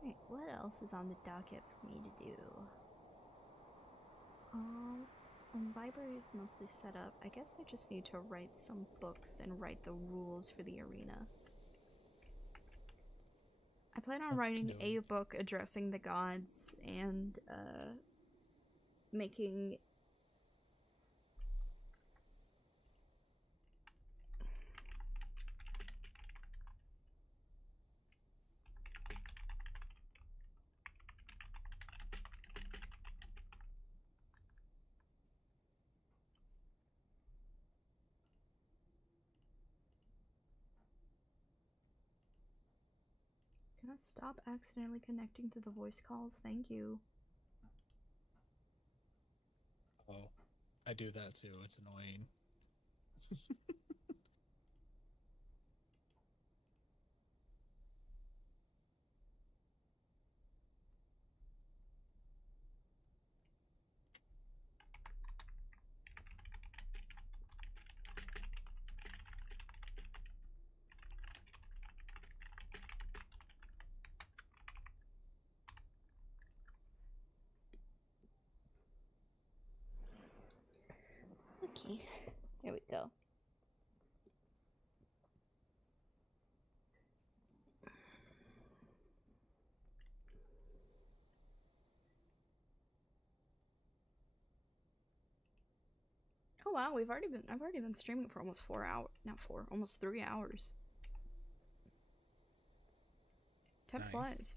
Right, what else is on the docket for me to do? The library is mostly set up. I guess I just need to write some books and write the rules for the arena. I plan on writing a book addressing the gods and making Can I stop accidentally connecting to the voice calls? Thank you. Oh, I do that too. It's annoying. Okay, here we go. wow, I've already been streaming for almost 4 hours. Not 4, almost 3 hours. Time Nice. flies.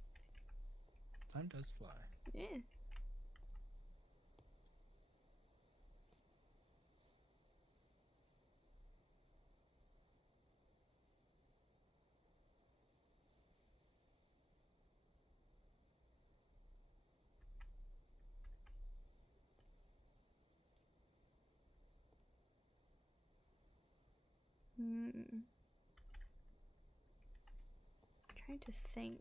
Time does fly. Yeah. Trying to think.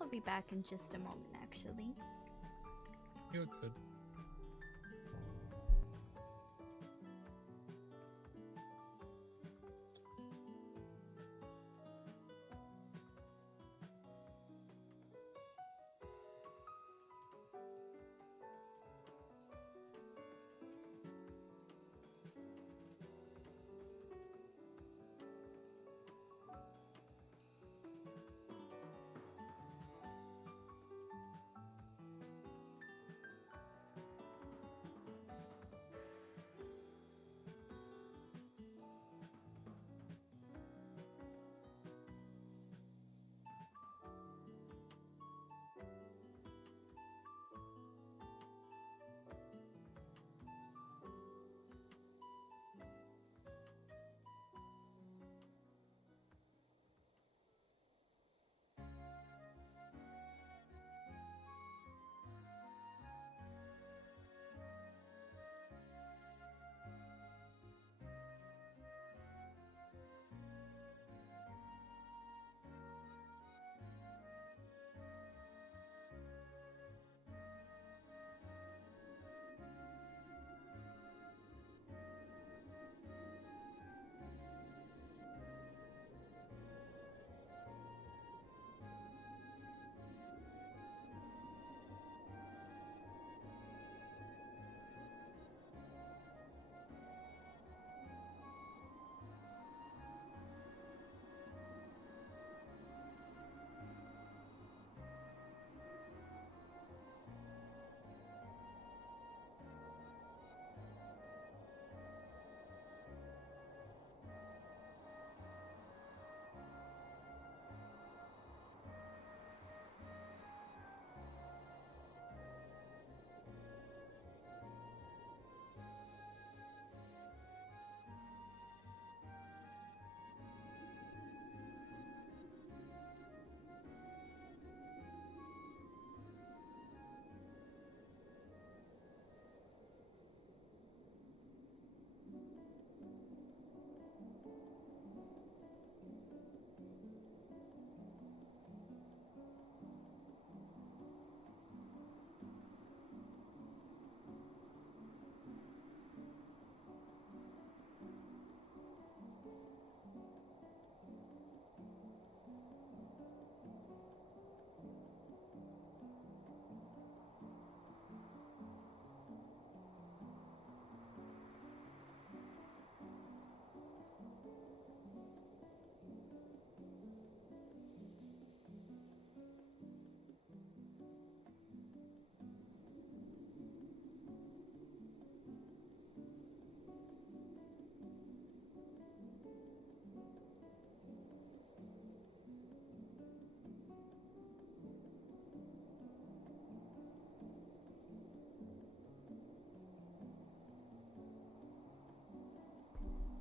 I'll be back in just a moment, actually. You're good.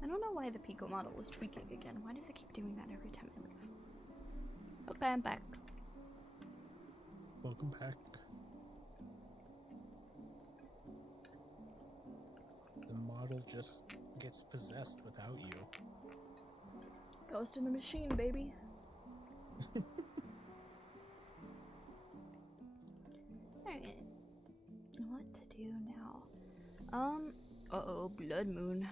I don't know why the PIKO model was tweaking again. Why does it keep doing that every time I leave? Okay, I'm back. Welcome back. The model just gets possessed without you. Ghost in the machine, baby. Alright. What to do now? Uh-oh, blood moon.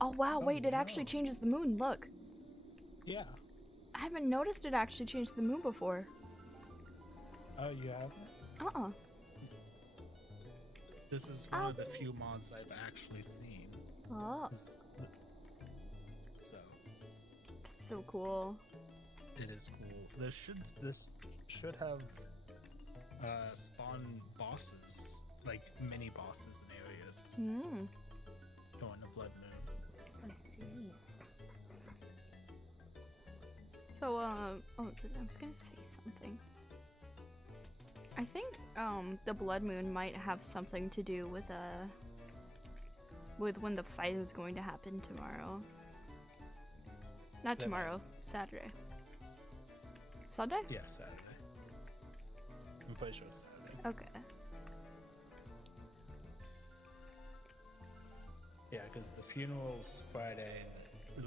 Oh wow, wait, it actually changes the moon, look. Yeah. I haven't noticed it actually changed the moon before. Oh, you haven't? Uh-uh. This is one of the few mods I've actually seen. Oh. So. That's so cool. It is cool. This should have spawn bosses, like mini bosses in areas. Hmm. During the blood moon. I see. So, oh, I was gonna say something. I think, the blood moon might have something to do with when the fight is going to happen tomorrow. Not tomorrow, Saturday. Sunday? Yeah, Saturday. I'm pretty sure it's Saturday. Okay. Yeah, because the funeral's Friday,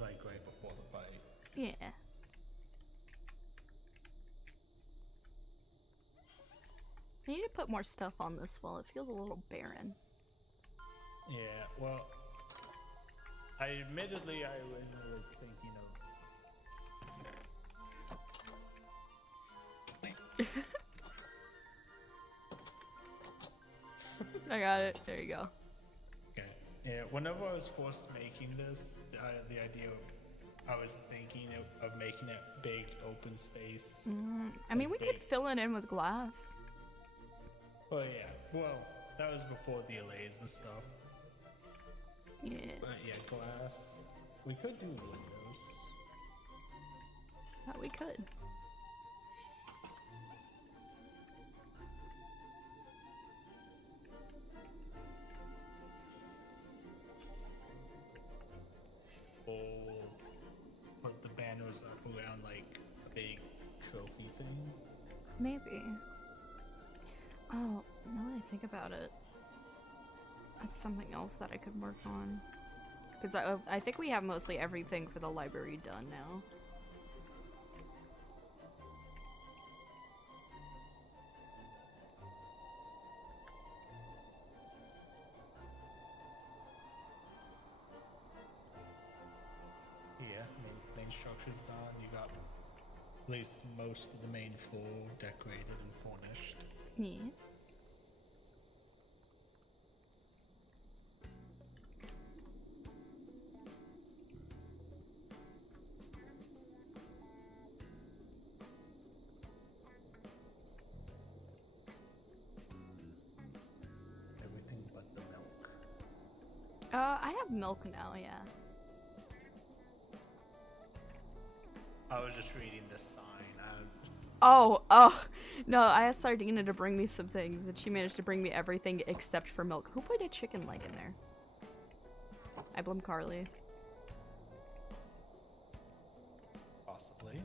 like right before the fight. Yeah. I need to put more stuff on this wall. It feels a little barren. Yeah, well, admittedly, I was thinking of... I got it. There you go. Okay. Yeah, whenever I was first making this, the idea I was thinking of making it big open space. I mean, we could fill it in with glass. Oh yeah, well, that was before the allays and stuff. Yeah. But yeah, glass. We could do windows. Oh, we could. Or put the banners up around like a big trophy thing. Maybe. Oh, now that I think about it, that's something else that I could work on. Because I think we have mostly everything for the library done now. Yeah, main structure's done. You got at least most of the main floor decorated and furnished. Yeah. Everything but the milk. I have milk now, yeah. I was just reading this sign. Oh, no, I asked Sardina to bring me some things, and she managed to bring me everything except for milk. Who put a chicken leg in there? I blame Carly. Possibly.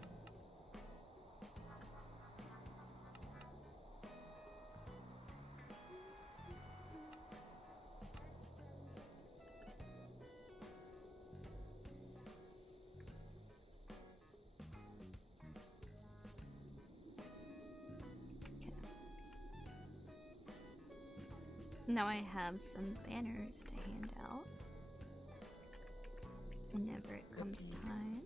Now I have some banners to hand out whenever it comes time.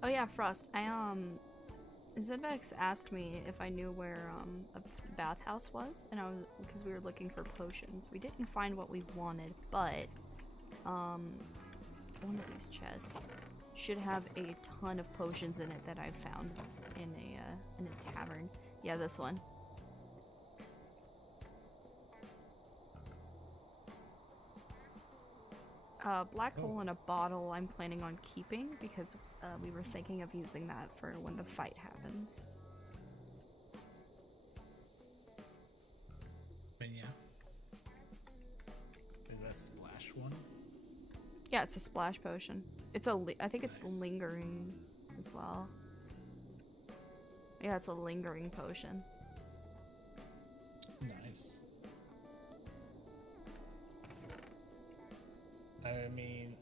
Oh yeah, Frost, Zedvex asked me if I knew where a bathhouse was, and because we were looking for potions. We didn't find what we wanted, but one of these chests should have a ton of potions in it that I found in a tavern. Yeah, this one. Black hole in a bottle I'm planning on keeping because we were thinking of using that for when the fight happens. And yeah. Is that splash one? Yeah, it's a splash potion. It's I think it's lingering as well. Yeah, it's a lingering potion. Nice. I mean,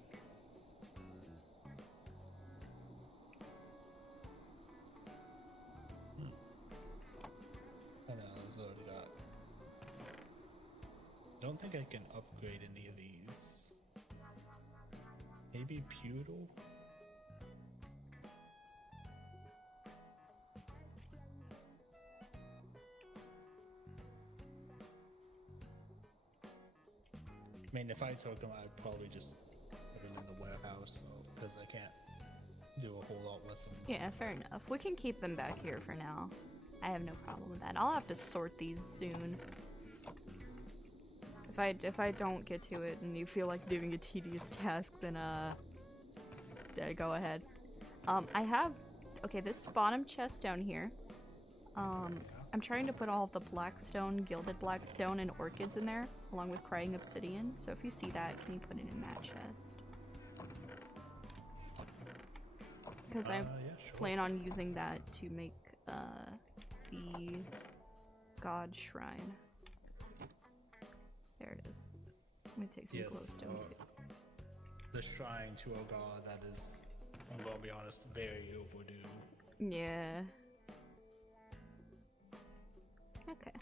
what else? don't think I can upgrade any of these. Maybe Pewdle? I mean, if I took them, I'd probably just put them in the warehouse, because I can't do a whole lot with them. Yeah, fair enough. We can keep them back here for now. I have no problem with that. I'll have to sort these soon. If I don't get to it and you feel like doing a tedious task, then yeah, go ahead. I have this bottom chest down here. I'm trying to put all of the blackstone, gilded blackstone, and orchids in there, along with crying obsidian. So if you see that, can you put it in that chest? Because I plan on using that to make the god shrine. There it is. I'm gonna take some glowstone too. The shrine to a god that is, I'm gonna be honest, very overdue. Yeah. Okay.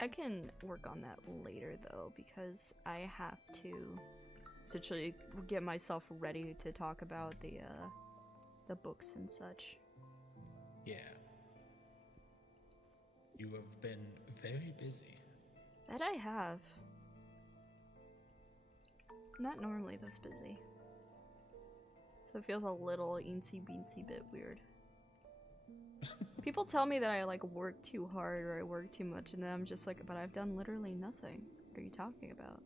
I can work on that later though, because I have to essentially get myself ready to talk about the books and such. Yeah. You have been very busy. That I have. Not normally this busy. So it feels a little eensy beensy bit weird. People tell me that I like work too hard or I work too much, and then I'm just like, but I've done literally nothing. What are you talking about?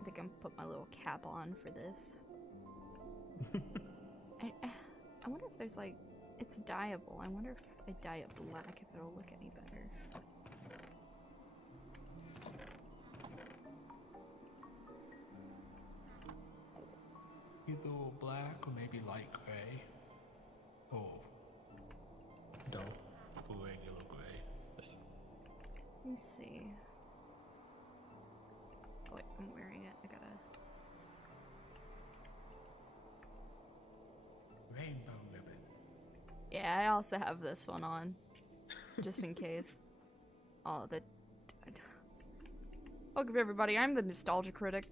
I think I'm gonna put my little cap on for this. I wonder if there's like, it's dyeable. I wonder if I dye it black if it'll look any better. Either black or maybe light gray. Or dull or regular gray. Let me see. Oh wait, I'm wearing it. I gotta... Rainbow ribbon. Yeah, I also have this one on. Just in case. Oh, that... Welcome everybody, I'm the nostalgia critic.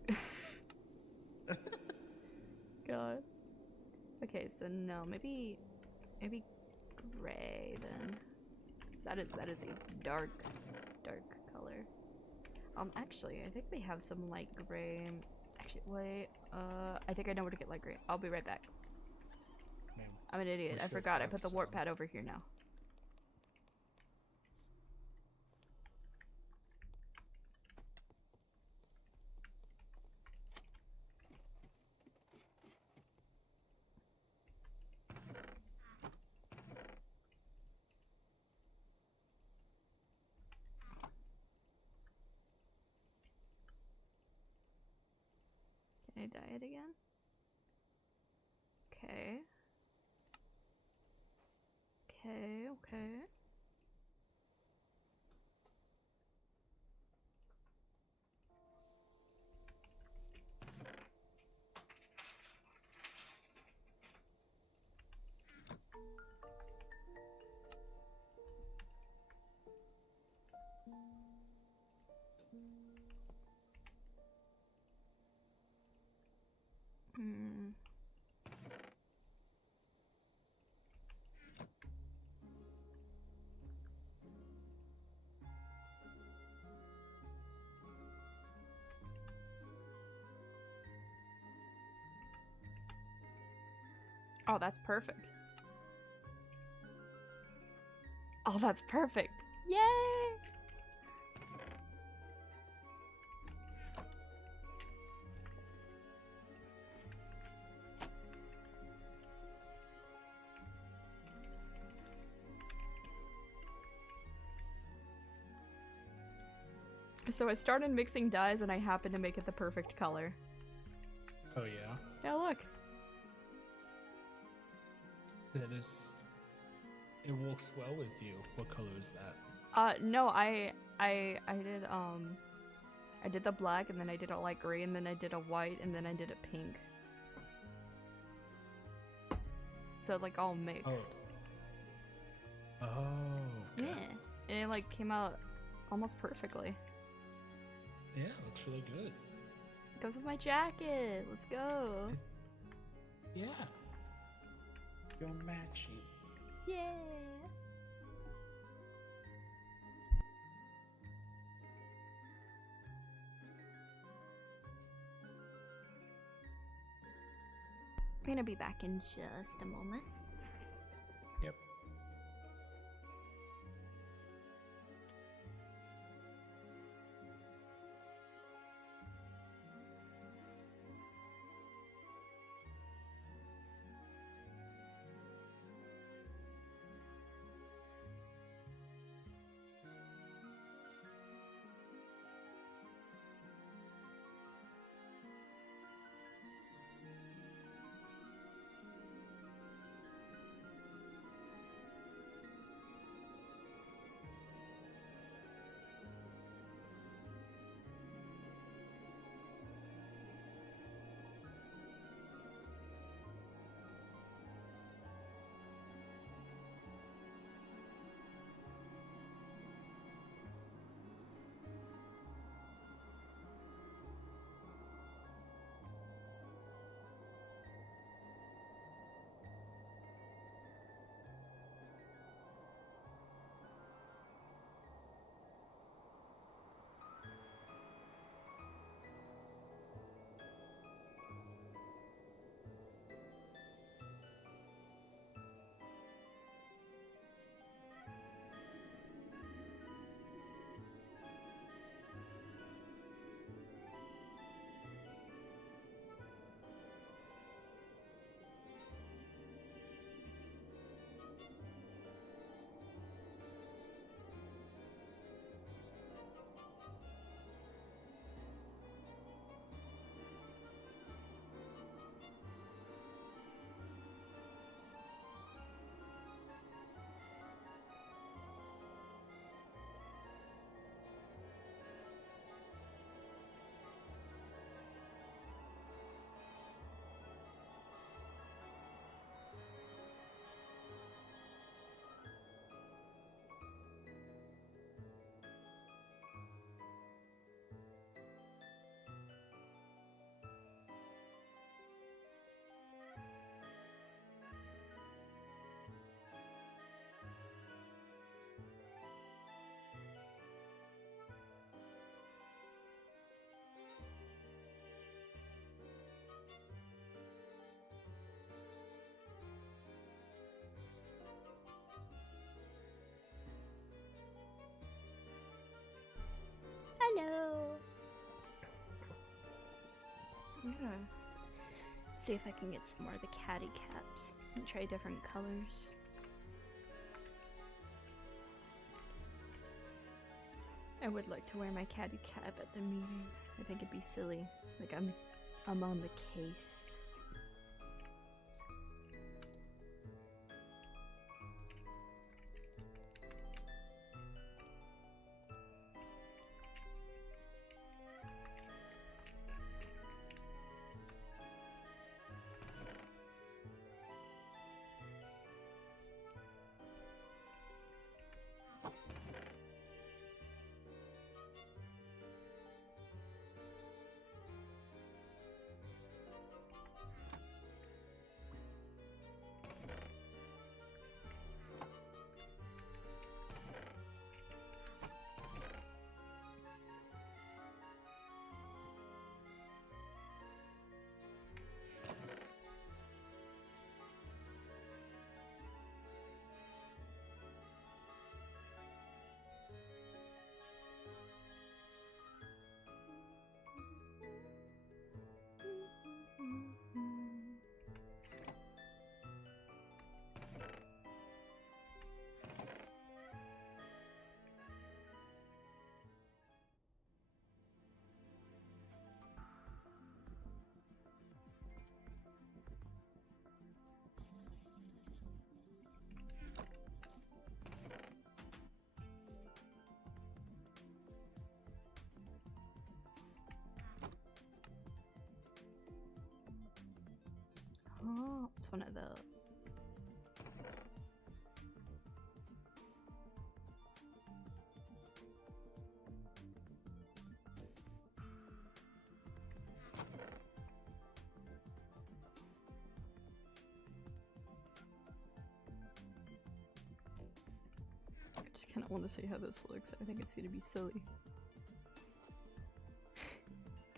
God. Okay, so no, maybe gray then. So that is a dark color. Actually, I think we have some light gray. Actually, wait. I think I know where to get light gray. I'll be right back. I'm an idiot. I forgot. I put the warp pad over here now. Can I dye it again? Okay. Okay. Oh, that's perfect. Oh, that's perfect. Yay! So I started mixing dyes and I happened to make it the perfect color. Oh yeah? Yeah, look. That is... It works well with you. What color is that? No, I did, I did the black, and then I did a light gray, and then I did a white, and then I did a pink. So like all mixed. Oh. Okay. Yeah. And it like came out almost perfectly. Yeah, looks really good. Goes with my jacket. Let's go. Yeah. You're matching. Yeah. I'm gonna be back in just a moment. Yep. Hello. I'm gonna see if I can get some more of the caddy caps and try different colors. I would like to wear my caddy cap at the meeting. I think it'd be silly. Like I'm on the case. one of those. I just kind of want to see how this looks. I think it's gonna be silly.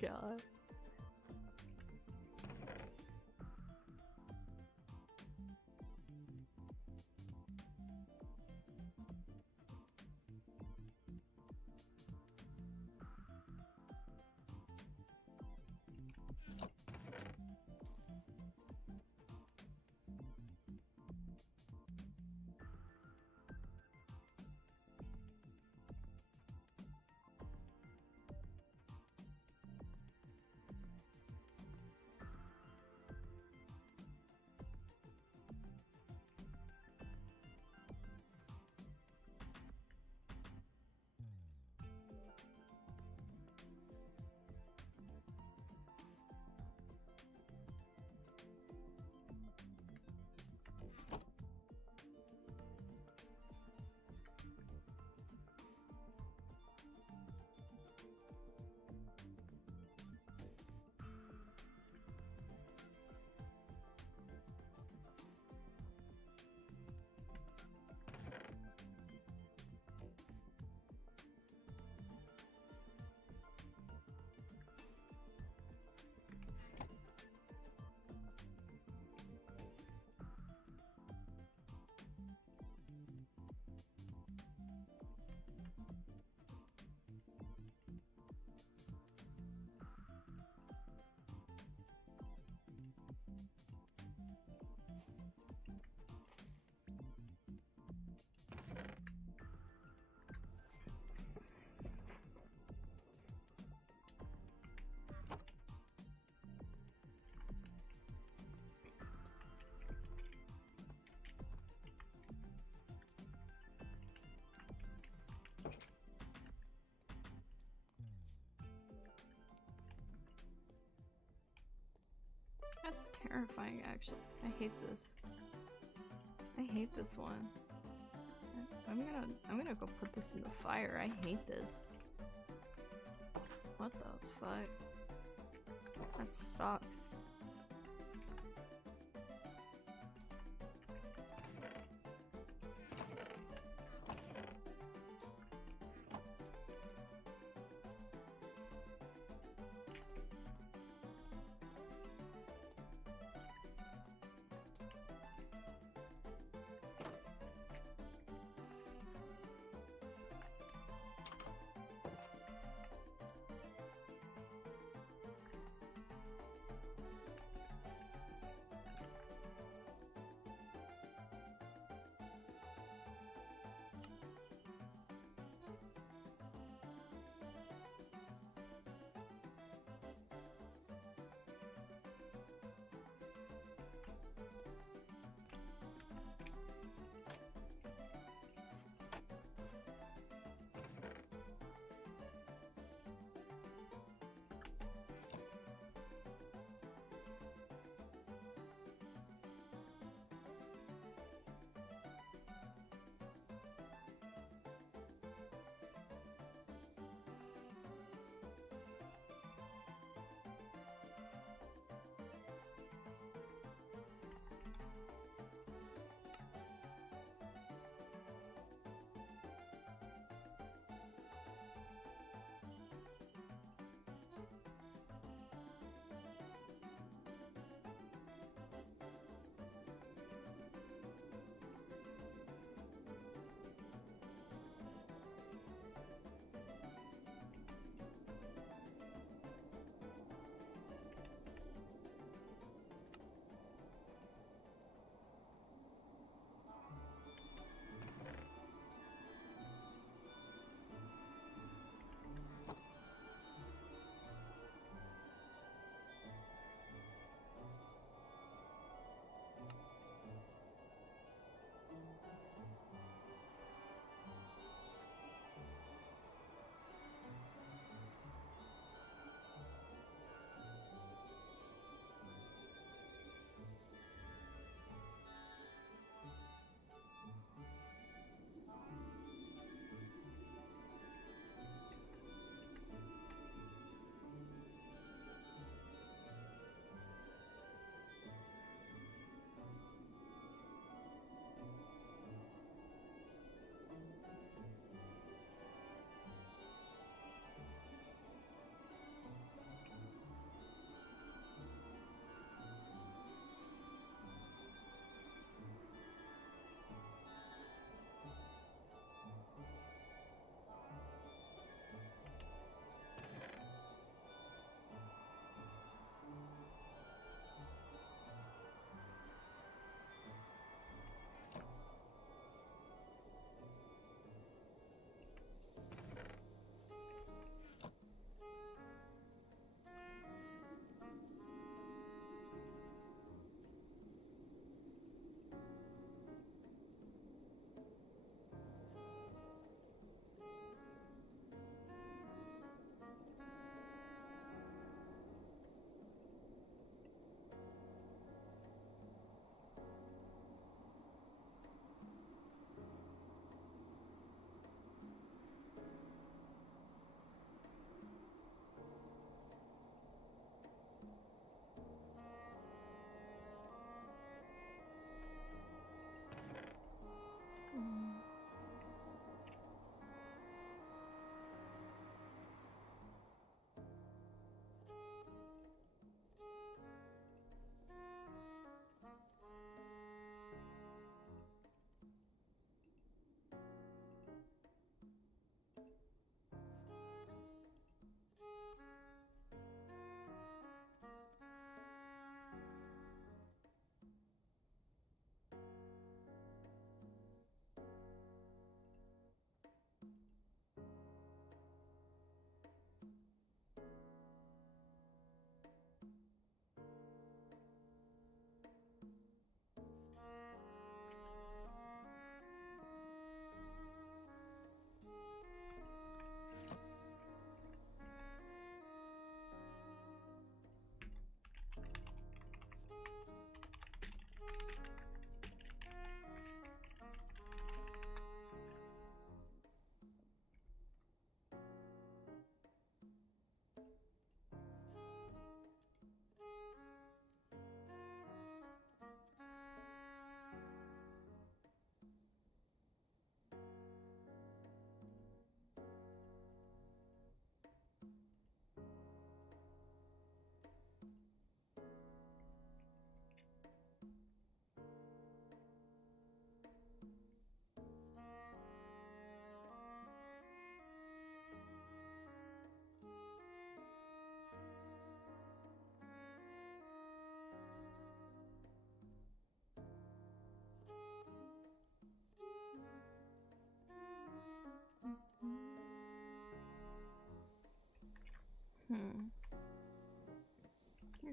God. That's terrifying, actually. I hate this. I hate this one. I'm gonna go put this in the fire. I hate this. What the fuck? That sucks.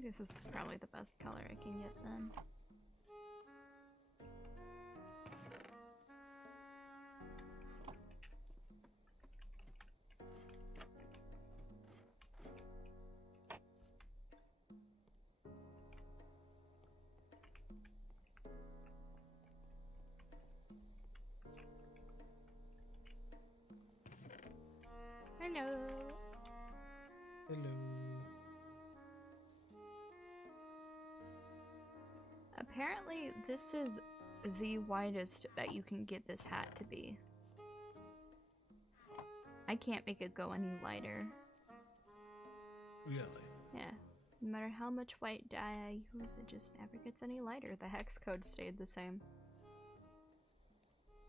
guess this is probably the best color I can get then. Hello. Hello. Apparently, this is the widest that you can get this hat to be. I can't make it go any lighter. Really? Yeah. No matter how much white dye I use, it just never gets any lighter. The hex code stayed the same.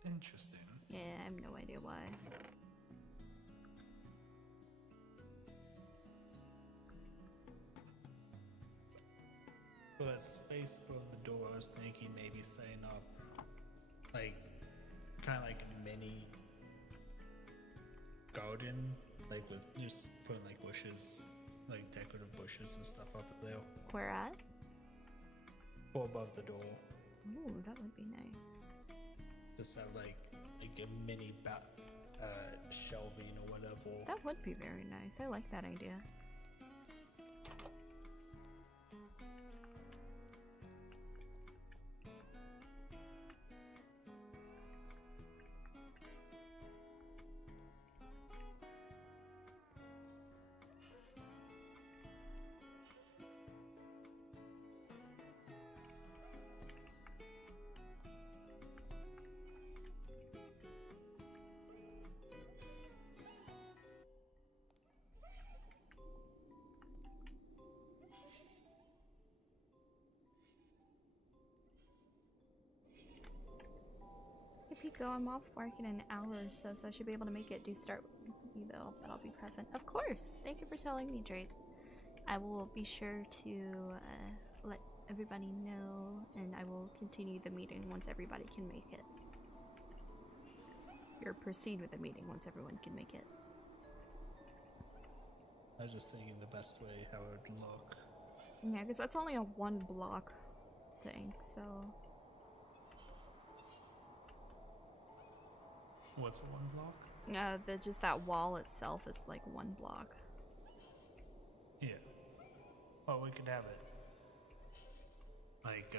Interesting. Yeah, I have no idea why. For that space above the door, I was thinking maybe setting up, like, kind of like a mini garden, like with just putting like bushes, like decorative bushes and stuff up there. Where at? Or above the door. Ooh, that would be nice. Just have like a mini shelving or whatever. That would be very nice. I like that idea. Hey PIKO, I'm off work in an hour or so, so I should be able to make it do start with you though, but I'll be present. Of course! Thank you for telling me, Drake. I will be sure to let everybody know, and I will continue the meeting once everybody can make it. Or proceed with the meeting once everyone can make it. I was just thinking the best way how it would look. Yeah, because that's only a one block thing, so... What's a one block? Just that wall itself is like one block. Yeah. Well, we could have it like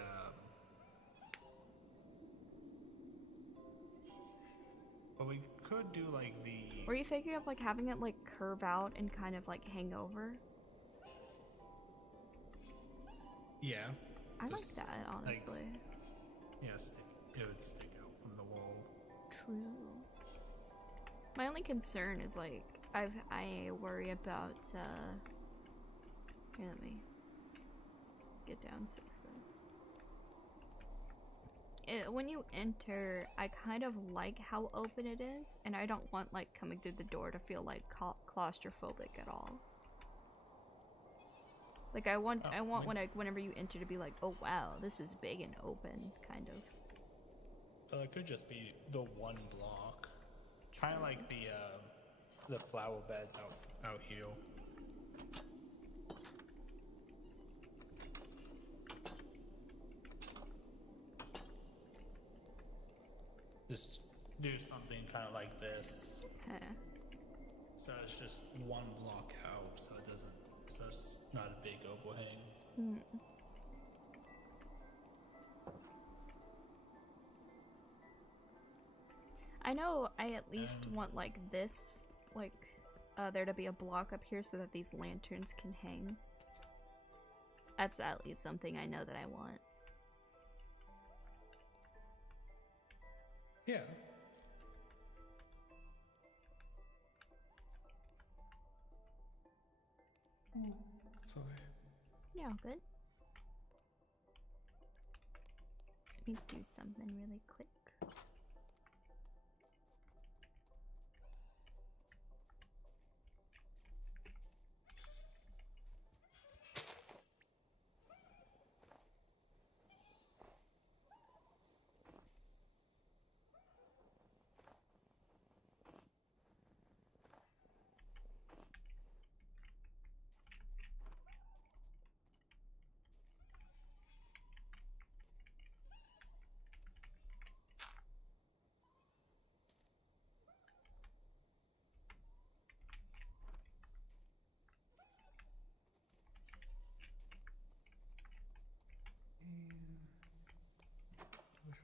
but we could do like the. Were you thinking of like having it like curve out and kind of like hang over? Yeah. I like Just, that, honestly. Yeah, it would stick out from the wall. True. My only concern is like I worry about here, let me get down so when you enter, I kind of like how open it is, and I don't want like coming through the door to feel like claustrophobic at all. Like I want whenever you enter to be like, oh wow, this is big and open, kind of. So it could just be the one block, kind of like the flower beds out here. Just do something kind of like this. Okay. So it's just one block out, so it's not a big overhang. Mm. I know I at least want like this, like there to be a block up here so that these lanterns can hang. That's at least something I know that I want. Yeah. Sorry. Yeah, all good. Let me do something really quick.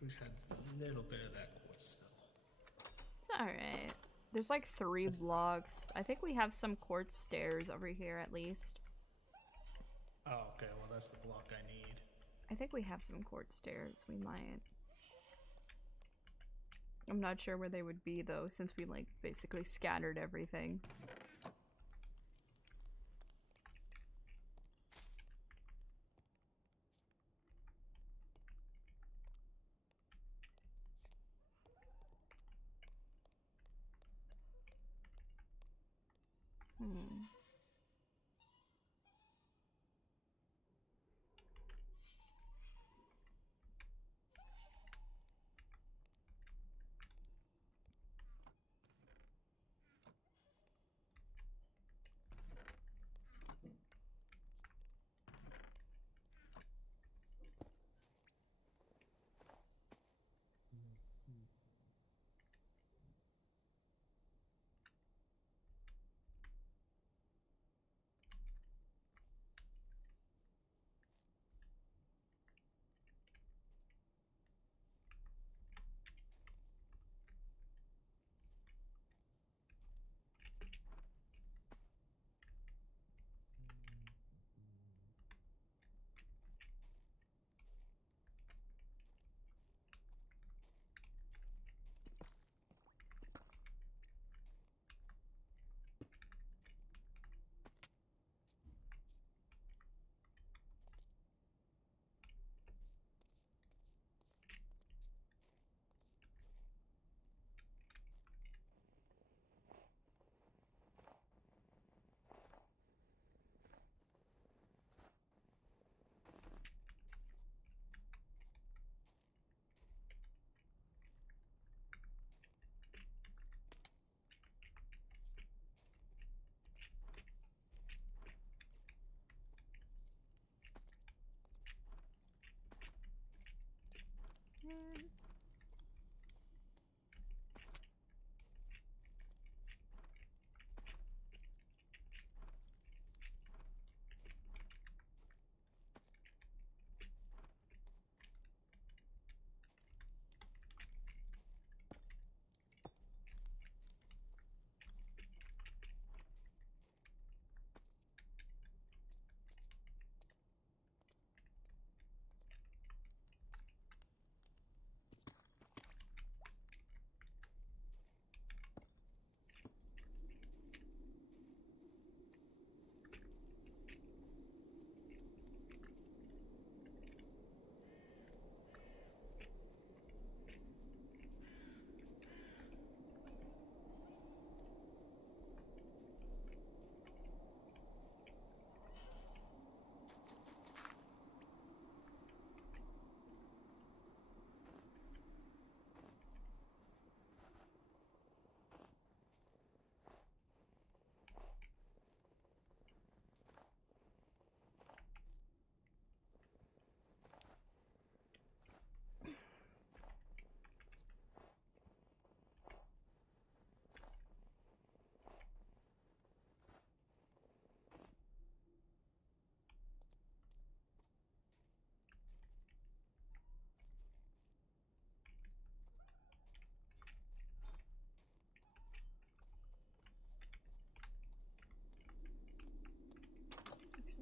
Wish I had a little bit of that quartz still. It's alright. There's like 3 blocks. I think we have some quartz stairs over here at least. Oh, okay, well that's the block I need. I think we have some quartz stairs. We might. I'm not sure where they would be though, since we like basically scattered everything.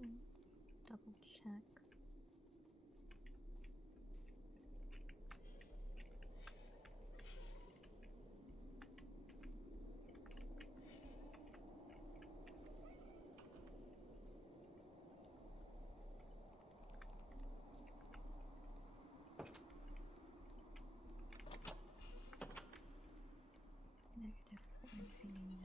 Hmm. Double check. -459.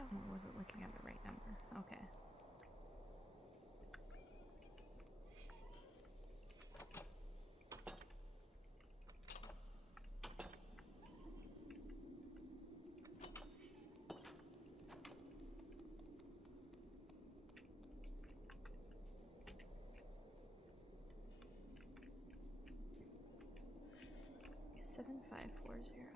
Oh, I wasn't looking at the right number. Okay. -7540.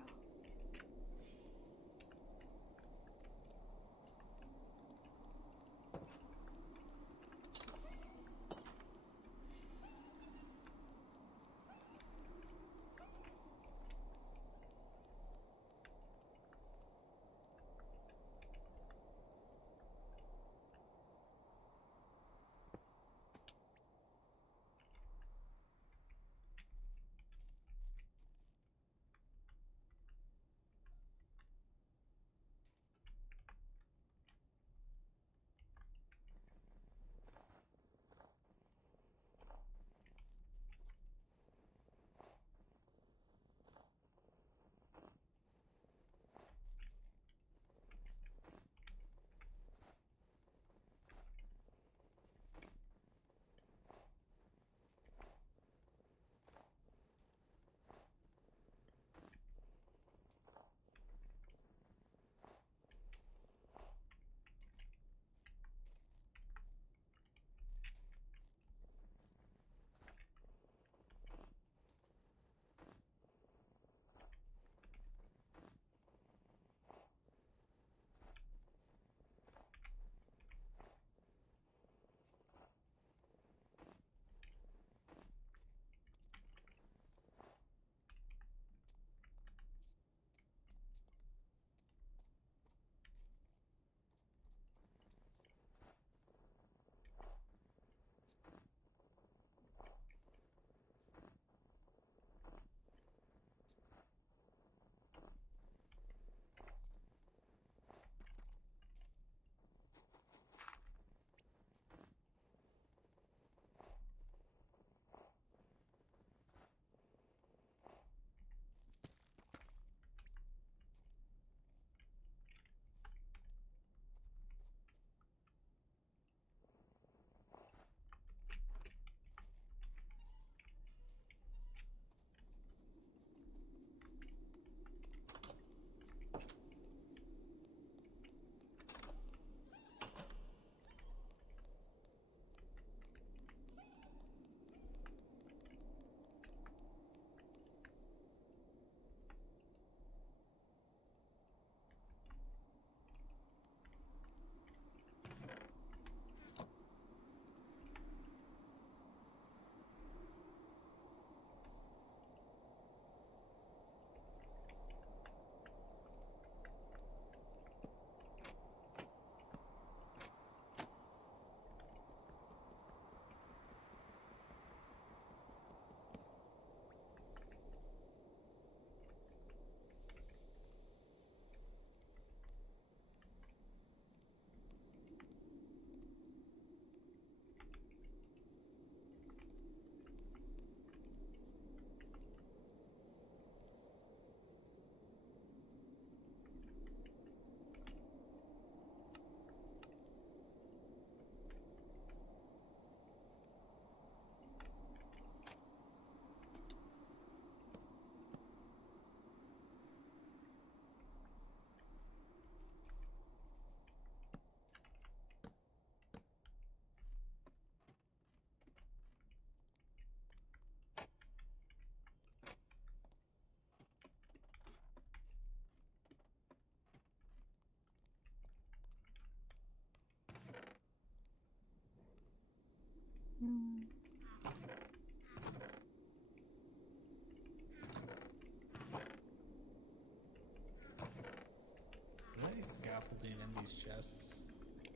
scaffolding in these chests?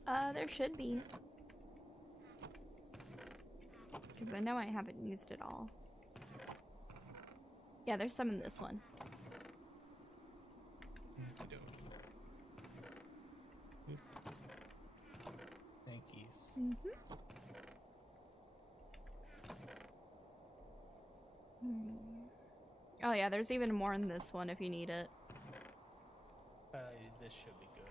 There should be. Because I know I haven't used it all. Yeah, there's some in this one. Thank yous. Oh yeah, there's even more in this one if you need it. This should be good.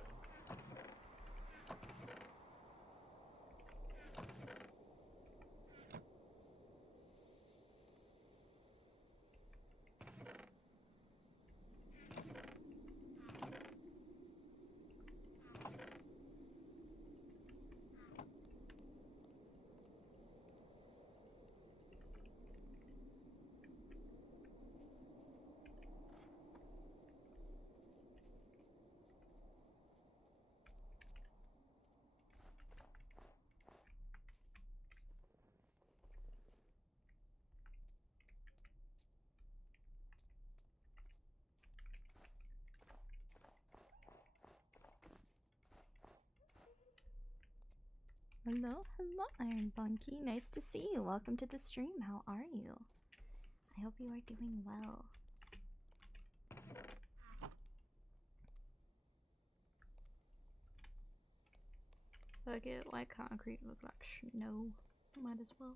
Hello, hello, Iron Bunky. Nice to see you. Welcome to the stream. How are you? I hope you are doing well. Look at why concrete look like snow. Might as well.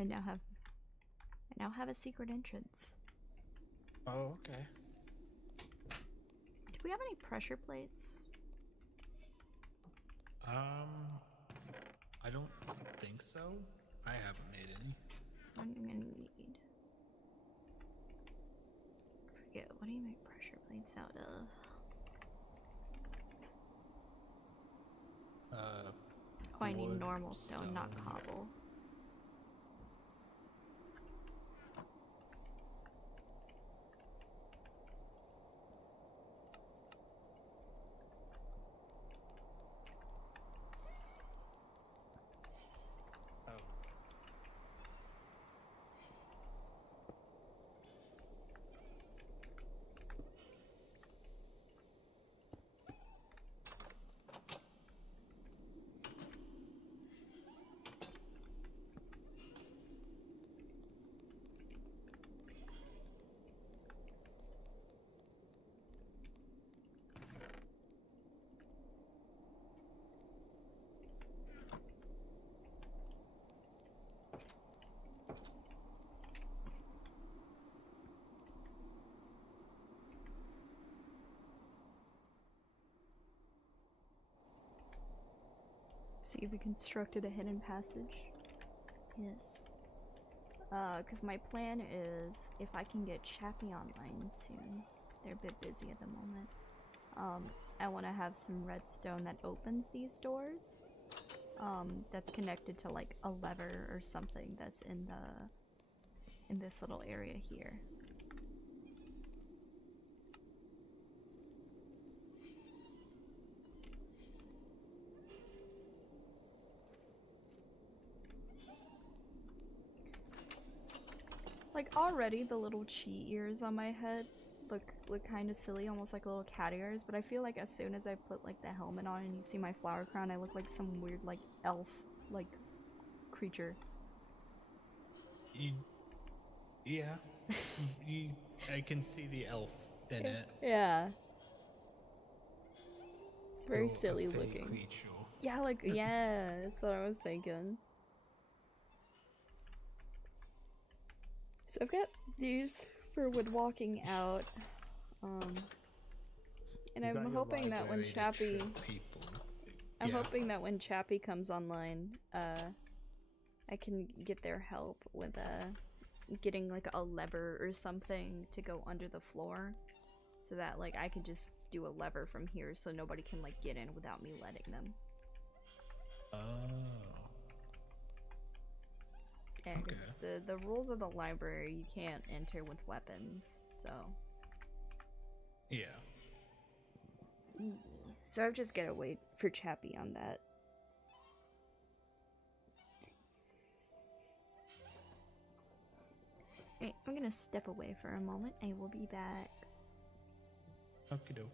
I now have a secret entrance. Oh, okay. Do we have any pressure plates? I don't think so. I haven't made any. I'm gonna need. Forget, what do you make pressure plates out of? Oh, I need Wood, normal stone, not cobble. See if we constructed a hidden passage. Yes. Cause my plan is if I can get Chappie online soon. They're a bit busy at the moment. I want to have some redstone that opens these doors. That's connected to like a lever or something that's in this little area here. Like already the little cheat ears on my head look kind of silly, almost like little cat ears, but I feel like as soon as I put like the helmet on and you see my flower crown, I look like some weird like elf like creature. Yeah. I can see the elf in it. Yeah. It's very You're silly a fey looking. creature. Yeah, like yeah, that's what I was thinking. So I've got these for when walking out. And You got I'm your hoping that when library to Chappie show people. I'm Yeah. hoping that when Chappie comes online, I can get their help with getting like a lever or something to go under the floor, so that like I can just do a lever from here, so nobody can like get in without me letting them. Oh. Yeah, 'cause the rules of the library, you can't enter with weapons, so. Yeah. So I've just gotta wait for Chappie on that. Alright, I'm gonna step away for a moment. I will be back. Okie doke.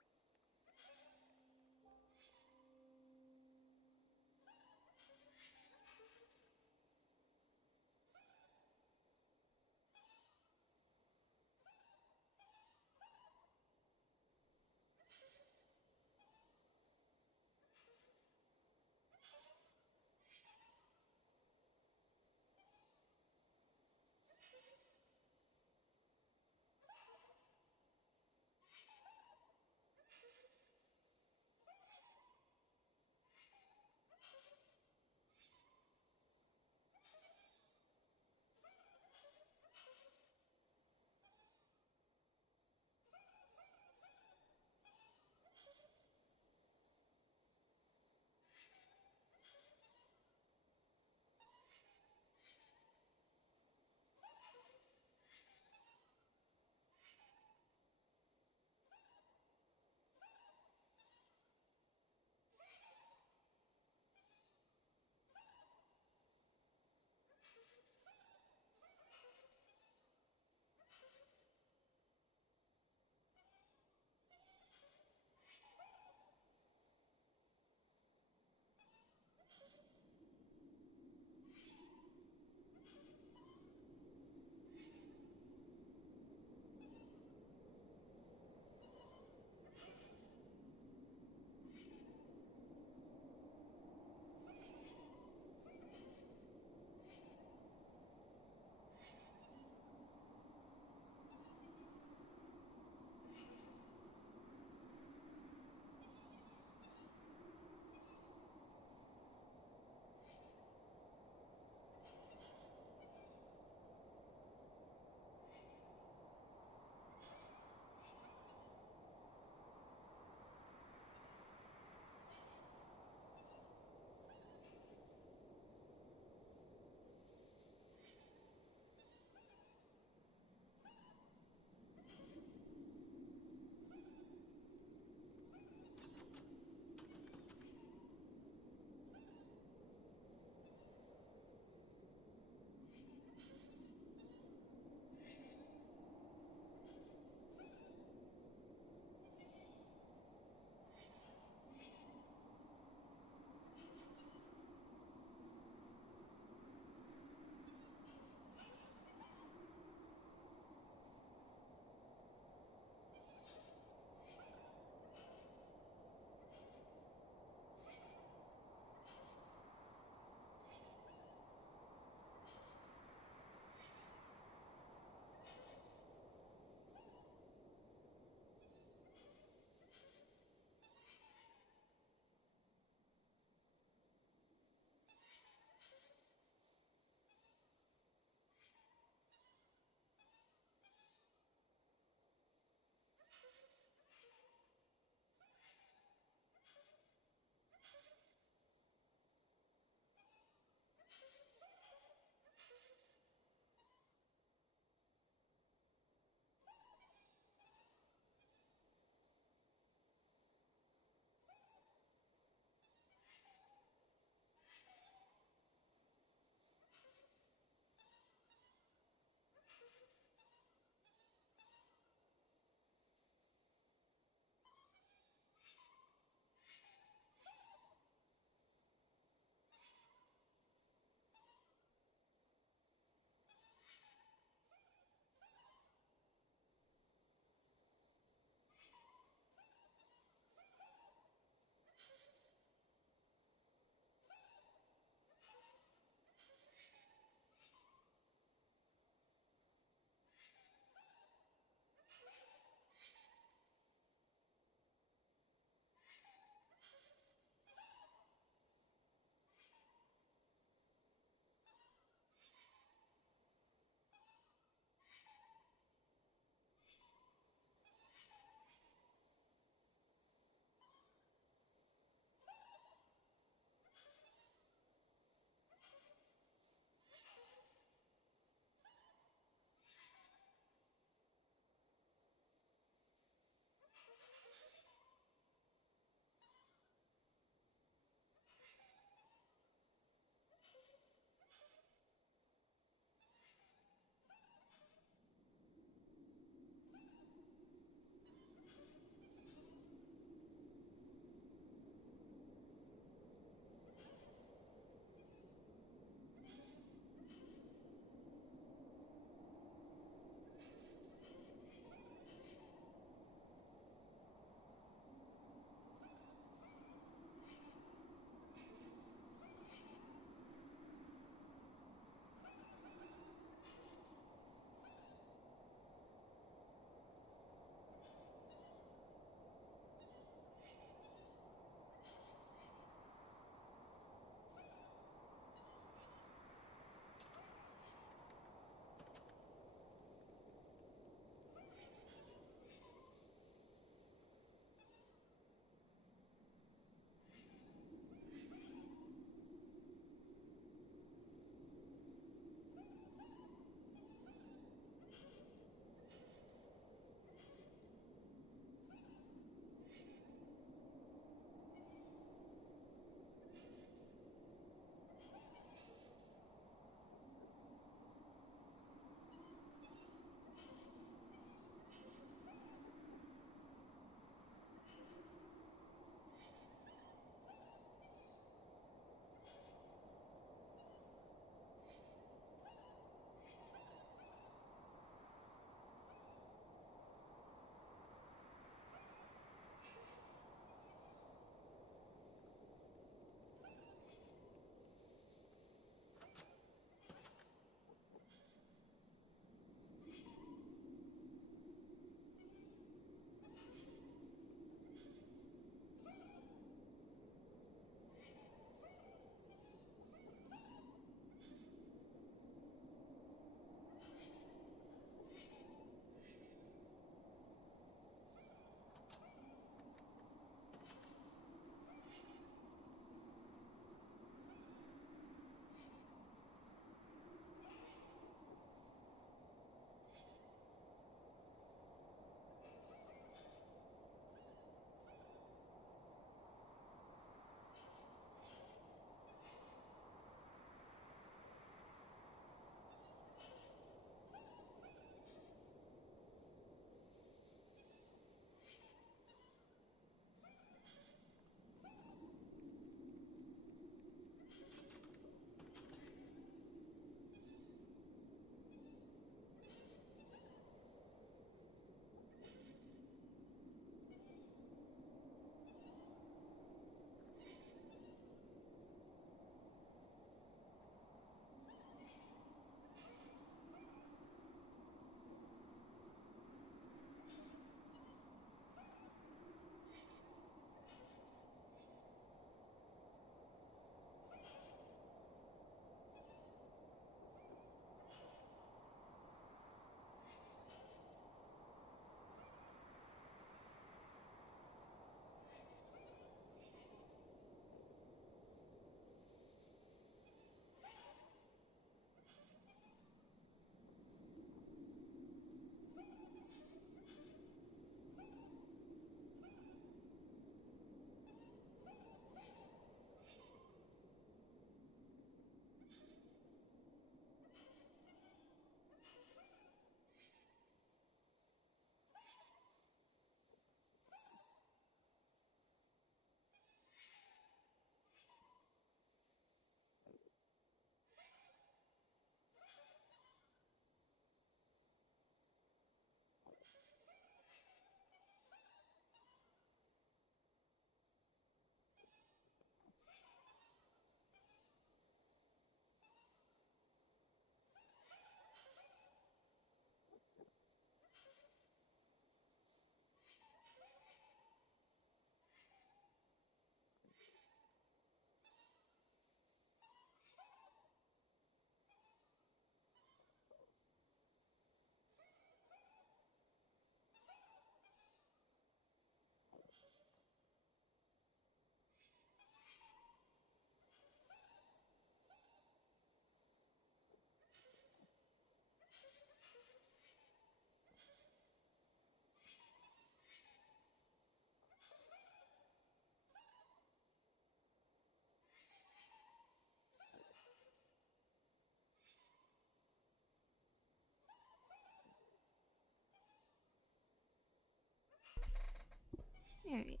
Alright.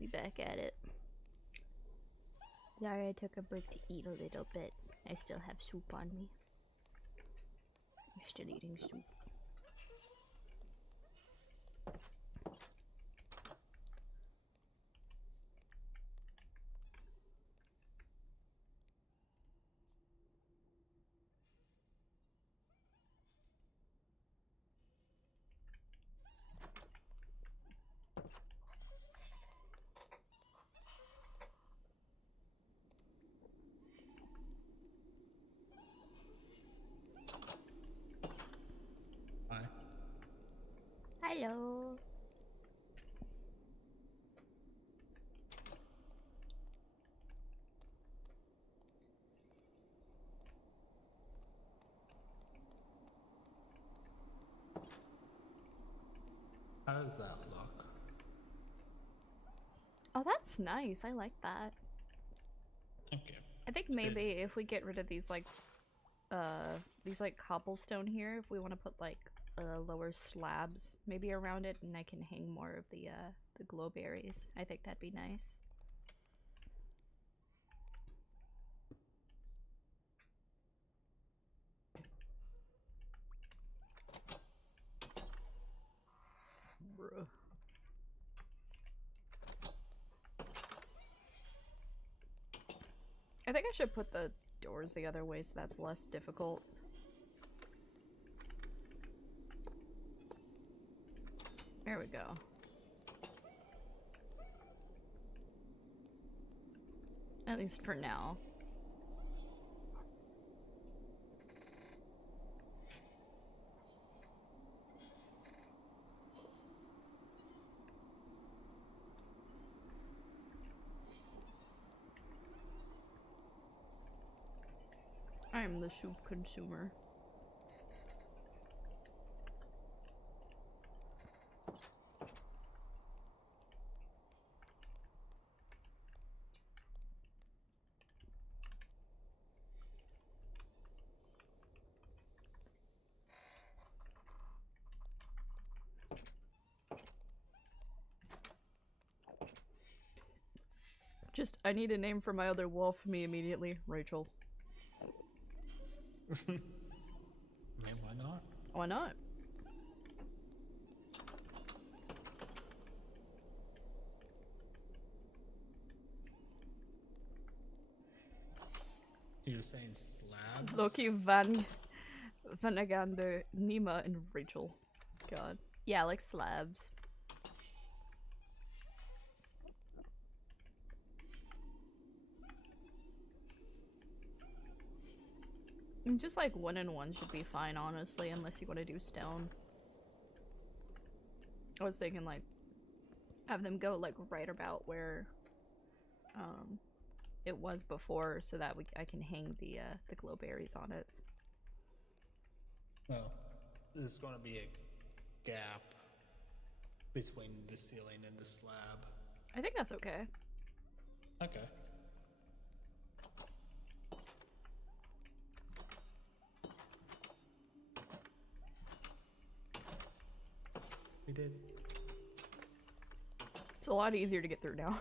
We back at it. Sorry I took a break to eat a little bit. I still have soup on me. I'm still eating soup. Hi. Hello. How does that look? Oh, that's nice. I like that. Thank you. I think maybe if we get rid of these like cobblestone here, if we want to put like lower slabs maybe around it, and I can hang more of the glow berries. I think that'd be nice. Bruh. I think I should put the doors the other way so that's less difficult. There we go. At least for now. I'm the soup consumer. Just, I need a name for my other wolf. Me immediately, Rachel. I mean, why not? Why not? You're saying slabs? Loki, Vanagander, Nima, and Rachel. God. Yeah, like slabs. Just like 1 and 1 should be fine, honestly, unless you want to do stone. I was thinking like have them go like right about where it was before, so that I can hang the glow berries on it. Well, there's going to be a gap between the ceiling and the slab. I think that's okay. Okay. We did. It's a lot easier to get through now.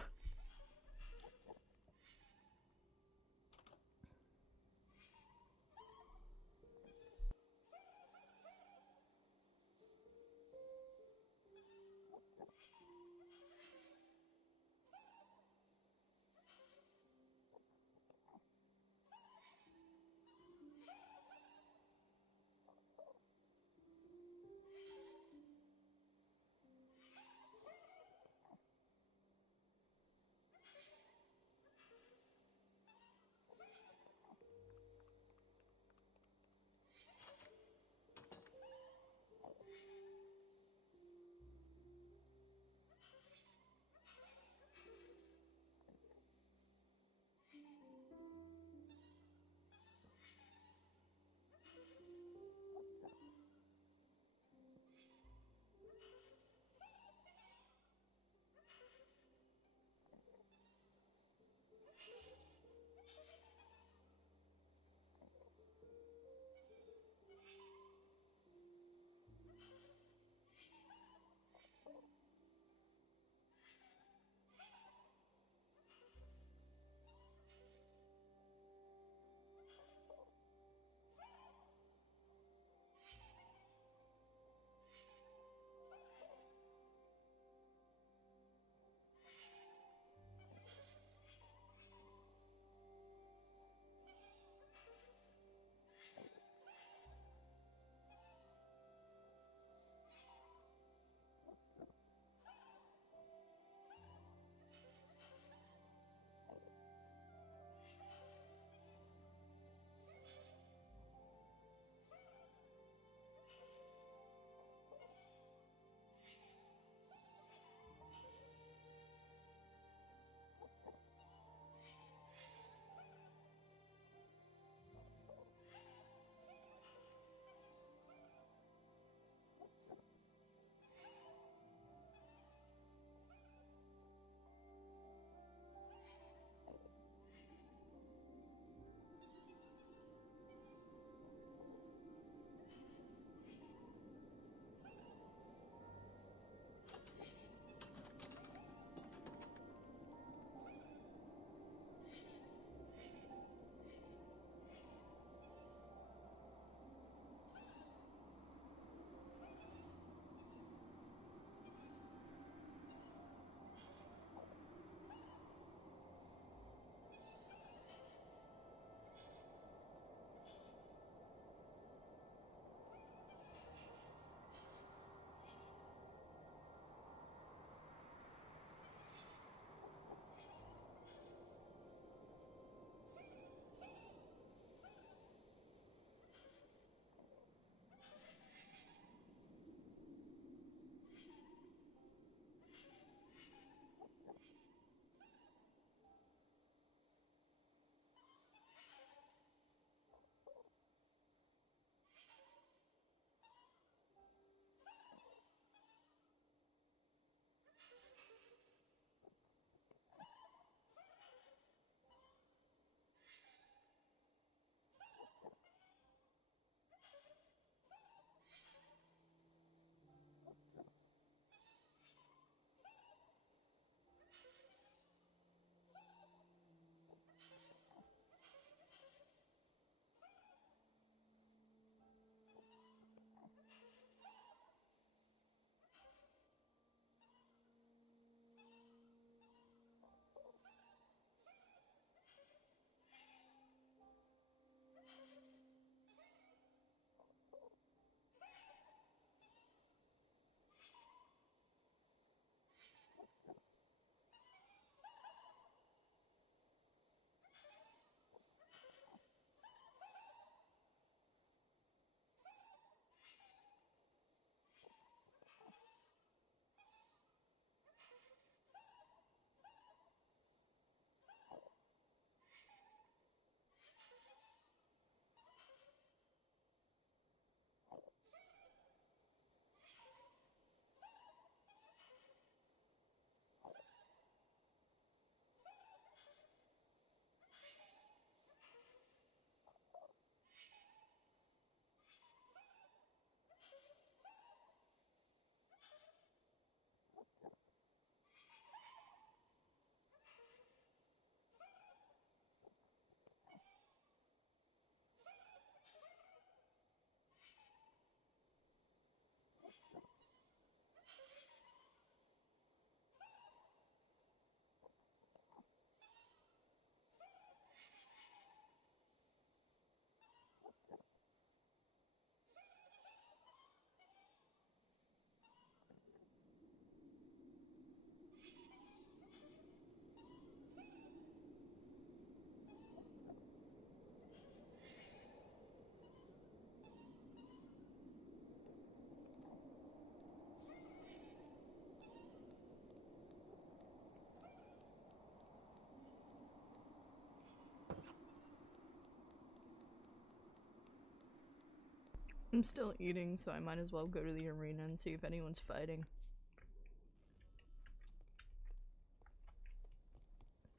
I'm still eating, so I might as well go to the arena and see if anyone's fighting.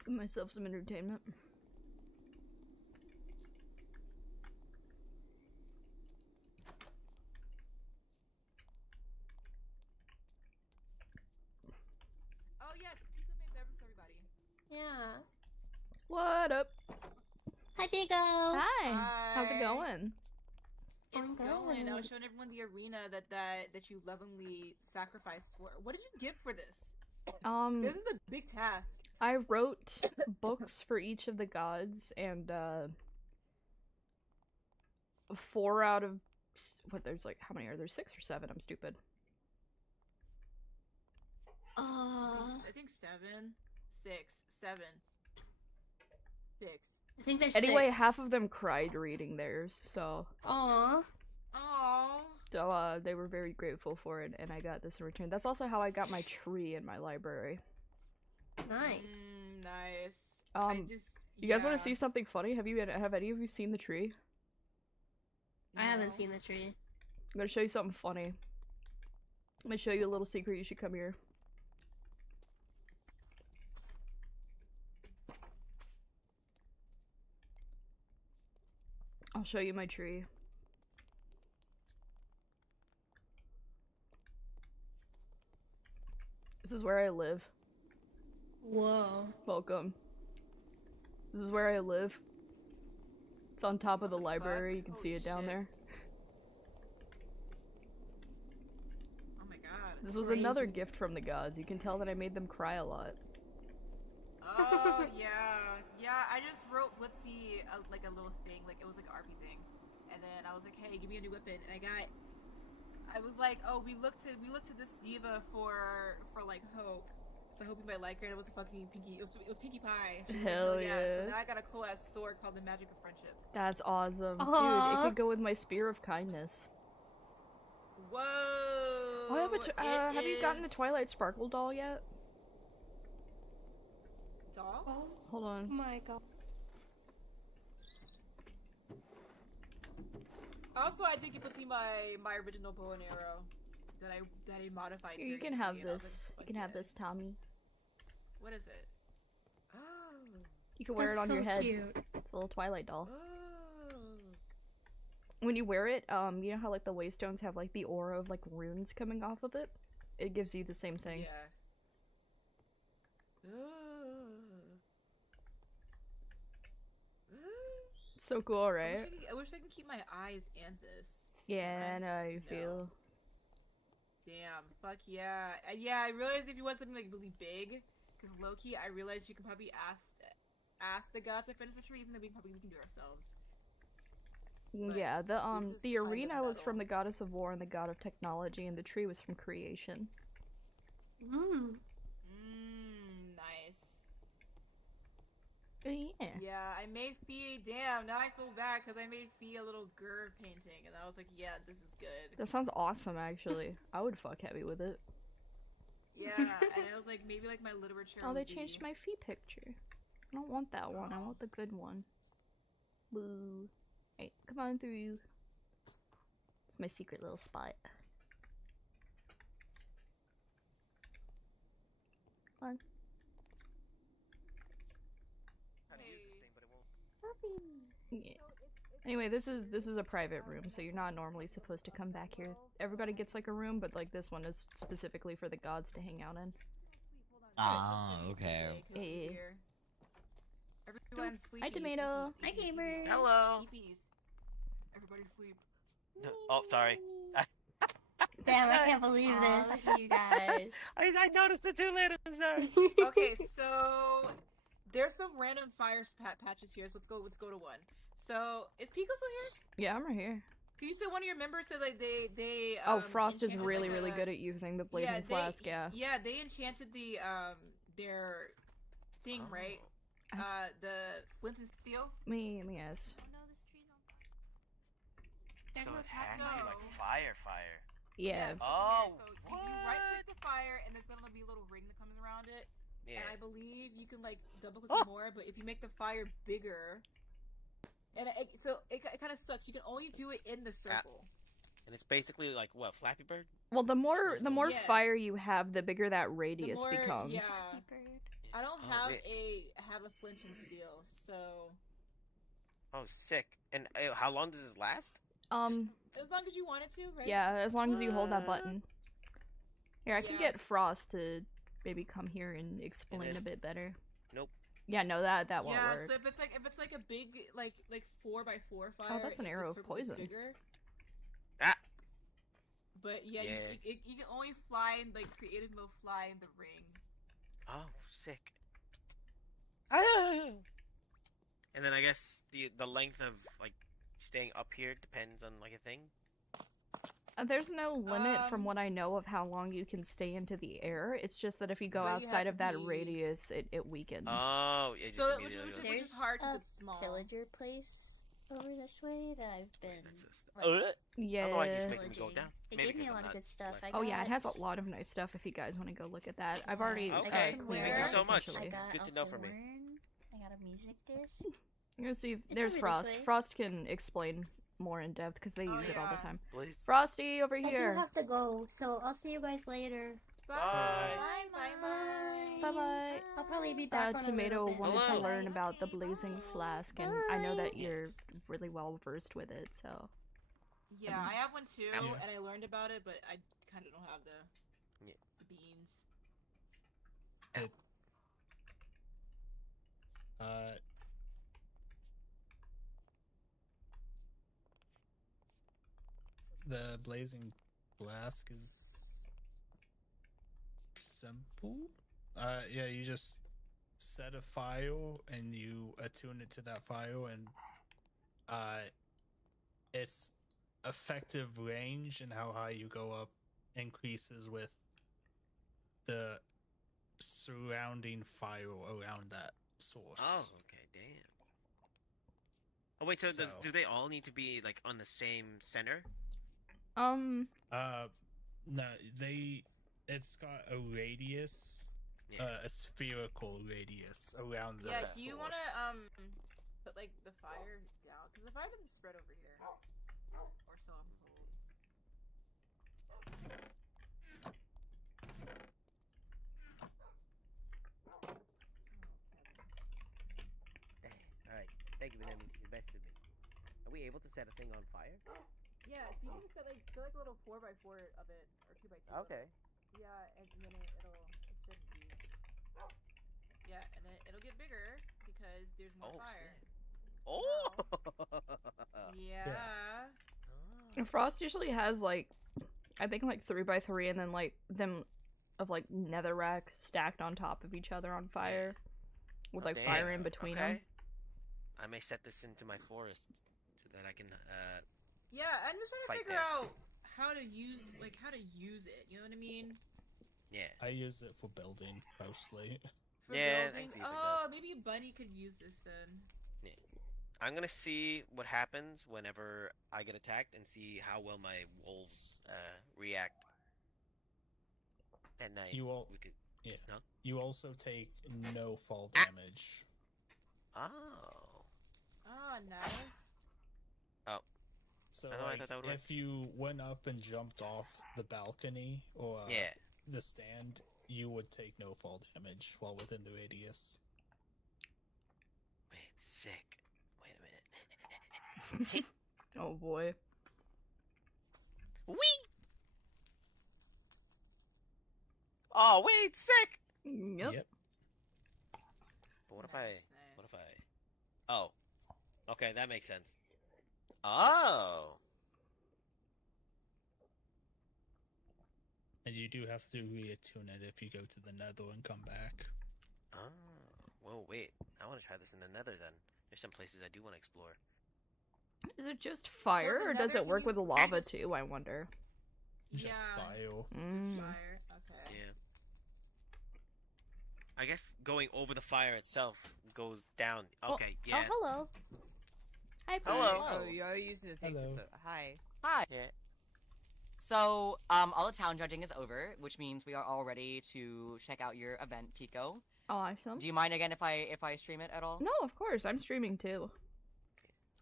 Give myself some entertainment. Oh yeah, PIKO made beverage for everybody. Yeah. What up? Hi, PIKO. Hi. How's it going? It's going. I was good. showing everyone the arena that you lovingly sacrificed for. What did you get for this? This is a big task. I wrote books for each of the gods, and 4 out of what? There's like how many are there? 6 or 7? I'm stupid. I think 7, 6, 7, 6. I think there's Anyway, 6. half of them cried reading theirs, so Aww. Oh. so they were very grateful for it, and I got this in return. That's also how I got my tree in my library. Nice. Nice. You guys want to see something funny? Have any of you seen the tree? I haven't seen the tree. I'm gonna show you something funny. I'm gonna show you a little secret. You should come here. I'll show you my tree. This is where I live. Whoa. Welcome. This is where I live. It's on top of the library. You can see it down there. Oh my god. This was another gift from the gods. You can tell that I made them cry a lot. Oh yeah, yeah. I just wrote Blitzy like a little thing, like it was like an RP thing, and then I was like, hey, give me a new weapon, and I was like, oh, we looked to this diva for like hope, so I hope you might like her. And it was a fucking Pinkie. It was Pinkie Pie. Hell yeah. yeah. So now I got a cool ass sword called the Magic of Friendship. That's awesome. Aww. Dude, it could go with my Spear of Kindness. Whoa. Oh, have you gotten the Twilight Sparkle doll yet? Doll? Hold on. Oh my god. Also, I did get to see my original bow and arrow that I modified. Here, you very can have quickly, and I was this. like, You can have yeah. this, Tommy. What is it? Oh. You can wear it That's on your so head. cute. It's a little Twilight doll. Oh. When you wear it, you know how like the waystones have like the aura of like runes coming off of it? It gives you the same thing. Yeah. It's so cool, right? I wish I could keep my eyes and this. Yeah, I know how you feel. Damn. Fuck yeah. Yeah, I realized if you want something like really big, because low-key, I realized you can probably ask the gods to finish the tree, even though we can do it ourselves. But Yeah, this is the kind of arena was metal. from the goddess of war and the god of technology, and the tree was from creation. Mm. Nice. Yeah. Yeah, I made Fee. Damn, now I feel bad because I made Fee a little Gur painting, and I was like, yeah, this is good. That sounds awesome, actually. I would fuck heavy with it. Yeah, and I was like, maybe like my literature. Oh, they would be- changed my feet picture. I don't want that one. I want the good one. Boo. Hey, come on through. It's my secret little spot. Come on. Yeah. Anyway, this is a private room, so you're not normally supposed to come back here. Everybody gets like a room, but like this one is specifically for the gods to hang out in. Ah, okay. Yeah. Everyone sleepy. Hi, Tomato. Hi, Gamer. Hello. Sleepies. Everybody sleep. Oh, sorry. Damn, I can't believe Aw, this. look at you guys. I noticed it too late. I'm sorry. Okay, so there's some random fire patches here. So let's go to one. So is Pico still here? Yeah, I'm right here. Can you say one of your members said like they Oh, Frost is enchanted, really, like, really a- good at using the blazing flask. Yeah. Yeah, they enchanted the their thing, right? The flint and steel. Me yes. So it has to be like fire. Yeah. Oh, So you right click the fire, and there's gonna be a little ring that comes around it. Yeah. And I believe you can like double click more, but if you make the fire bigger, and it kind of sucks. You can only do it in the circle. And it's basically like what, Flappy Bird? Well, the more Yeah. fire you have, the bigger that The radius more- becomes. Yeah. I don't Oh, have wait. have a flint and steel, so Oh, sick. And how long does this last? as long as you wanted to, right? Yeah, as long as you hold that button. Here, I can Yeah. get Frost to maybe come here and explain a bit better. Nope. Yeah, no, that won't Yeah, work. so if it's like a big like 4x4 fire, Oh, that's an the arrow of circle gets poison. Bigger. Ah. But yeah, Yeah. You can only fly in like creative mode, fly in the ring. Oh, sick. Ah! And then I guess the length of like staying up here depends on like a thing. There's no limit from what I know of how long you can stay into the air. It's just that if you go But you outside have of to that be- radius, it weakens. Oh, yeah. So Just which immediately is hard because it's small. Pillager place over this way that I've been. Yeah. I don't know why it keeps making me go pillaging. down. It Maybe gave me a because lot I'm of not good stuff. blessed. Oh yeah, it has a got- lot of nice stuff if you guys want to go look at that. I've already Okay. cleaned Thank it you out, so much. essentially. I It's got good a to know for me. horn, I got a music disc. I'm gonna see if It's there's over this Frost. way. Frost can explain more in depth because they Oh, use it all the yeah. time. Please. Frosty, over I do here. have to go, so I'll see you guys later. Bye. Bye bye. I'll probably be back on Tomato a little bit. wanted to Hello. learn about the blazing flask, and I know that Bye. you're really well versed with it. So Yeah, I have one too, Yeah. and I learned about it, but I kind of don't have the Yeah. beans. The blazing flask is simple. Yeah, you just set a file and you attune it to that file, and its effective range and how high you go up increases with the surrounding file around that source. Oh, okay, damn. Oh wait, so, do they all need to be like on the same center? No, it's got a radius, a spherical radius around the Yeah, do you source. want to put like the fire down? Because the fire doesn't spread over here, or so I'm told. Alright, thank you for investing in me. Are we able to set a thing on fire? Yeah, so you can set like a little 4x4 of it, or 2x2. Okay. Yeah, and then it shouldn't be. Yeah, and then it'll get bigger because there's more fire. Oh! Yeah. And Frost usually has like, I think like 3x3, and then like them of like netherrack stacked on top of each other on fire, with like fire in between them. I may set this into my forest so that I can Yeah, I'm just trying to Fight figure there. out how to use it. You know what I mean? Yeah. I use it for building mostly. For Yeah, I building. can see it like Oh, maybe Bunny could use this then. Yeah. I'm gonna see what happens whenever I get attacked and see how well my wolves react. At night. We could. Yeah. No? You also take no fall damage. Oh. Oh, nice. Oh. So Oh, I like, thought that would work. if you went up and jumped off the balcony or Yeah. the stand, you would take no fall damage while within the radius. Wait, sick. Wait a minute. Oh boy. Wee! Oh wait, sick! Yep. But what if what if oh. Okay, that makes sense. Oh. And you do have to reattune it if you go to the nether and come back. Oh. Well, wait. I want to try this in the nether then. There's some places I do want to explore. Is it just fire, or does it work with lava too? I wonder. Just fire. Just fire. Okay. Yeah. I guess going over the fire itself goes down. Okay, yeah. Oh, hello. Hi, Hello. Oh, you're using the things. Hi. Hi. Yeah. So, all the town judging is over, which means we are all ready to check out your event, PIKO. Awesome. Do you mind again if I stream it at all? No, of course. I'm streaming too.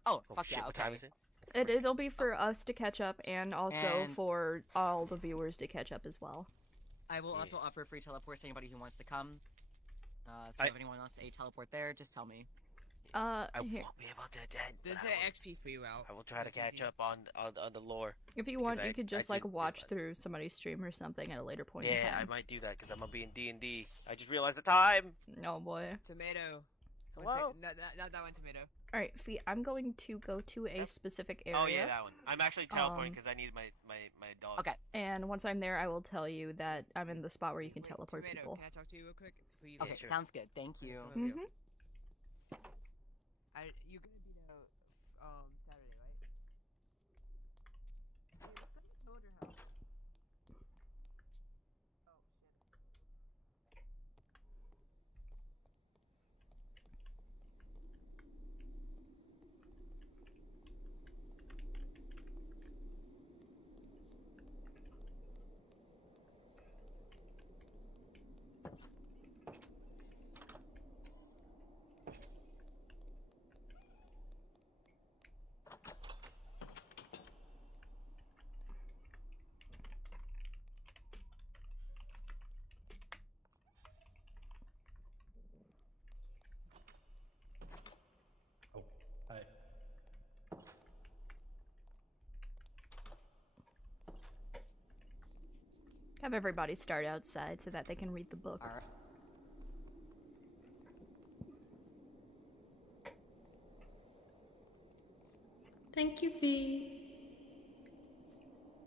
Oh, Oh, fuck shit, yeah, what okay. time is it? It'll be for us to catch up, and also And- for all the viewers to catch up as well. I will also offer free teleports to anybody who wants to come. So if anyone wants a teleport there, just tell me. I Here. won't be able to attend. There's but an I will- XP free route. I will try to That's catch easy. up on the lore. If you because want, I- you could I just like didn't watch realize- through somebody's stream or something at a later point in Yeah, I time. might do that because I'm gonna be in D&D. I just realized the time. Oh boy. Tomato. Hello? Not that one, tomato. All right, Fee. I'm going to go to a specific area. Oh yeah, that one. I'm actually teleporting Um, because I need my dog. Okay. And once I'm there, I will tell you that I'm in the spot where you can teleport Tomato, people. can I talk to you real quick? Before you Okay, leave? sounds good. Thank you. Come over here. Mm-hmm. You're gonna be there Saturday, right? Oh, hi. Have everybody start outside so that they can read the book. All right. Thank you, V.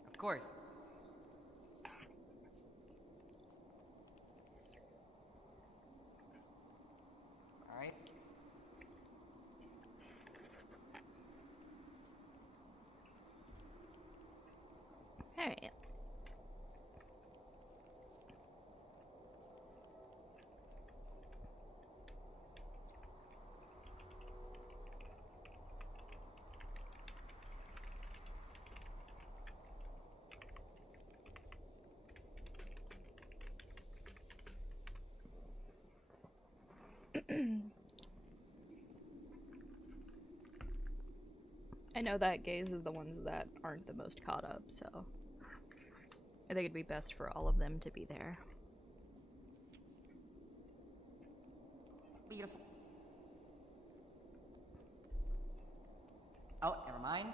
Of course. All right. All right. I know that gaze is the ones that aren't the most caught up, so I think it'd be best for all of them to be there. Beautiful. Oh, never mind.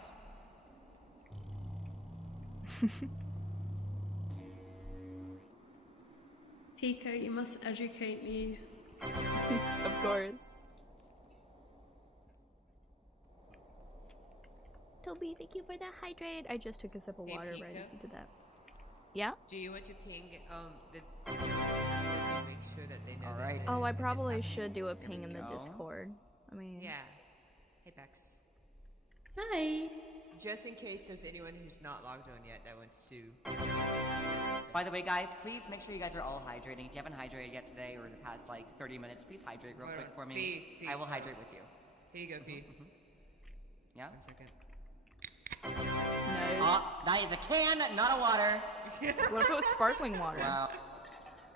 PIKO, you must educate me. Of course. Toby, thank you for the hydrate. I just took a sip of Hey, water Pika? right as you did that. Yeah? Do you want to ping the make sure that they know? All that right. Oh, I it's probably happening? should do a ping in the go. Discord. I mean, Yeah. Hey, Bex. Hi. Just in case there's anyone who's not logged on yet that wants to. By the way, guys, please make sure you guys are all hydrating. If you haven't hydrated yet today or in the past like 30 minutes, please hydrate real Hold quick on. for me. Fee, I will hydrate with you. Here you go, Fee. Yeah? 1 second. nice. Oh, that is a can, not a water. What if it was sparkling water? Wow.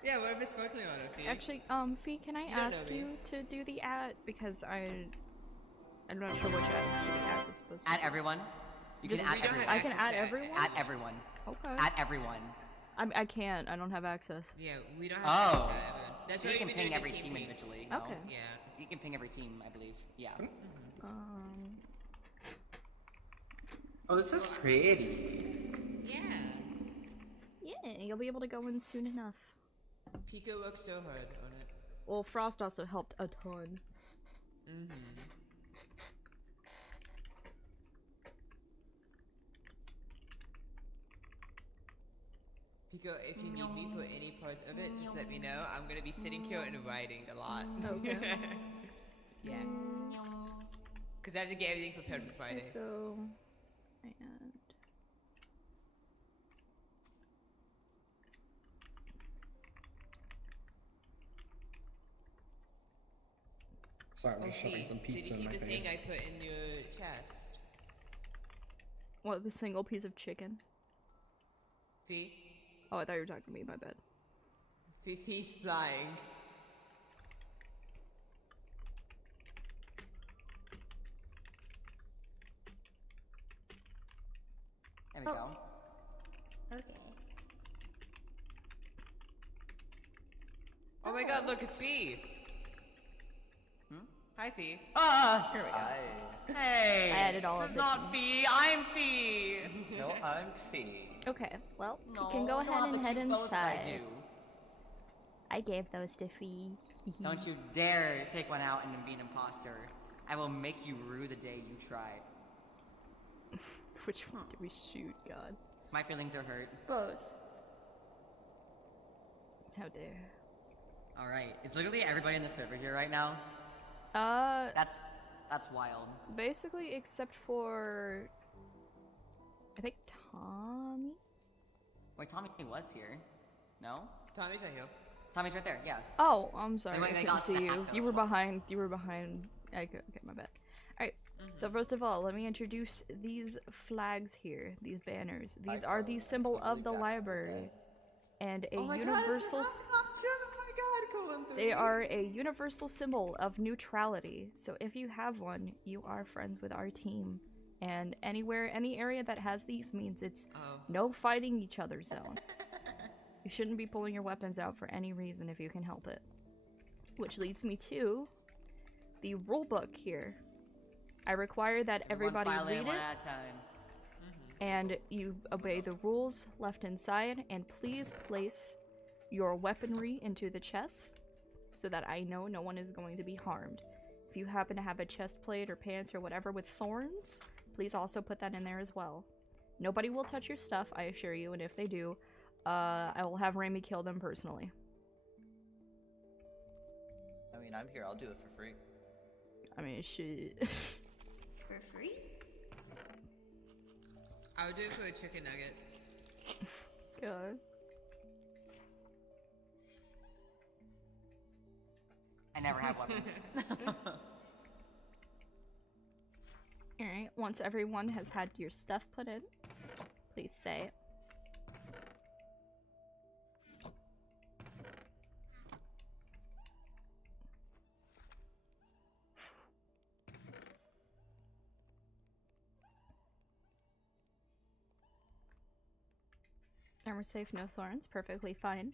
Yeah, what if it's sparkling water, Fee? Actually, Fee, can I You don't know ask me. you to do the ad? Because I'm not sure which ad actually ads is supposed to Add be. everyone. You Just- can add we don't have everyone. I can access add to everyone? Add everyone. Okay. Add everyone. I can't. I don't have access. Yeah, we don't have Oh. access to everyone. That's So why you can we ping do every the team pings. individually. No? Okay. Yeah. You can ping every team, I believe. Yeah. Oh, this is pretty. Yeah. Yeah, you'll be able to go in soon enough. PIKO worked so hard on it. Well, Frost also helped a ton. Mm-hmm. PIKO, if you need me for any part of it, just let me know. I'm gonna be sitting here and writing a lot. Okay. Yeah. Because I have to get everything prepared for Friday. Go and Sorry, I'm just shoving some Did you pizza see in my the face. thing I put in your chest? what? The single piece of chicken? Fee? Oh, I thought you were talking to me. My bad. Fee's flying. There we go. Okay. Oh my god, look, it's Fee! Hi, Fee. Ah! Here we go. Hey! I added all this of is the not teams. Fee, I'm Fee! No, I'm Fee. Okay, well, No, you can go I don't ahead have and to head keep those, but I inside. do. I gave those to Fee. Don't you dare take one out and be an imposter. I will make you rue the day you try. Which one did we shoot, God? My feelings are hurt. Both. How dare. Alright, is literally everybody in the server here right now? That's wild. Basically, except for... I think Tommy? Wait, Tommy was here. No? Tommy's right here. Tommy's right there, yeah. Oh, I'm sorry, They I couldn't got see snapped, you. though, You were that's why. behind. Okay, my bad. Alright, so first of all, let me introduce these flags here, these banners. These are the symbol of the library. And a universal... They are a universal symbol of neutrality. So if you have one, you are friends with our team. And any area that has these means it's no fighting each other zone. You shouldn't be pulling your weapons out for any reason if you can help it. Which leads me to the rule book here. I require that everybody One file in, read one it, at a time. and you obey the rules left inside, and please place your weaponry into the chest so that I know no one is going to be harmed. If you happen to have a chest plate or pants or whatever with thorns, please also put that in there as well. Nobody will touch your stuff, I assure you, and if they do, I will have Rami kill them personally. I mean, I'm here. I'll do it for free. I mean, shit. For free? I would do it for a chicken nugget. God. I never have weapons. Alright, once everyone has had your stuff put in, please say it. Armor safe, no thorns, perfectly fine.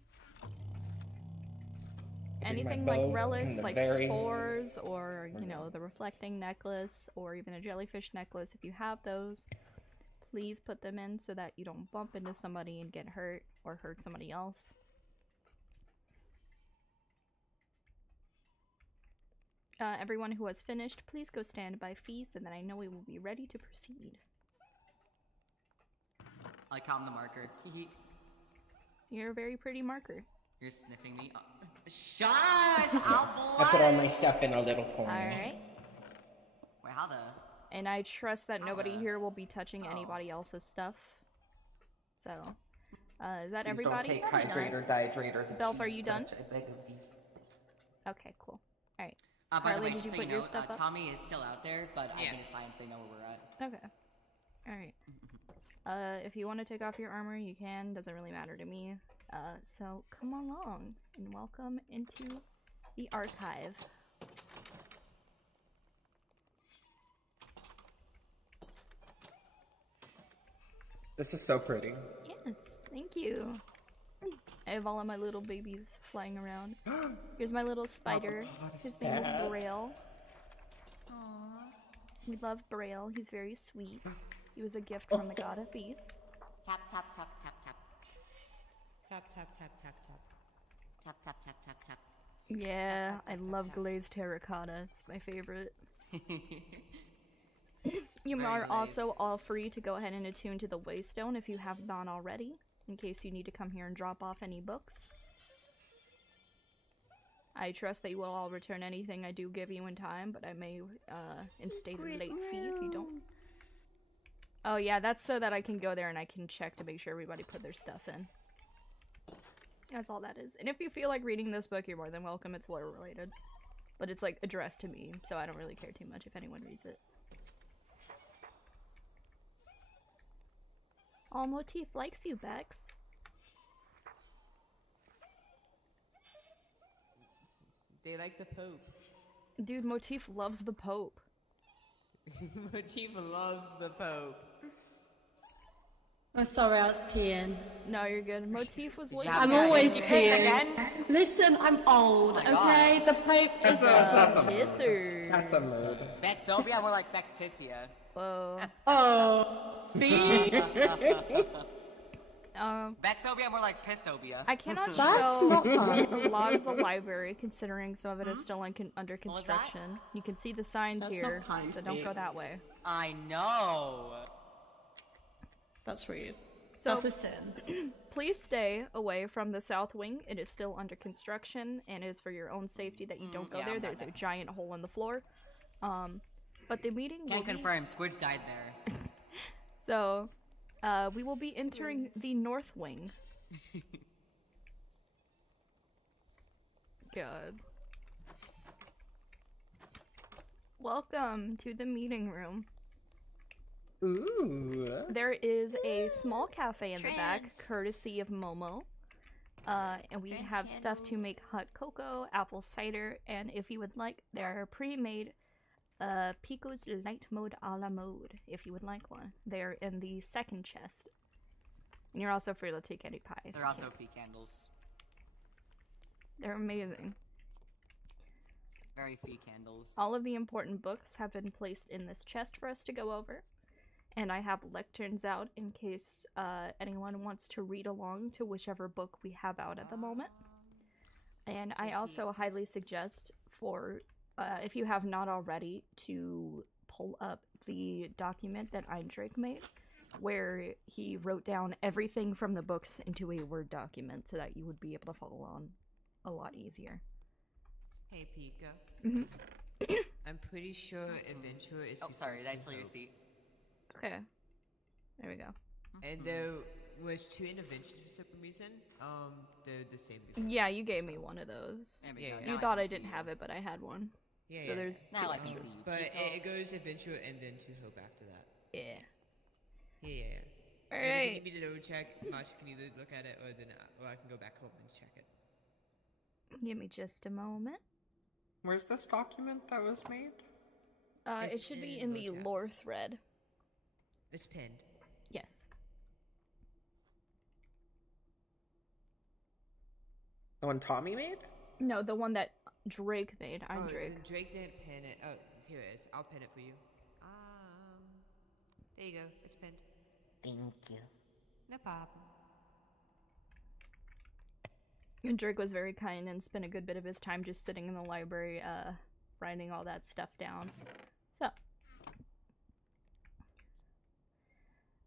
Anything like relics, like spores, or, you know, the reflecting necklace, or even a jellyfish necklace, if you have those, please put them in so that you don't bump into somebody and get hurt, or hurt somebody else. Everyone who has finished, please go stand by feast, and then I know we will be ready to proceed. I calm the marker. You're a very pretty marker. You're sniffing me. Shush! I'll I put all my blush! stuff in a little corner. Alright. Wait, how the... And I trust that nobody here will be touching anybody else's stuff. So, is that Please everybody? don't take hydrate or dihydrate or the Belf, are cheese you done? touch, I beg of thee. Okay, cool. Alright. By the Carly, way, did just you so put you your know, stuff up? Tommy is still out there, but I've been assigned so they know where we're at. Okay. Alright. If you want to take off your armor, you can. Doesn't really matter to me. So come along and welcome into the archive. This is so pretty. Yes, thank you. I have all of my little babies flying around. Here's my little spider. His name is Braille. Aww. We love Braille. He's very sweet. He was a gift from the god of beasts. Tap, tap, tap, tap, tap. Tap, tap, tap, tap, tap. Tap, tap, tap, tap, tap. Yeah, I love glazed terracotta. It's my favorite. You Very are nice. also all free to go ahead and attune to the Waystone if you have not already, in case you need to come here and drop off any books. I trust that you will all return anything I do give you in time, but I may instate a late fee if you don't. Oh yeah, that's so that I can go there and I can check to make sure everybody put their stuff in. That's all that is. And if you feel like reading this book, you're more than welcome. It's lore related. But it's like addressed to me, so I don't really care too much if anyone reads it. All Motif likes you, Bex. They like the Pope. Dude, Motif loves the Pope. Motif loves the Pope. Oh, sorry, I was peeing. No, you're good. Motif was like, I'm always peeing. Listen, I'm old, okay? The Pope is That's a pisser. That's a mood. Bexobia, more like Bexticia. Whoa. Oh, see? Bexobia, more like Pissobia. I cannot That's show not fun. a lot of the library, considering some of it is still under construction. You can see the signs That's here, not kind. so don't go that way. I know. That's rude. So, That's a sin. Please stay away from the south wing. It is still under construction, and it is for your own safety that you don't go yeah, there. I'm not There's a there. giant hole in the floor. But the meeting Can will be... confirm, Squidge died there. So, we will be entering the north wing. God. Welcome to the meeting room. Ooh. There is a small cafe in the back, courtesy of Momo. And we have stuff to make hot cocoa, apple cider, and if you would like, there are pre-made PIKO's light mode a la mode, if you would like one. They're in the second chest. And you're also free to take any pie. They're also fee candles. They're amazing. Very fee candles. All of the important books have been placed in this chest for us to go over. And I have lecterns out in case anyone wants to read along to whichever book we have out at the moment. And I also highly suggest for, if you have not already, to pull up the document that Eindrake made, where he wrote down everything from the books into a Word document so that you would be able to follow on a lot easier. Hey, Pika. Mm-hmm. I'm pretty sure Adventure is. Oh, sorry, did I steal your seat? Okay. There we go. And there was two interventions for some reason. They're the same. Before. Yeah, you gave me one of those. Yeah, You thought I didn't have it, but I had one. Yeah, so there's now two I can extras. see. But it goes Adventure and then to Hope after that. Yeah. Yeah. All And if right. you need me to double check, March can either look at it or I can go back home and check it. Give me just a moment. Where's this document that was made? It It's should be in in the the chat. lore thread. It's pinned. Yes. The one Tommy made? No, the one that Drake made. I'm Oh, Drake. then Drake didn't pin it. Oh, here it is. I'll pin it for you. There you go. It's pinned. Thank you. No problem. And Drake was very kind and spent a good bit of his time just sitting in the library, writing all that stuff down. So.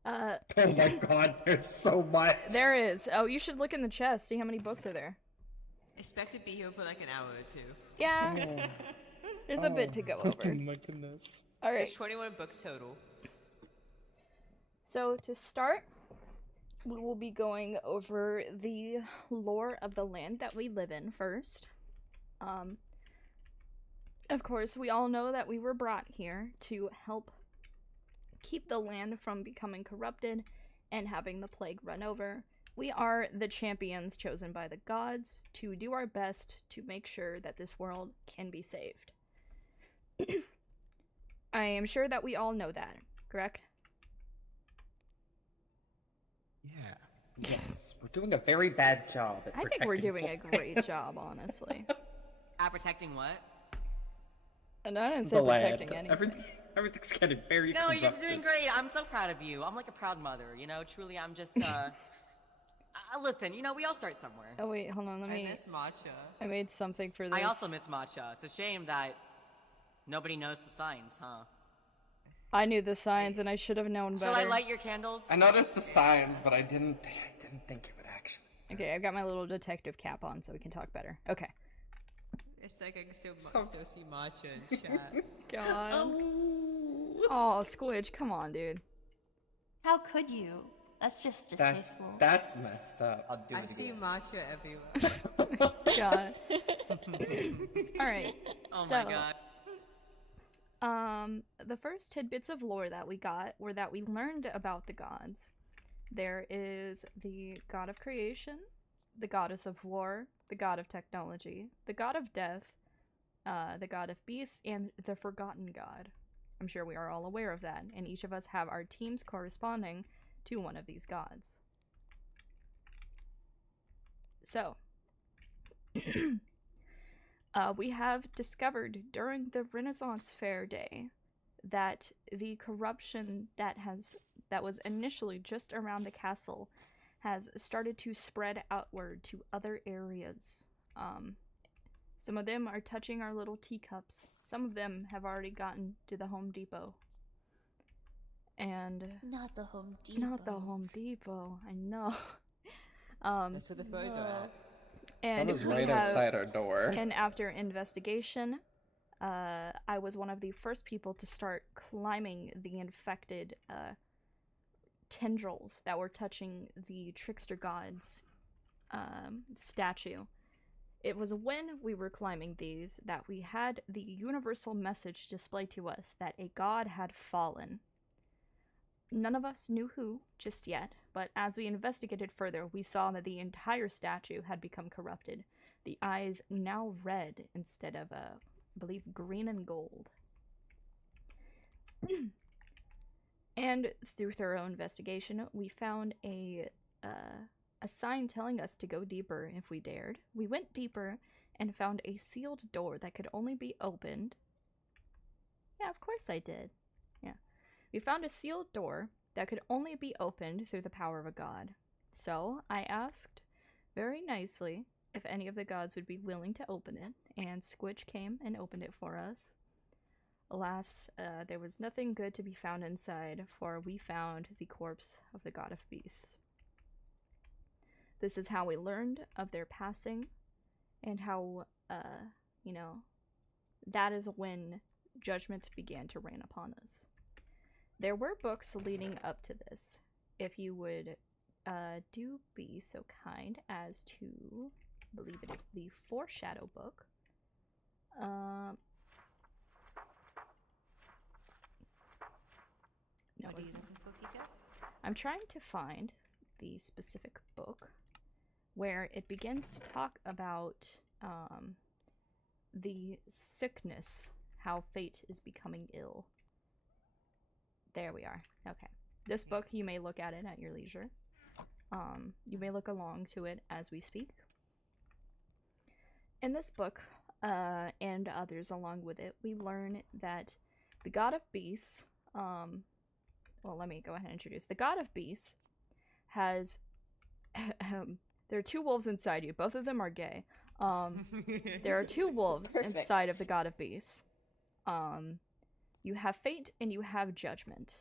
Oh my god, there's so much. There is. Oh, you should look in the chest, see how many books are there. Expect to be here for like an hour or two. Yeah. There's a bit to go over. Oh my goodness. Alright. There's 21 books total. So to start, we will be going over the lore of the land that we live in first. Of course, we all know that we were brought here to help keep the land from becoming corrupted and having the plague run over. We are the champions chosen by the gods to do our best to make sure that this world can be saved. I am sure that we all know that, correct? Yeah. Yes, we're doing a very bad job at I think we're protecting doing a great job, honestly. At protecting what? And I didn't say the protecting land. anything. Everything's getting very No, you're corrupted. doing great. I'm so proud of you. I'm like a proud mother, you know? Truly, I'm just, listen, you know, we all start somewhere. Oh wait, hold on, let I me... miss matcha. I made something for this. I also miss matcha. It's a shame that nobody knows the signs, huh? I knew the signs and I should have known better. Shall I light your candles? I noticed the signs, but I didn't think it would actually. Okay, I've got my little detective cap on so we can talk better. Okay. It's like I can still, So- still see Matcha in chat. God. Oh, Squidge, come on, dude. How could you? That's just distasteful. That's messed up. I'll do I it see again. Matcha everywhere. God. Alright. Oh so, my god. The first tidbits of lore that we got were that we learned about the gods. There is the god of creation, the goddess of war, the god of technology, the god of death, the god of beasts, and the forgotten god. I'm sure we are all aware of that, and each of us have our teams corresponding to one of these gods. So, we have discovered during the Renaissance Fair Day that the corruption that was initially just around the castle has started to spread outward to other areas. Some of them are touching our little teacups. Some of them have already gotten to the Home Depot. And Not the Home Depot. not the Home Depot, I know. That's where the photos are at. And Someone's we right have, outside our door. And after investigation, I was one of the first people to start climbing the infected tendrils that were touching the trickster god's statue. It was when we were climbing these that we had the universal message displayed to us that a god had fallen. None of us knew who just yet, but as we investigated further, we saw that the entire statue had become corrupted. The eyes now red instead of, I believe, green and gold. And through thorough investigation, we found a sign telling us to go deeper if we dared. We went deeper and found a sealed door that could only be opened. Yeah, of course I did. Yeah. We found a sealed door that could only be opened through the power of a god. So I asked very nicely if any of the gods would be willing to open it, and Squidge came and opened it for us. Alas, there was nothing good to be found inside, for we found the corpse of the god of beasts. This is how we learned of their passing, and how, that is when judgment began to rain upon us. There were books leading up to this. If you would do be so kind as to, I believe it is the Foreshadow book. No, What are you it's not. looking for, Pika? I'm trying to find the specific book where it begins to talk about the sickness, how fate is becoming ill. There we are. Okay. This book, you may look at it at your leisure. You may look along to it as we speak. In this book, and others along with it, we learn that the god of beasts, well, let me go ahead and introduce. The god of beasts has, there are two wolves inside you. Both of them are gay. There are two wolves Perfect. inside of the god of beasts. You have fate and you have judgment.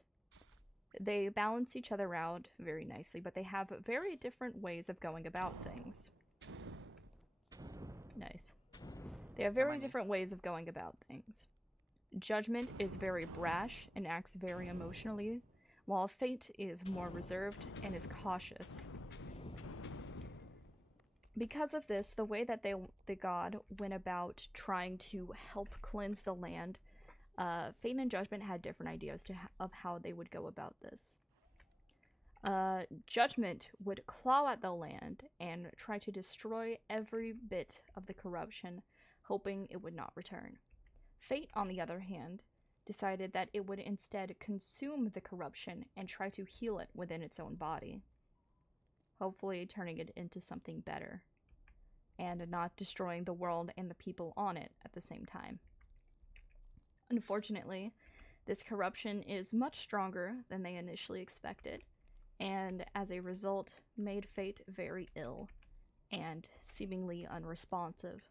They balance each other out very nicely, but they have very different ways of going about things. Nice. They have very different ways of going about things. Judgment is very brash and acts very emotionally, while fate is more reserved and is cautious. Because of this, the way that the god went about trying to help cleanse the land, Fate and Judgment had different ideas of how they would go about this. Judgment would claw at the land and try to destroy every bit of the corruption, hoping it would not return. Fate, on the other hand, decided that it would instead consume the corruption and try to heal it within its own body, hopefully turning it into something better, and not destroying the world and the people on it at the same time. Unfortunately, this corruption is much stronger than they initially expected, and as a result, made Fate very ill and seemingly unresponsive.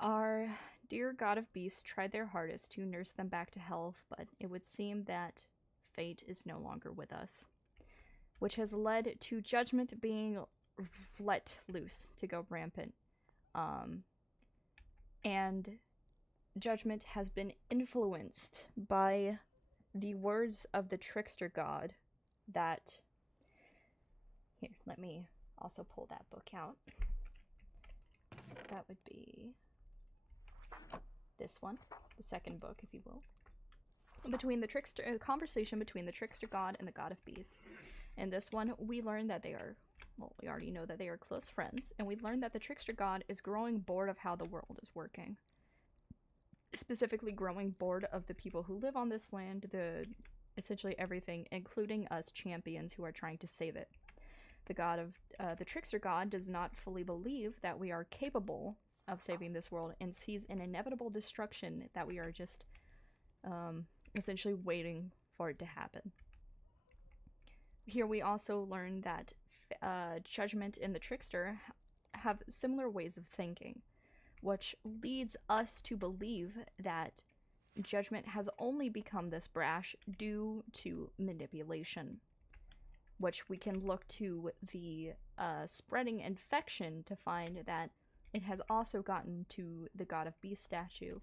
Our dear god of beasts tried their hardest to nurse them back to health, but it would seem that Fate is no longer with us, which has led to Judgment being let loose to go rampant. And Judgment has been influenced by the words of the trickster god that... Here, let me also pull that book out. That would be this one, the second book, if you will. Between the trickster, a conversation between the trickster god and the god of beasts. In this one, we learn that they are, well, we already know that they are close friends, and we learn that the trickster god is growing bored of how the world is working. Specifically growing bored of the people who live on this land, essentially everything, including us champions who are trying to save it. The trickster god does not fully believe that we are capable of saving this world and sees an inevitable destruction that we are just essentially waiting for it to happen. Here we also learn that Judgment and the trickster have similar ways of thinking, which leads us to believe that Judgment has only become this brash due to manipulation, which we can look to the spreading infection to find that it has also gotten to the God of Beast statue.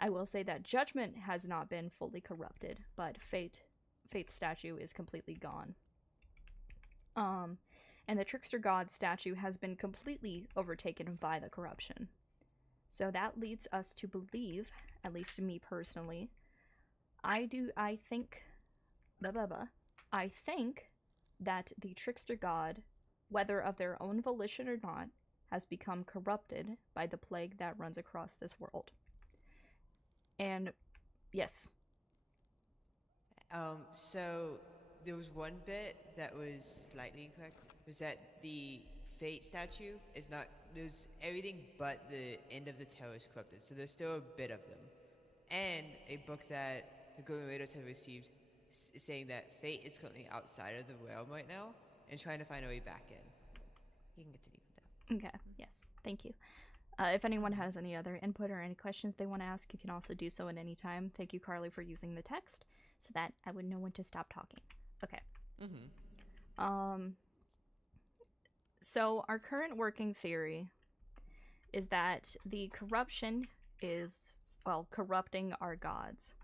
I will say that Judgment has not been fully corrupted, but Fate's statue is completely gone. And the Trickster God statue has been completely overtaken by the corruption. So that leads us to believe, at least to me personally, I think that the Trickster God, whether of their own volition or not, has become corrupted by the plague that runs across this world. And yes. So there was one bit that was slightly incorrect, was that the Fate statue is not, there's everything but the end of the tail is corrupted, so there's still a bit of them. And a book that the Golden Raiders have received saying that Fate is currently outside of the realm right now and trying to find a way back in. You can continue with that. Okay, yes, thank you. If anyone has any other input or any questions they want to ask, you can also do so at any time. Thank you, Carly, for using the text so that I would know when to stop talking. Okay. So our current working theory is that the corruption is, well, corrupting our gods.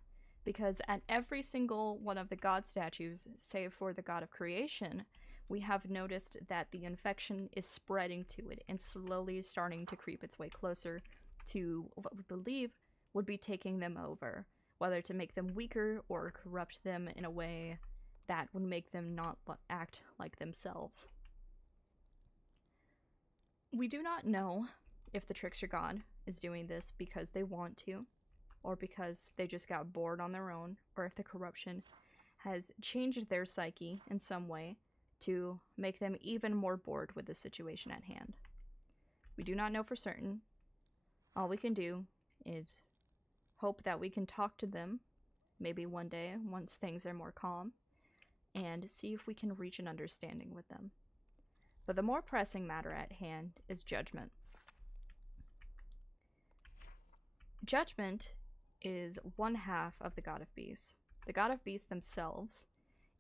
Because at every single one of the god statues, save for the god of creation, we have noticed that the infection is spreading to it and slowly starting to creep its way closer to what we believe would be taking them over, whether to make them weaker or corrupt them in a way that would make them not act like themselves. We do not know if the Trickster God is doing this because they want to, or because they just got bored on their own, or if the corruption has changed their psyche in some way to make them even more bored with the situation at hand. We do not know for certain. All we can do is hope that we can talk to them, maybe one day once things are more calm, and see if we can reach an understanding with them. But the more pressing matter at hand is Judgment. Judgment is one half of the God of Beasts. The God of Beasts themselves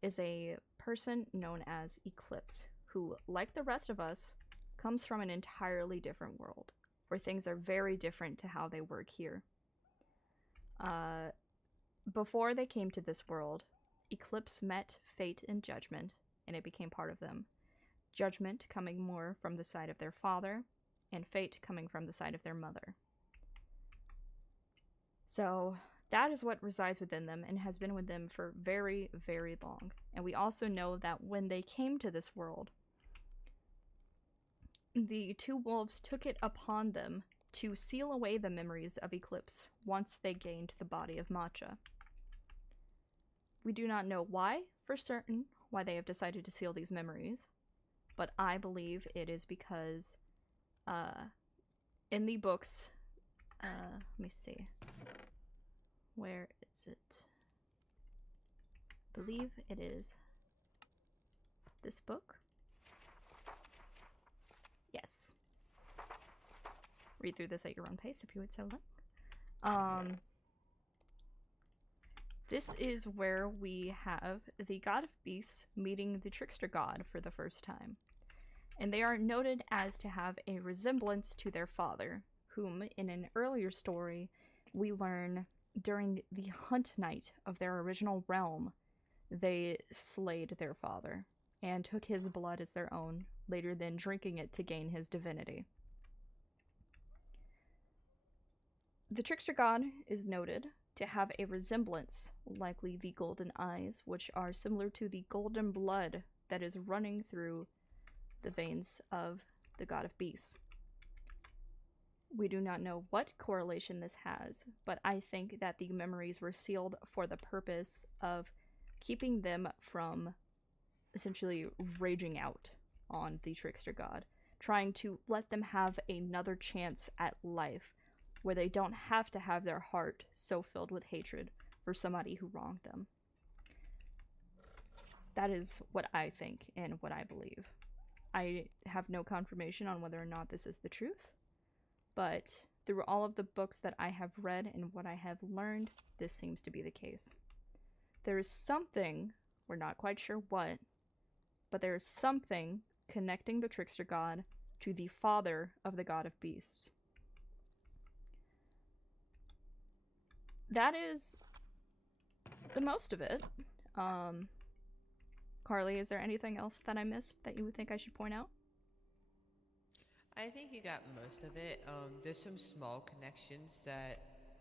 is a person known as Eclipse, who, like the rest of us, comes from an entirely different world, where things are very different to how they work here. Before they came to this world, Eclipse met Fate and Judgment, and it became part of them. Judgment coming more from the side of their father, and Fate coming from the side of their mother. So that is what resides within them and has been with them for very, very long. And we also know that when they came to this world, the two wolves took it upon them to seal away the memories of Eclipse once they gained the body of Matcha. We do not know why, for certain, why they have decided to seal these memories, but I believe it is because in the books, let me see, where is it? I believe it is this book. Yes. Read through this at your own pace if you would so like. This is where we have the God of Beasts meeting the Trickster God for the first time. And they are noted as to have a resemblance to their father, whom in an earlier story we learn during the hunt night of their original realm, they slayed their father and took his blood as their own, later then drinking it to gain his divinity. The trickster god is noted to have a resemblance, likely the golden eyes, which are similar to the golden blood that is running through the veins of the god of beasts. We do not know what correlation this has, but I think that the memories were sealed for the purpose of keeping them from essentially raging out on the trickster god, trying to let them have another chance at life where they don't have to have their heart so filled with hatred for somebody who wronged them. That is what I think and what I believe. I have no confirmation on whether or not this is the truth, but through all of the books that I have read and what I have learned, this seems to be the case. There is something, we're not quite sure what, but there is something connecting the trickster god to the father of the god of beasts. That is the most of it. Carly, is there anything else that I missed that you would think I should point out? I think you got most of it. There's some small connections that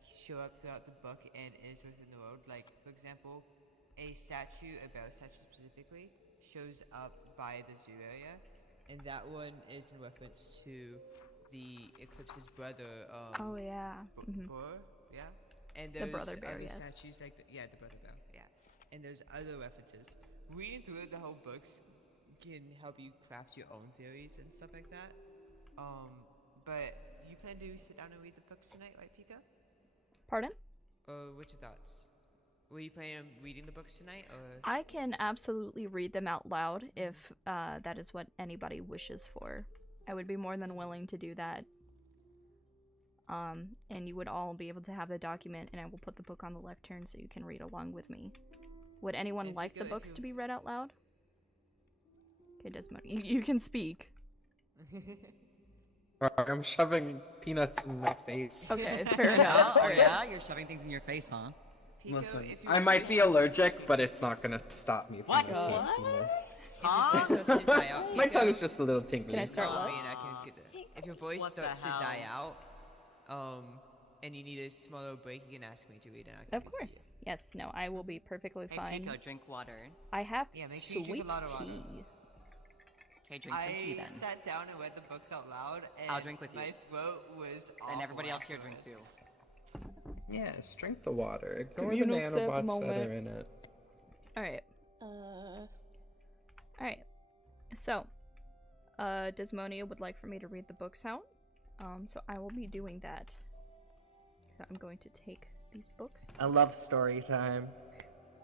show up throughout the book and is within the world. Like, for example, a statue, a bear statue specifically, shows up by the zoo area, and that one is in reference to the Eclipse's brother. Oh yeah. Bor, yeah. And The there's brother bear, other yes. statues like the brother bear, yeah. And there's other references. Reading through the whole books can help you craft your own theories and stuff like that. But you plan to sit down and read the books tonight, right, Pika? Pardon? Or what's your thoughts? Were you planning on reading the books tonight, or? I can absolutely read them out loud if that is what anybody wishes for. I would be more than willing to do that. And you would all be able to have the document, and I will put the book on the lectern so you can read along with me. Would anyone And like Pika, the if books you- to be read out loud? Okay, Desmond, you can speak. I'm shoving peanuts in my face. Okay, fair Yeah? enough. Oh Alright. yeah? You're shoving things in your face, huh? Listen, I might be allergic, but it's not gonna stop me from What? tasting this. Huh? My tongue is just a little tingly. Can I start what? And I can get the, if your voice What the starts to hell? die out, and you need a small little break, you can ask me to read it. I can Of course. Yes, no, I will be perfectly Hey, fine. Pico, drink water. I have Yeah, make sure you sweet drink a lot of water. tea. Okay, drink some tea then. sat down and read the books out loud, and I'll drink with you. my throat was And everybody else here drink too. Yes, drink the water. Ignore the Communal sip nanobots that moment. are in it. Alright. Alright. So, Desmonia would like for me to read the books out. So I will be doing that. So I'm going to take these books. I love story time.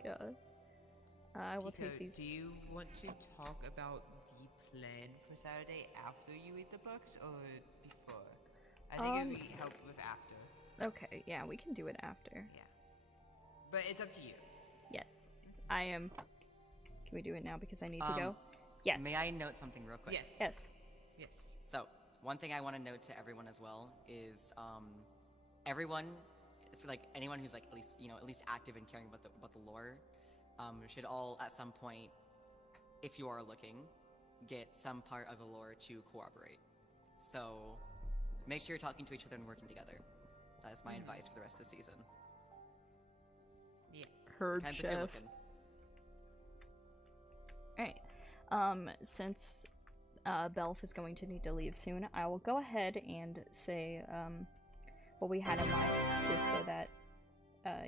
God. I will Pika, take these. Do you want to talk about the plan for Saturday after you read the books, or before? I think it would be help with after. Okay, yeah, we can do it after. Yeah. But it's up to you. Yes. I am. Can we do it now because I need to go? Yes. May I note something real quick? Yes. Yes. Yes. So, one thing I want to note to everyone as well is, everyone, like anyone who's like at least active and caring about the lore, should all at some point, if you are looking, get some part of the lore to corroborate. So, make sure you're talking to each other and working together. That is my advice for the rest of the season. Yeah. Heard, Depends if you're chef. looking. Alright. Since Belf is going to need to leave soon, I will go ahead and say what we had in mind, just so that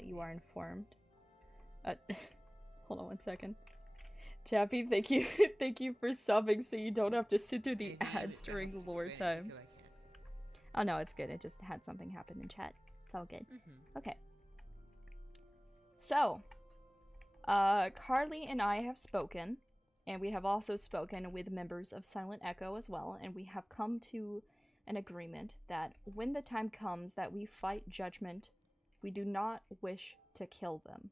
you are informed. Hold on one second. Chappie, thank you thank you for subbing so you don't have to sit through the ads during lore time. Oh no, it's good. It just had something happen in chat. It's all good. Okay. So, Carly and I have spoken, and we have also spoken with members of Silent Echo as well, and we have come to an agreement that when the time comes that we fight Judgment, we do not wish to kill them.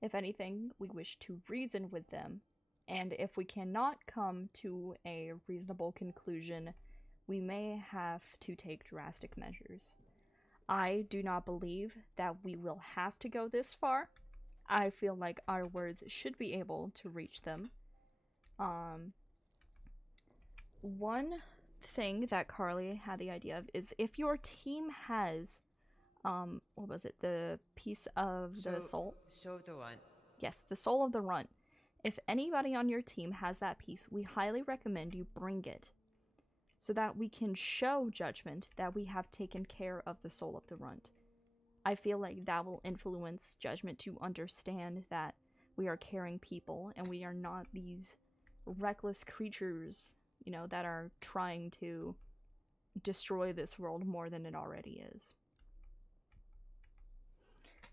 If anything, we wish to reason with them, and if we cannot come to a reasonable conclusion, we may have to take drastic measures. I do not believe that we will have to go this far. I feel like our words should be able to reach them. One thing that Carly had the idea of is if your team has, what was it, the piece of the soul? Soul of the runt. Yes, the soul of the runt. If anybody on your team has that piece, we highly recommend you bring it so that we can show Judgment that we have taken care of the soul of the runt. I feel like that will influence Judgment to understand that we are caring people and we are not these reckless creatures, you know, that are trying to destroy this world more than it already is.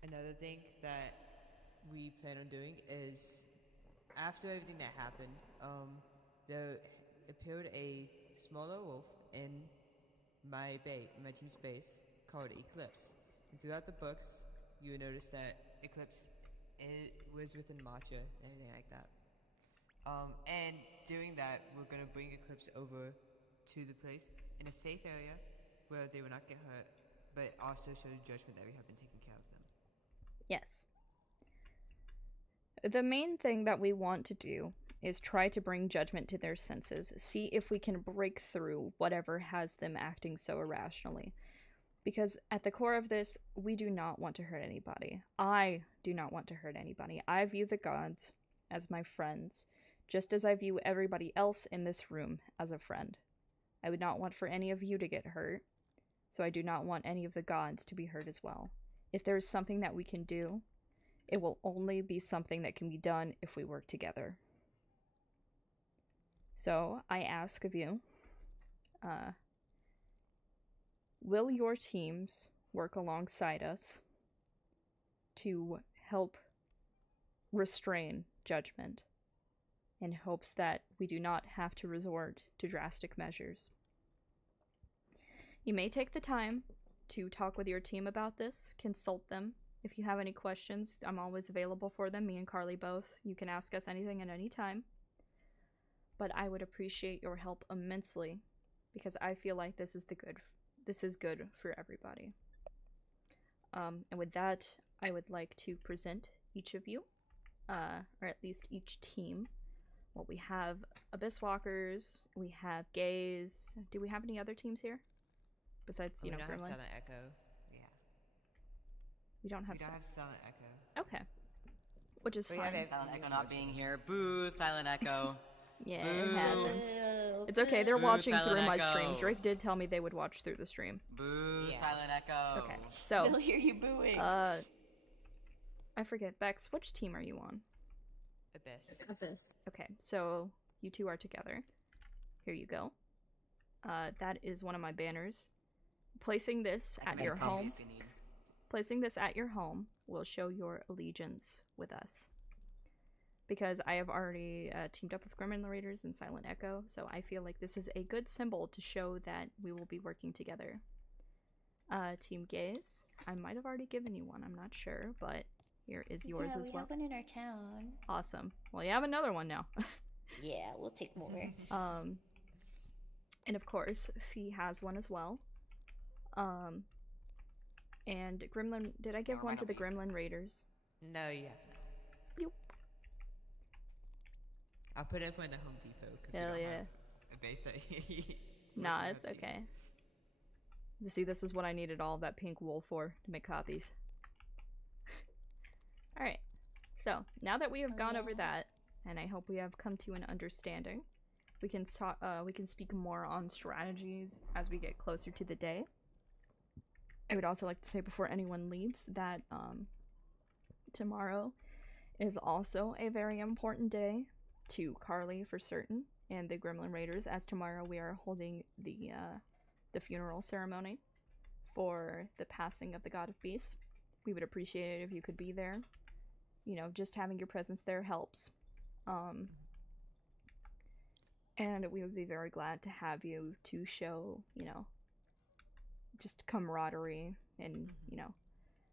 Another thing that we plan on doing is, after everything that happened, there appeared a smaller wolf in my team's base called Eclipse. And throughout the books, you will notice that Eclipse was within Matcha and everything like that. And doing that, we're gonna bring Eclipse over to the place in a safe area where they will not get hurt, but also show Judgment that we have been taking care of them. Yes. The main thing that we want to do is try to bring Judgment to their senses, see if we can break through whatever has them acting so irrationally. Because at the core of this, we do not want to hurt anybody. I do not want to hurt anybody. I view the gods as my friends, just as I view everybody else in this room as a friend. I would not want for any of you to get hurt, so I do not want any of the gods to be hurt as well. If there is something that we can do, it will only be something that can be done if we work together. So, I ask of you, will your teams work alongside us to help restrain Judgment in hopes that we do not have to resort to drastic measures? You may take the time to talk with your team about this, consult them. If you have any questions, I'm always available for them, me and Carly both. You can ask us anything at any time. But I would appreciate your help immensely, because I feel like this is good for everybody. And with that, I would like to present each of you, or at least each team. Well, we have Abyss Walkers, we have Gaze. Do we have any other teams here? Besides, We don't have Gremlin? Silent Echo. Yeah. We don't have Silent Echo. Okay. Which is We fine. have Silent Echo not being here. Boo, Silent Echo. Yeah, Boo. it happens. It's okay, they're Boo, watching Silent through my Echo. stream. Drake did tell me they would watch through the stream. Boo, Silent Echo. Okay, so... They'll hear you booing. I forget, Bex, which team are you on? Abyss. Okay, so you two are together. Here you go. That is one of my banners. Placing this at your home. Placing this at your home will show your allegiance with us. Because I have already teamed up with Gremlin Raiders and Silent Echo, so I feel like this is a good symbol to show that we will be working together. Team Gaze, I might have already given you one, I'm not sure, but here is yours as well. We have one in our town. Awesome. Well, you have another one now. Yeah, we'll take more. And of course, Fee has one as well. And Gremlin, did I give one to the Gremlin Raiders? No, you haven't. Nope. I'll put it in the Home Depot because Hell we don't yeah. have a base that Nah, it's okay. See, this is what I needed all of that pink wool for, to make copies. Alright, so now that we have gone over that, and I hope we have come to an understanding, we can speak more on strategies as we get closer to the day. I would also like to say before anyone leaves that tomorrow is also a very important day to Carly for certain, and the Gremlin Raiders, as tomorrow we are holding the funeral ceremony for the passing of the God of Beasts. We would appreciate it if you could be there. You know, just having your presence there helps. And we would be very glad to have you to show, you know, just camaraderie, and, you know,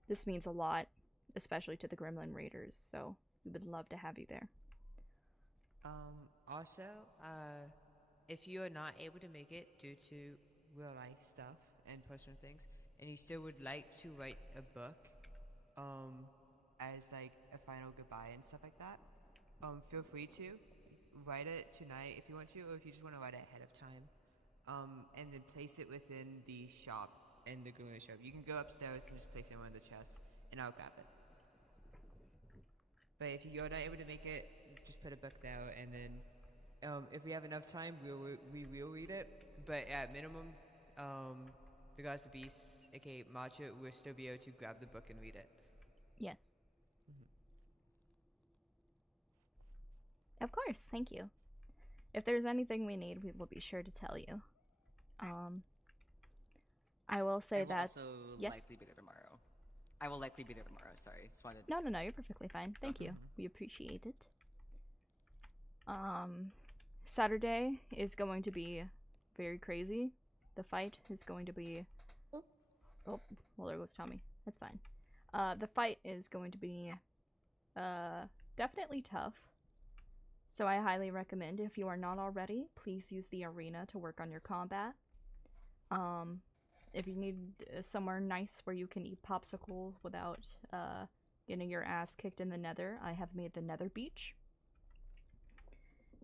this means a lot, especially to the Gremlin Raiders, so we would love to have you there. Also, if you are not able to make it due to real life stuff and personal things, and you still would like to write a book, as like a final goodbye and stuff like that, feel free to write it tonight if you want to, or if you just want to write it ahead of time, and then place it within the shop and the Gorilla shop. You can go upstairs and just place it in one of the chests, and I'll grab it. But if you're not able to make it, just put a book there, and then if we have enough time, we will read it. But at minimum, the Gods of Beasts, aka Macho, will still be able to grab the book and read it. Yes. Of course, thank you. If there's anything we need, we will be sure to tell you. I will say that. Also yes. likely be there tomorrow. I will likely be there tomorrow. Sorry, just wanted. No, you're perfectly fine. Thank you. We appreciate it. Saturday is going to be very crazy. The fight is going to be. Oh, well, there goes Tommy. That's fine. The fight is going to be definitely tough. So I highly recommend, if you are not already, please use the arena to work on your combat. If you need somewhere nice where you can eat popsicles without getting your ass kicked in the nether, I have made the nether beach.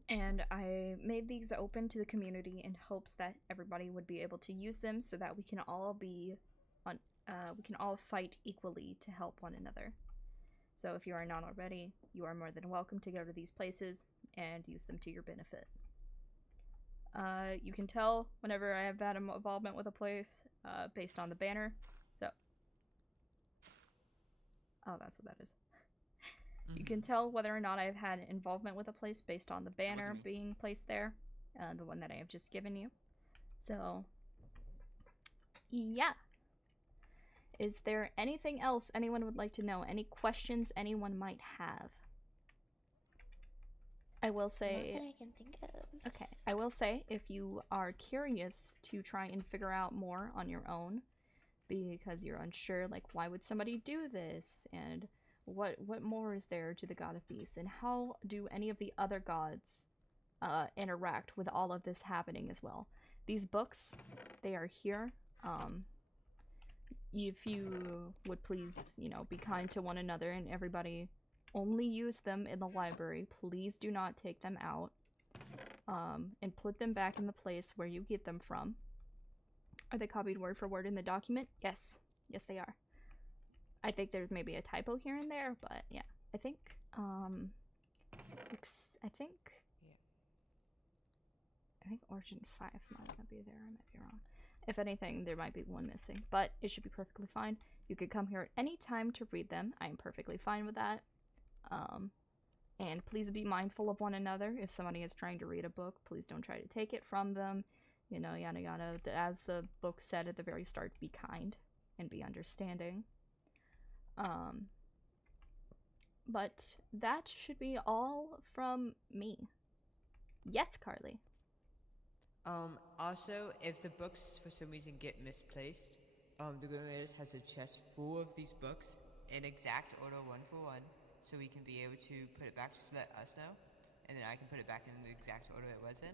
And I made these open to the community in hopes that everybody would be able to use them so that we can all be on, we can all fight equally to help one another. So if you are not already, you are more than welcome to go to these places and use them to your benefit. You can tell whenever I have had involvement with a place based on the banner. So, oh, that's what that is. You can tell whether or not I've had involvement with a place based on the banner being placed there, the one that I have just given you. So, yeah. Is there anything else anyone would like to know? Any questions anyone might have? I will say. Not that I can think of. Okay, I will say if you are curious to try and figure out more on your own, because you're unsure, like why would somebody do this, and what more is there to the God of Beasts, and how do any of the other gods interact with all of this happening as well? These books, they are here. If you would please, you know, be kind to one another and everybody only use them in the library. Please do not take them out. And put them back in the place where you get them from. Are they copied word for word in the document? Yes. Yes, they are. I think there's maybe a typo here and there, but yeah. I think, Origin 5 might not be there. I might be wrong. If anything, there might be one missing, but it should be perfectly fine. You could come here at any time to read them. I am perfectly fine with that. And please be mindful of one another. If somebody is trying to read a book, please don't try to take it from them. You know, yada yada. As the book said at the very start, be kind and be understanding. But that should be all from me. Yes, Carly. Also, if the books for some reason get misplaced, the Gorillas has a chest full of these books in exact order, one for one, so we can be able to put it back, just let us know, and then I can put it back in the exact order it was in.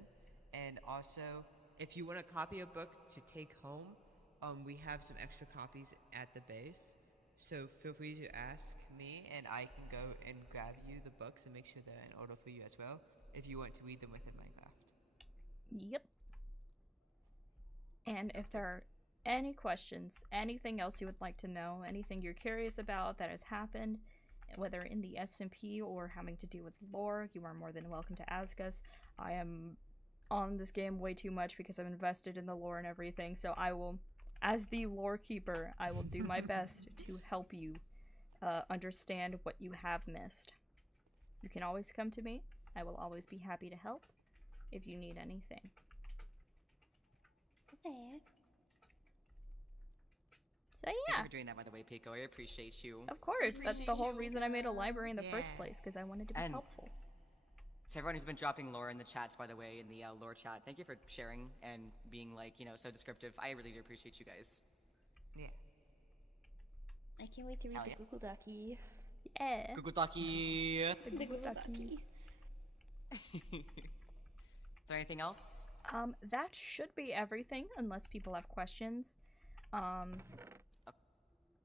And also, if you want a copy of a book to take home, we have some extra copies at the base, so feel free to ask me, and I can go and grab you the books and make sure they're in order for you as well, if you want to read them within Minecraft. Yep. And if there are any questions, anything else you would like to know, anything you're curious about that has happened, whether in the SMP or having to do with lore, you are more than welcome to ask us. I am on this game way too much because I'm invested in the lore and everything, so I will, as the Lorekeeper, I will do my best to help you understand what you have missed. You can always come to me. I will always be happy to help if you need anything. Okay. So yeah. Thank you for doing that, by the way, PIKO. I appreciate you. Of course, that's the whole reason I made a library in the first place, because I wanted to be helpful. To everyone who's been dropping lore in the chats, by the way, in the lore chat, thank you for sharing and being, like, you know, so descriptive. I really do appreciate you guys. Yeah. I can't wait to read the Google Docky. Yeah. Google Docky. The Google Docky. Is there anything else? That should be everything, unless people have questions.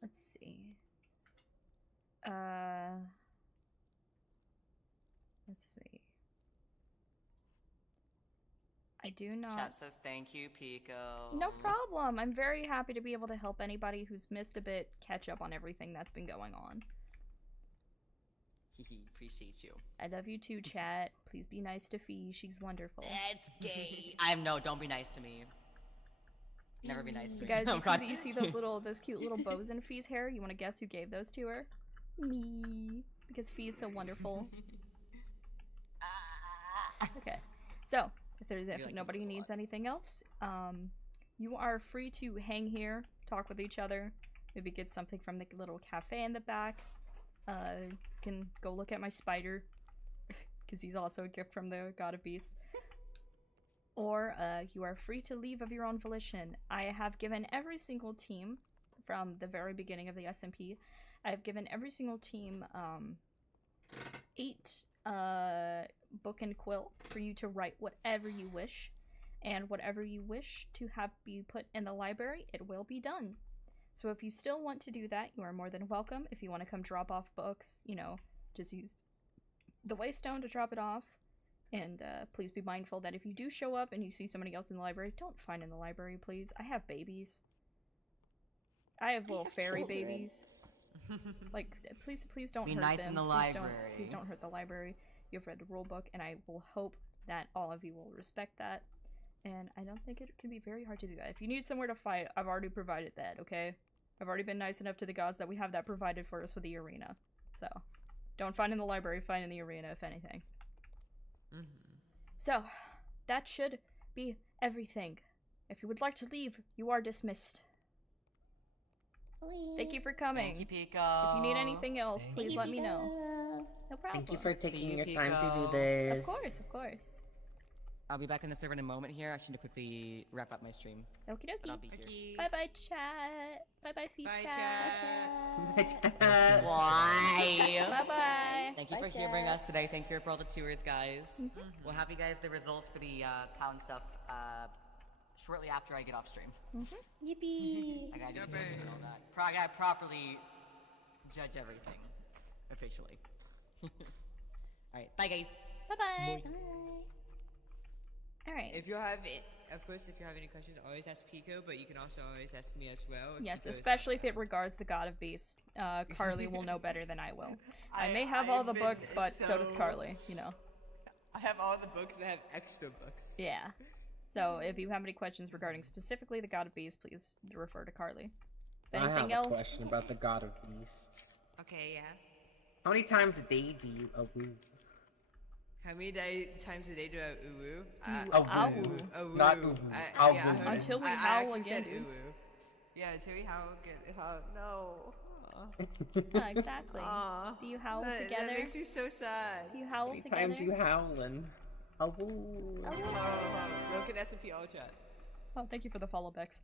Let's see. Let's see. I do not. Chat says thank you, PIKO. No problem. I'm very happy to be able to help anybody who's missed a bit catch up on everything that's been going on. Appreciate you. I love you too, chat. Please be nice to Fee. She's wonderful. That's gay. No, don't be nice to me. Never be nice to me. Guys, you see those cute little bows in Fee's hair? You want to guess who gave those to her? Me. Because Fee is so wonderful. Okay. So, if nobody needs anything else, you are free to hang here, talk with each other, maybe get something from the little cafe in the back. You can go look at my spider, because he's also a gift from the God of Beasts. Or you are free to leave of your own volition. I have given every single team, from the very beginning of the SMP, I have given every single team 8 book and quill for you to write whatever you wish, and whatever you wish to have be put in the library, it will be done. So if you still want to do that, you are more than welcome. If you want to come drop off books, you know, just use the Waystone to drop it off. And please be mindful that if you do show up and you see somebody else in the library, don't find in the library, please. I have babies. I have little fairy babies. Like, please don't hurt nice them. in the Please don't hurt the library. You have read the rule book, and I will hope that all of you will respect that. And I don't think it can be very hard to do that. If you need somewhere to fight, I've already provided that, okay? I've already been nice enough to the gods that we have that provided for us with the arena. So, don't find in the library, find in the arena, if anything. So, that should be everything. If you would like to leave, you are dismissed. Thank you for coming. Thank you, PIKO. If you need anything else, please let me know. No problem. Thank you for taking your time to do this. Of course, of course. I'll be back in the server in a moment here. I should quickly wrap up my stream. Okie dokie. But I'll be here. Bye bye, chat. Bye bye, Sweet Bye, chat. Why? Bye bye. Thank you for hearing us today. Thank you for all the tours, guys. We'll have you guys the results for the town stuff shortly after I get off stream. Yippee! I gotta do the judging and all that. I gotta properly judge everything officially. Alright, bye guys. Bye-bye. Alright. If you have it, of course, if you have any questions, always ask PIKO, but you can also always ask me as well. Yes, especially if it regards the God of Beasts. Carly will know better than I will. I may have all the books, but so does Carly, you know. I have all the books and I have extra books. Yeah. So if you have any questions regarding specifically the God of Beasts, please refer to Carly. If anything I have else, a question about the God of Beasts. Okay, yeah. How many times a day do you awoo? How many times a day do I Awoo. Not uwu. Yeah, until we I howl actually again, said dude. uwu. Yeah, until we howl again. No. Yeah, exactly. Do you howl together? That makes me so sad. Do you howl How many together? times you howling? Awoo. Look at SMP all chat. Oh, thank you for the follow backs.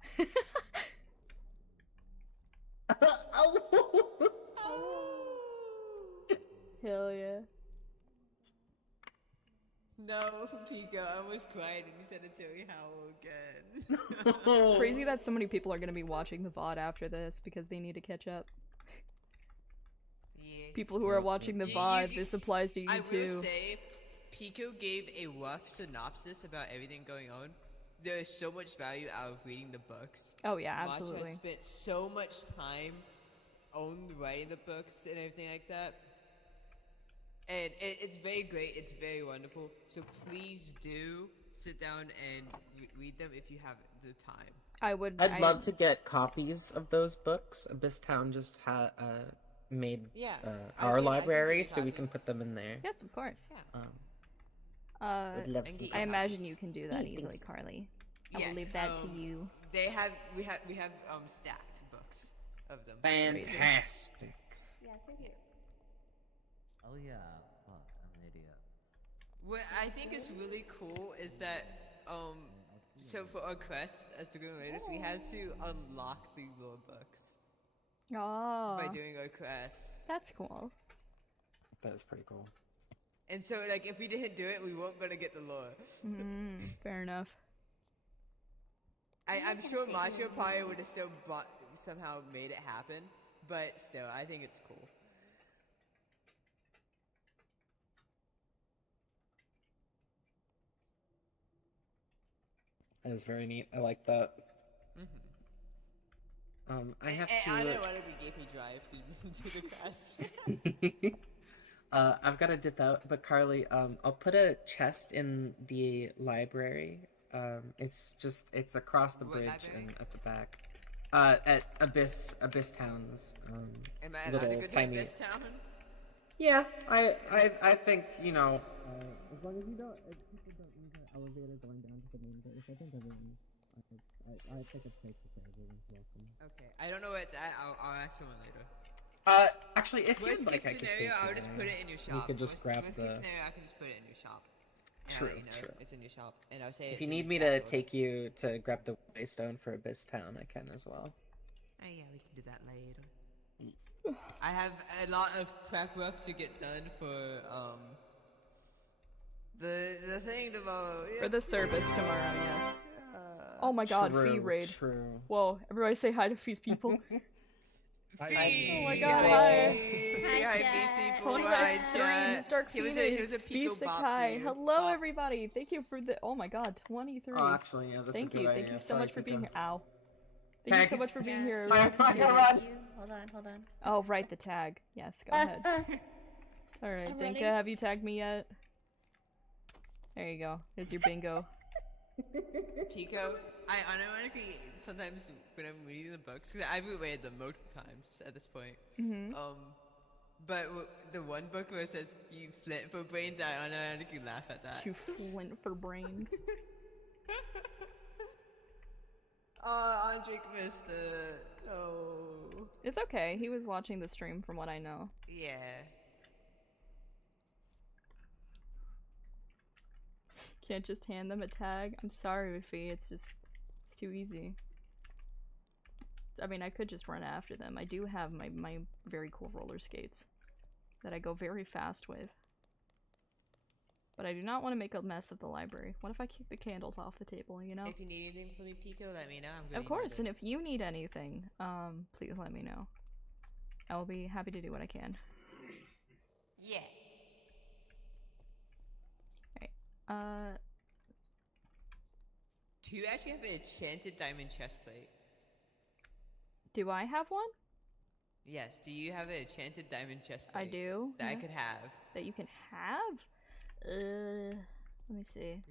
Hell yeah. No, PIKO, I almost cried when you said until we howl again. Crazy that so many people are going to be watching the VOD after this because they need to catch up. Yeah. People who are watching the VOD, this applies to you too. I will say, PIKO gave a rough synopsis about everything going on. There is so much value out of reading the books. Oh yeah, Macho absolutely. has spent so much time on writing the books and everything like that. And it's very great, it's very wonderful. So please do sit down and read them if you have the time. I'd love to get copies of those books. Abyss Town just made our library, so we can put them in there. Yes, of course. Would love to I imagine you can do that easily, Carly. I will Yes, leave that to you. We have stacked books of them. Fantastic. Yeah, they're here. Oh yeah, fuck, I'm an idiot. What I think is really cool is that, so for our quest as beginner raiders, we have to unlock the lore books. Oh. By doing our quests. That's cool. That is pretty cool. And so, like, if we didn't do it, we weren't gonna get the lore. Fair enough. I'm sure Macho probably would have still somehow made it happen, but still, I think it's cool. That is very neat. I like that. I have to. I don't know why we gave me drive to the grass. I've got to dip out, but Carly, I'll put a chest in the library. It's across the bridge and at the back. At Abyss Town's Am I little allowed to go to tiny. Abyss Town? Yeah, I think as long as you don't, if people don't use an elevator going down to the main base, I think everyone. I think it's safe to say everyone's welcome. Okay, I don't know where it's at. I'll ask someone later. Actually, if Worst you'd like, case I could scenario, take I'll just put it in your shop. We could just grab worst the. Case scenario, I can just put it in your shop. And True, I'll let you know true. It's in your shop, and I'll say. If you need me to take you to grab the waystone for Abyss Town, I can as well. Oh yeah, we can do that later. I have a lot of prep work to get done for the thing tomorrow. Yeah. For the service tomorrow, yes. Oh my god, Fee raid. True. Whoa, everybody say hi to Fee's people. Fee! Oh my god, hi. Hi, Fee's people. Pony Hi, Red Streams, Dark He was Phoenix, a Fee Pico bop Sakai. for you. Hello everybody, thank you for the- oh my god, 23. Oh, actually, yeah, that's a Thank good you, idea. thank you so Sorry, much for being here. Pico. Ow. Thank you so Tag. much for being here. Bye, Appreciate it. Hold on. Oh, right, the tag. Yes, go ahead. Alright, I'm Dinka, ready. have you tagged me yet? There you go. There's your bingo. Pico, I unironically sometimes when I'm reading the books, because I've read them multiple times at this point. But the one book where it says you flint for brains, I unironically laugh at that. You flint for brains. Oh, Andre missed it. Oh. It's okay, he was watching the stream from what I know. Yeah. Can't just hand them a tag. I'm sorry, Fee, it's too easy. I mean, I could just run after them. I do have my very cool roller skates that I go very fast with. But I do not want to make a mess of the library. What if I keep the candles off the table, you know? If you need anything from me, Pico, let me know. I'm really Of course, and if you need anything, please let me know. I will be happy to do what I can. Yeah. Alright, Do you actually have an enchanted diamond chestplate? do I have one? Yes. Do you have an enchanted diamond chestplate? I do. That I yeah. could have. That you can have? Let me see.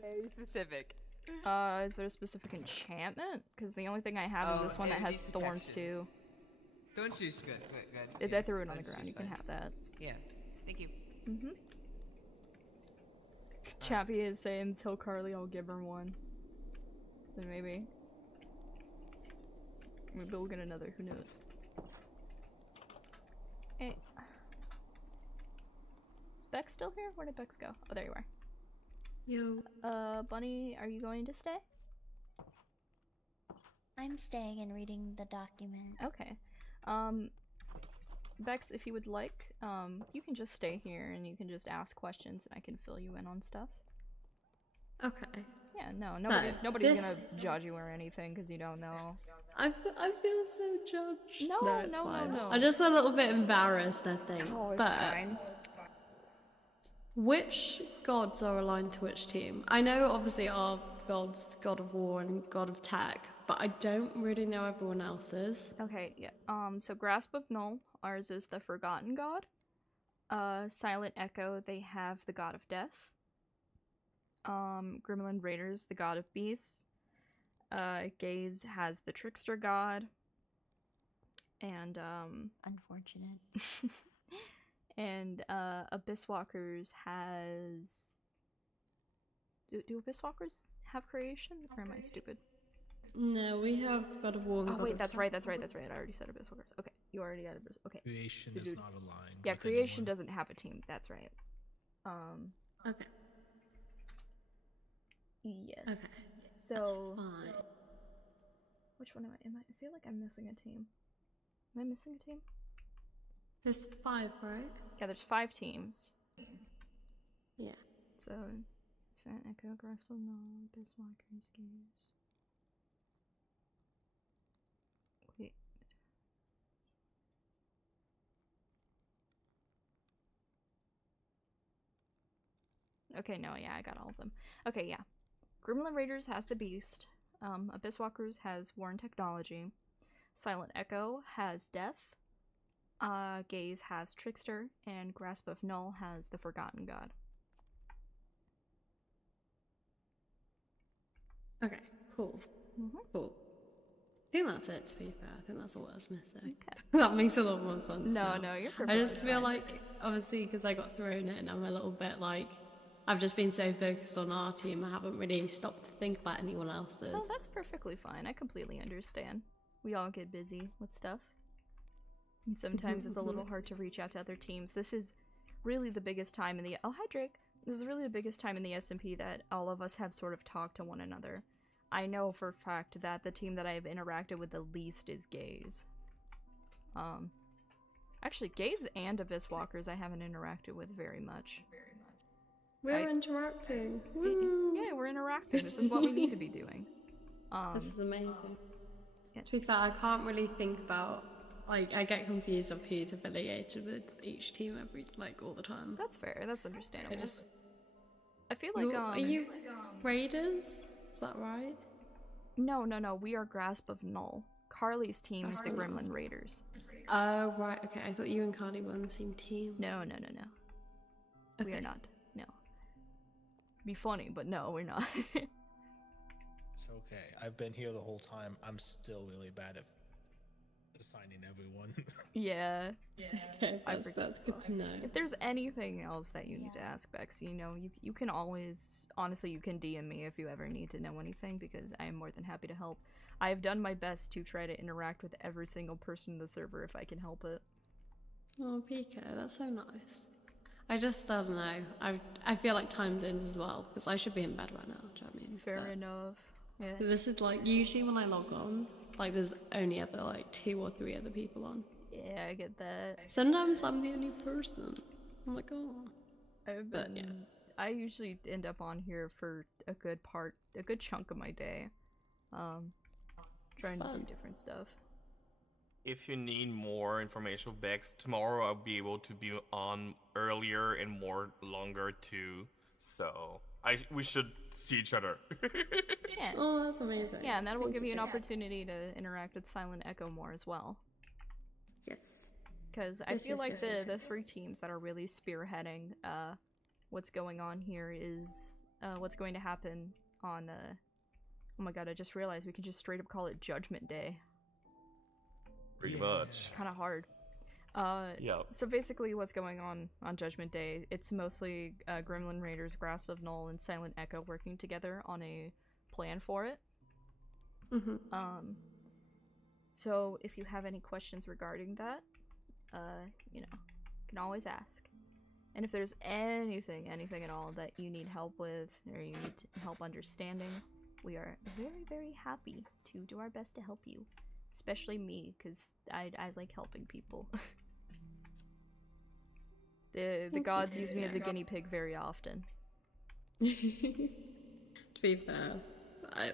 Very specific. Is there a specific enchantment? Because the only thing I have is this one that has thorns too. Thorns is good. Good. I threw it on the ground. You can have that. Yeah. Thank you. Chappie is saying, tell Carly I'll give her one. Then maybe. Maybe we'll get another, who knows. Hey. Is Bex still here? Where did Bex go? Oh, there you are. Yo. Bunny, are you going to stay? I'm staying and reading the document. Okay. Bex, if you would like, you can just stay here and you can just ask questions and I can fill you in on stuff. Okay. Yeah, no, nobody's gonna judge you or anything because you don't know. I feel so judged. No, it's no, fine. no. I'm just a little bit embarrassed, I think. Oh, it's but fine. Which gods are aligned to which team? I know obviously our gods, God of War and God of Tech, but I don't really know everyone else's. Okay, yeah. So Grasp of Null, ours is the Forgotten God. Silent Echo, they have the God of Death. Gremlin Raiders, the God of Beasts. Gaze has the Trickster God. And, Unfortunate. and, Abyss Walkers has... Do Abyss Walkers have creation? Or am I stupid? No, we have God of War and Oh God wait, of that's Tech. right. I already said Abyss Walkers. Okay, you already got Abyss. Okay. Creation is not aligned. Yeah, with creation anyone. doesn't have a team. That's right. Okay. Yes. Okay. So. That's fine. Which one am I? I feel like I'm missing a team. Am I missing a team? There's 5, right? Yeah, there's 5 teams. Yeah. So, Sand Echo, Grasp of Null, Biswalkers, Gaze. Wait. Okay, no, yeah, I got all of them. Okay, yeah. Gremlin Raiders has the Beast. Abyss Walkers has War and Technology. Silent Echo has Death. Gaze has Trickster. And Grasp of Null has the Forgotten God. Okay, cool. Cool. I think that's it, to be fair. I think that's all I was missing. Okay. That makes a lot more sense. No, now. no, you're I perfectly just feel fine. like, obviously, because I got thrown in, I'm a little bit like, I've just been so focused on our team, I haven't really stopped to think about anyone else's. Oh, that's perfectly fine. I completely understand. We all get busy with stuff. And sometimes it's a little hard to reach out to other teams. This is really the biggest time in the— oh, hi, Drake. This is really the biggest time in the SMP that all of us have sort of talked to one another. I know for a fact that the team that I've interacted with the least is Gaze. Actually, Gaze and Abyss Walkers I haven't interacted with very much. We're interacting. Woo. Yeah, we're interacting. This is what we need to be doing. This is amazing. Yes. To be fair, I can't really think about, like, I get confused of who's affiliated with each team all the time. That's fair. That's understandable. I feel like Are you Raiders? Is that right? No. We are Grasp of Null. Carly's team is the Gremlin Raiders. Oh, right. Okay, I thought you and Carly were on the same team. No. We are not. No. Be funny, but no, we're not. It's okay. I've been here the whole time. I'm still really bad at assigning everyone. Yeah. Okay, I that's forget. good to know. If there's anything else that you need to ask, Bex, you can always, honestly, you can DM me if you ever need to know anything, because I am more than happy to help. I have done my best to try to interact with every single person in the server if I can help it. Oh, PIKO, that's so nice. I just, I don't know. I feel like time's in as well, because I should be in bed right now, do you know what I mean? Fair enough. Yeah. But this is like, usually when I log on, like there's only ever like 2 or 3 other people on. Yeah, I get that. Sometimes I'm the only person. I'm like, oh. I usually end up on here for a good chunk of my day. Trying to do different stuff. If you need more information, Bex, tomorrow I'll be able to be on earlier and longer too. So we should see each other. Yeah. Oh, that's amazing. Yeah, and that will Thank give you an Kat. opportunity to interact with Silent Echo more as well. Yes. Because I feel like the 3 teams that are really spearheading what's going on here is what's going to happen on oh my god, I just realized we can just straight up call it Judgment Day. Pretty much. It's kind of hard. Yeah. So basically what's going on Judgment Day, it's mostly Gremlin Raiders, Grasp of Null, and Silent Echo working together on a plan for it. So if you have any questions regarding that, you can always ask. And if there's anything at all that you need help with, or you need help understanding, we are very, very happy to do our best to help you. Especially me, because I like helping people. The gods use me as a guinea pig very often. To be fair,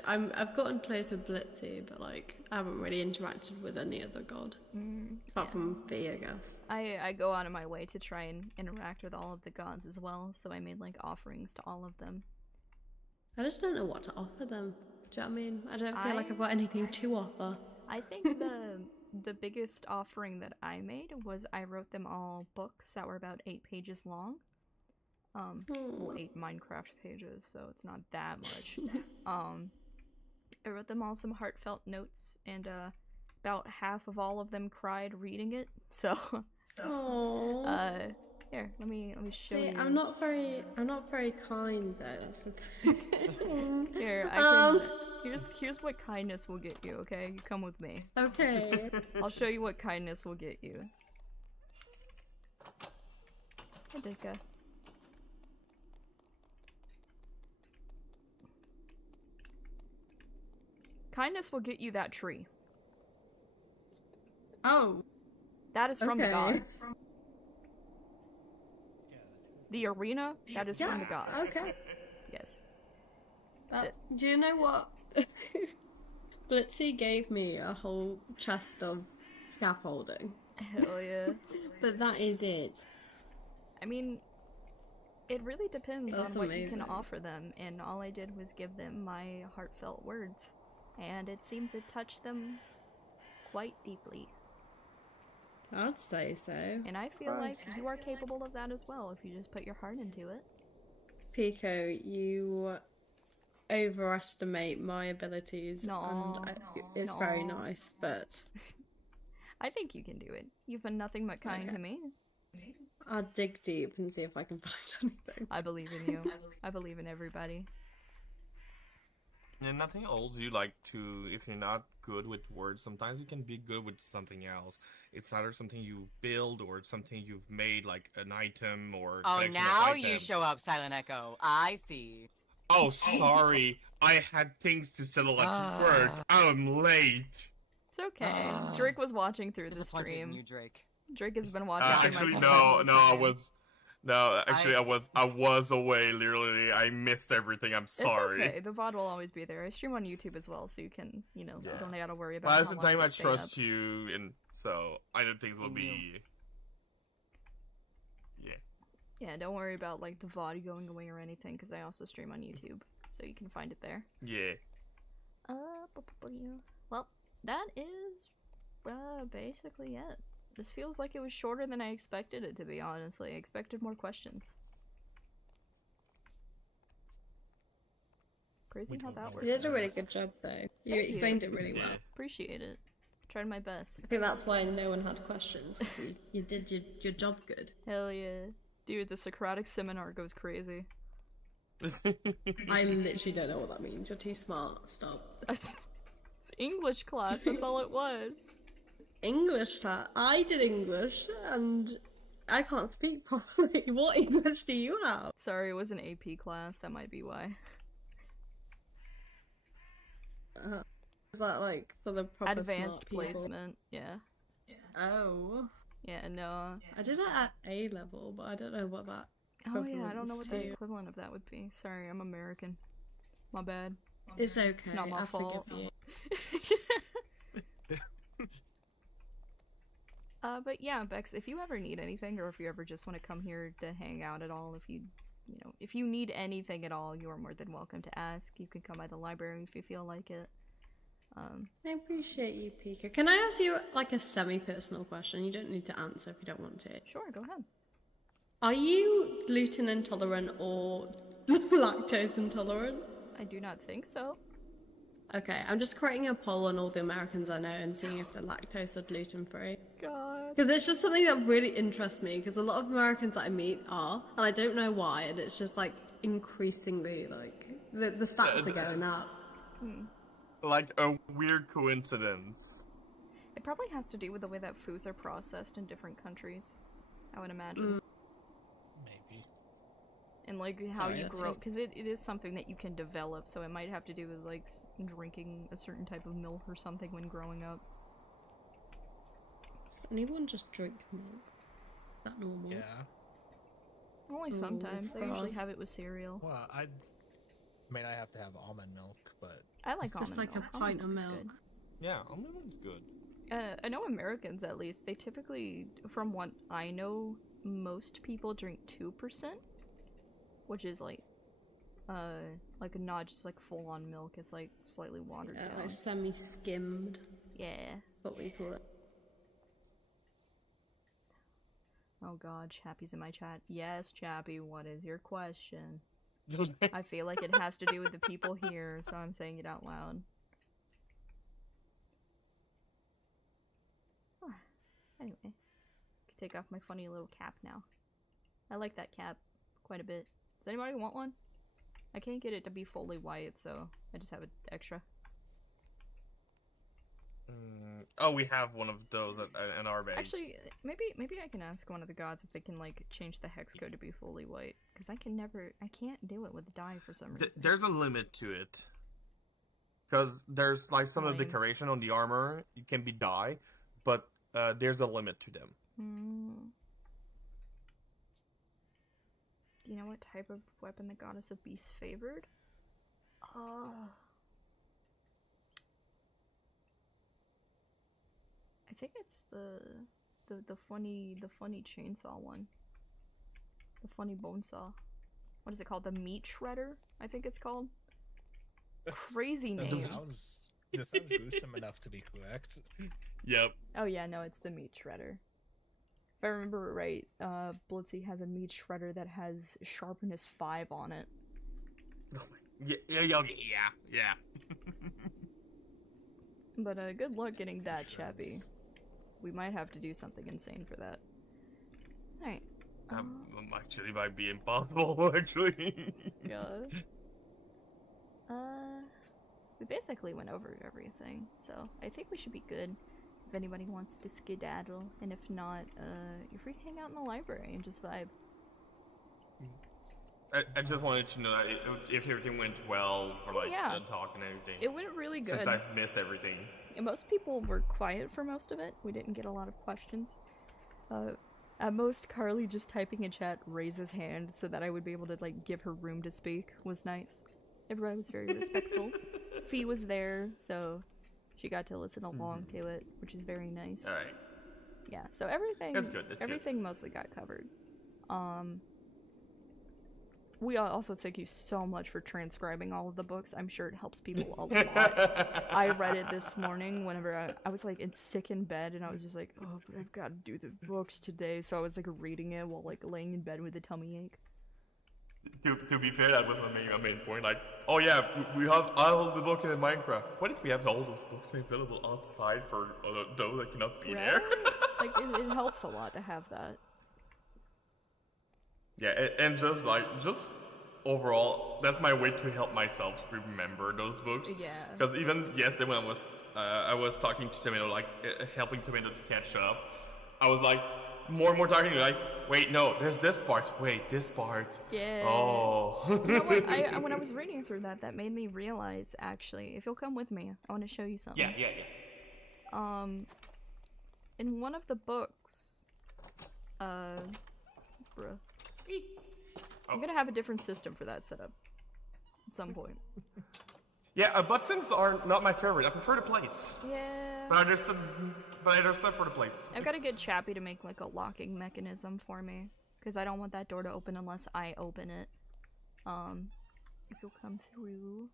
I've gotten close with Blitzy, but like I haven't really interacted with any other god apart from Fee, I guess. I go out of my way to try and interact with all of the gods as well, so I made like offerings to all of them. I just don't know what to offer them. Do you know what I mean? I don't feel like I've got anything to offer. I think the biggest offering that I made was I wrote them all books that were about 8 pages long. Well, 8 Minecraft pages, so it's not that much. I wrote them all some heartfelt notes, and about half of all of them cried reading it. So, here, let me show you. I'm not very kind though. That's the thing. Here, I can. Here's what kindness will get you. Okay, you come with me. Okay. I'll show you what kindness will get you. Hi, Dika. Kindness will get you that tree. Oh. That is from the Okay. gods. The arena, that is from the gods. Okay. Yes. Do you know what? Blitzy gave me a whole chest of scaffolding. Hell yeah. But that is it. I mean, it really depends That's on what you amazing. can offer them, and all I did was give them my heartfelt words, and it seems it touched them quite deeply. I'd say so. And I feel like you are capable of that as well if you just put your heart into it. PIKO, you overestimate my abilities, No, and it's very no. nice, but I think you can do it. You've been nothing but kind to me. I'll dig deep and see if I can find anything. I believe in you. I believe in everybody. And nothing holds you like to, if you're not good with words, sometimes you can be good with something else. It's either something you build or something you've made, like an item or Oh, collection of now you items. show up, Silent Echo. I see. Oh, sorry. I had things to settle at work. I'm late. It's okay. Drake was watching through the Disappointed in stream. you, Drake. Drake has been watching through my Actually, stream no, the whole I time. was. No, actually, I was away. Literally, I missed everything. I'm sorry. It's okay. The VOD will always be there. I stream on YouTube as well, so you can, you know, you don't gotta worry about But how at the long time, you'll I stay trust up. you, and so I know things will be. Yeah. Yeah, don't worry about like the VOD going away or anything, because I also stream on YouTube, so you can find it there. Yeah. Well, that is basically it. This feels like it was shorter than I expected it to be, honestly. I expected more questions. Crazy how that worked. You did a really good job, though. You Thank explained it really well. Appreciate it. Tried my best. I think that's why no one had questions, because you did your job good. Hell yeah. Dude, the Socratic seminar goes crazy. I literally don't know what that means. You're too smart. Stop. It's English class, that's all it was. English class? I did English, and I can't speak properly. What English do you have? Sorry, it was an AP class, that might be why. Is that like for the proper Advanced smart people? placement, yeah. Oh. Yeah, no. I did it at A level, but I don't know what that. Oh yeah, I don't know what the equivalent equivalent of that would be. Sorry, I'm American. My bad. is. It's okay. It's not my I fault. forgive you. But yeah, Bex, if you ever need anything, or if you ever just want to come here to hang out at all, if you know, if you need anything at all, you are more than welcome to ask. You can come by the library if you feel like it. I appreciate you, PIKO. Can I ask you like a semi-personal question? You don't need to answer if you don't want to. Sure, go ahead. Are you gluten intolerant or lactose intolerant? I do not think so. Okay, I'm just creating a poll on all the Americans I know and seeing if they're lactose or gluten free. God. Because it's just something that really interests me, because a lot of Americans that I meet are, and I don't know why, and it's just like increasingly like the stats are going up. Like a weird coincidence. It probably has to do with the way that foods are processed in different countries, I would imagine. Maybe. And like how Sorry, you that grow, is- because it is something that you can develop, so it might have to do with like drinking a certain type of milk or something when growing up. Does anyone just drink milk? Is that normal? Yeah. Only Ooh, sometimes. I usually gross. have it with cereal. Well, I mean, I have to have almond milk, but I like almond Just like milk. a pint of Almond milk's milk. good. Yeah, almond milk's good. I know Americans, at least, they typically, from what I know, most people drink 2%, which is like not just like full-on milk. It's like slightly watered Yeah, down. like semi-skimmed. Yeah. What we call it. Oh god, Chappie's in my chat. Yes, Chappie, what is your question? I feel like it has to do with the people here, so I'm saying it out loud. Anyway, I can take off my funny little cap now. I like that cap quite a bit. Does anybody want one? I can't get it to be fully white, so I just have it extra. Oh, we have one of those in our base. Actually, maybe I can ask one of the gods if they can like change the hex code to be fully white, because I can't do it with dye for some reason. There's a limit to it. Because there's like some of the Lame. decoration on the armor, it can be dye, but there's a limit to them. Do you know what type of weapon the Goddess of Beasts favored? I think it's the funny chainsaw one. The funny bone saw. What is it called? The meat shredder, I think it's called. Crazy This name. sounds gruesome enough to be correct. Yep. Oh yeah, no, it's the meat shredder. If I remember right, Blitzy has a meat shredder that has sharpness 5 on it. Yeah. But good luck getting that, Chappy. We might have to do something insane for that. Alright. Actually, might be impossible. Actually. Yeah. We basically went over everything, so I think we should be good. If anybody wants to skedaddle, and if not, you're free to hang out in the library and just vibe. I just wanted to know that if everything went well, or like yeah. the talk and everything. It went really good. Since I've missed everything. And most people were quiet for most of it. We didn't get a lot of questions. At most, Carly just typing in chat raise his hand so that I would be able to like give her room to speak was nice. Everybody was very respectful. Fee was there, so she got to listen along to it, which is very nice. All right. Yeah, so everything. That's good. Everything mostly got covered. We also thank you so much for transcribing all of the books. I'm sure it helps people a lot. I read it this morning whenever I was like sick in bed, and I was just like, oh, but I've got to do the books today. So I was like reading it while like laying in bed with a tummy ache. To be fair, that was the main point. Like, oh yeah, we have all the book in Minecraft. What if we have all those books available outside for those that cannot be there? Like, it helps a lot to have that. Yeah, and just overall, that's my way to help myself remember those books. Yeah. Because even yesterday when I was talking to Tomato, like helping Tomato to catch up, I was like more and more talking like, wait, no, there's this part. Wait, this part. Yeah. Oh. You know what? When I was reading through that made me realize, actually, if you'll come with me, I want to show you something. Yeah. In one of the books, bruh. I'm gonna have a different system for that setup at some point. Yeah, buttons are not my favorite. I prefer the plates. Yeah. But I understand for the plates. I've got to get Chappy to make like a locking mechanism for me, because I don't want that door to open unless I open it. If you'll come through.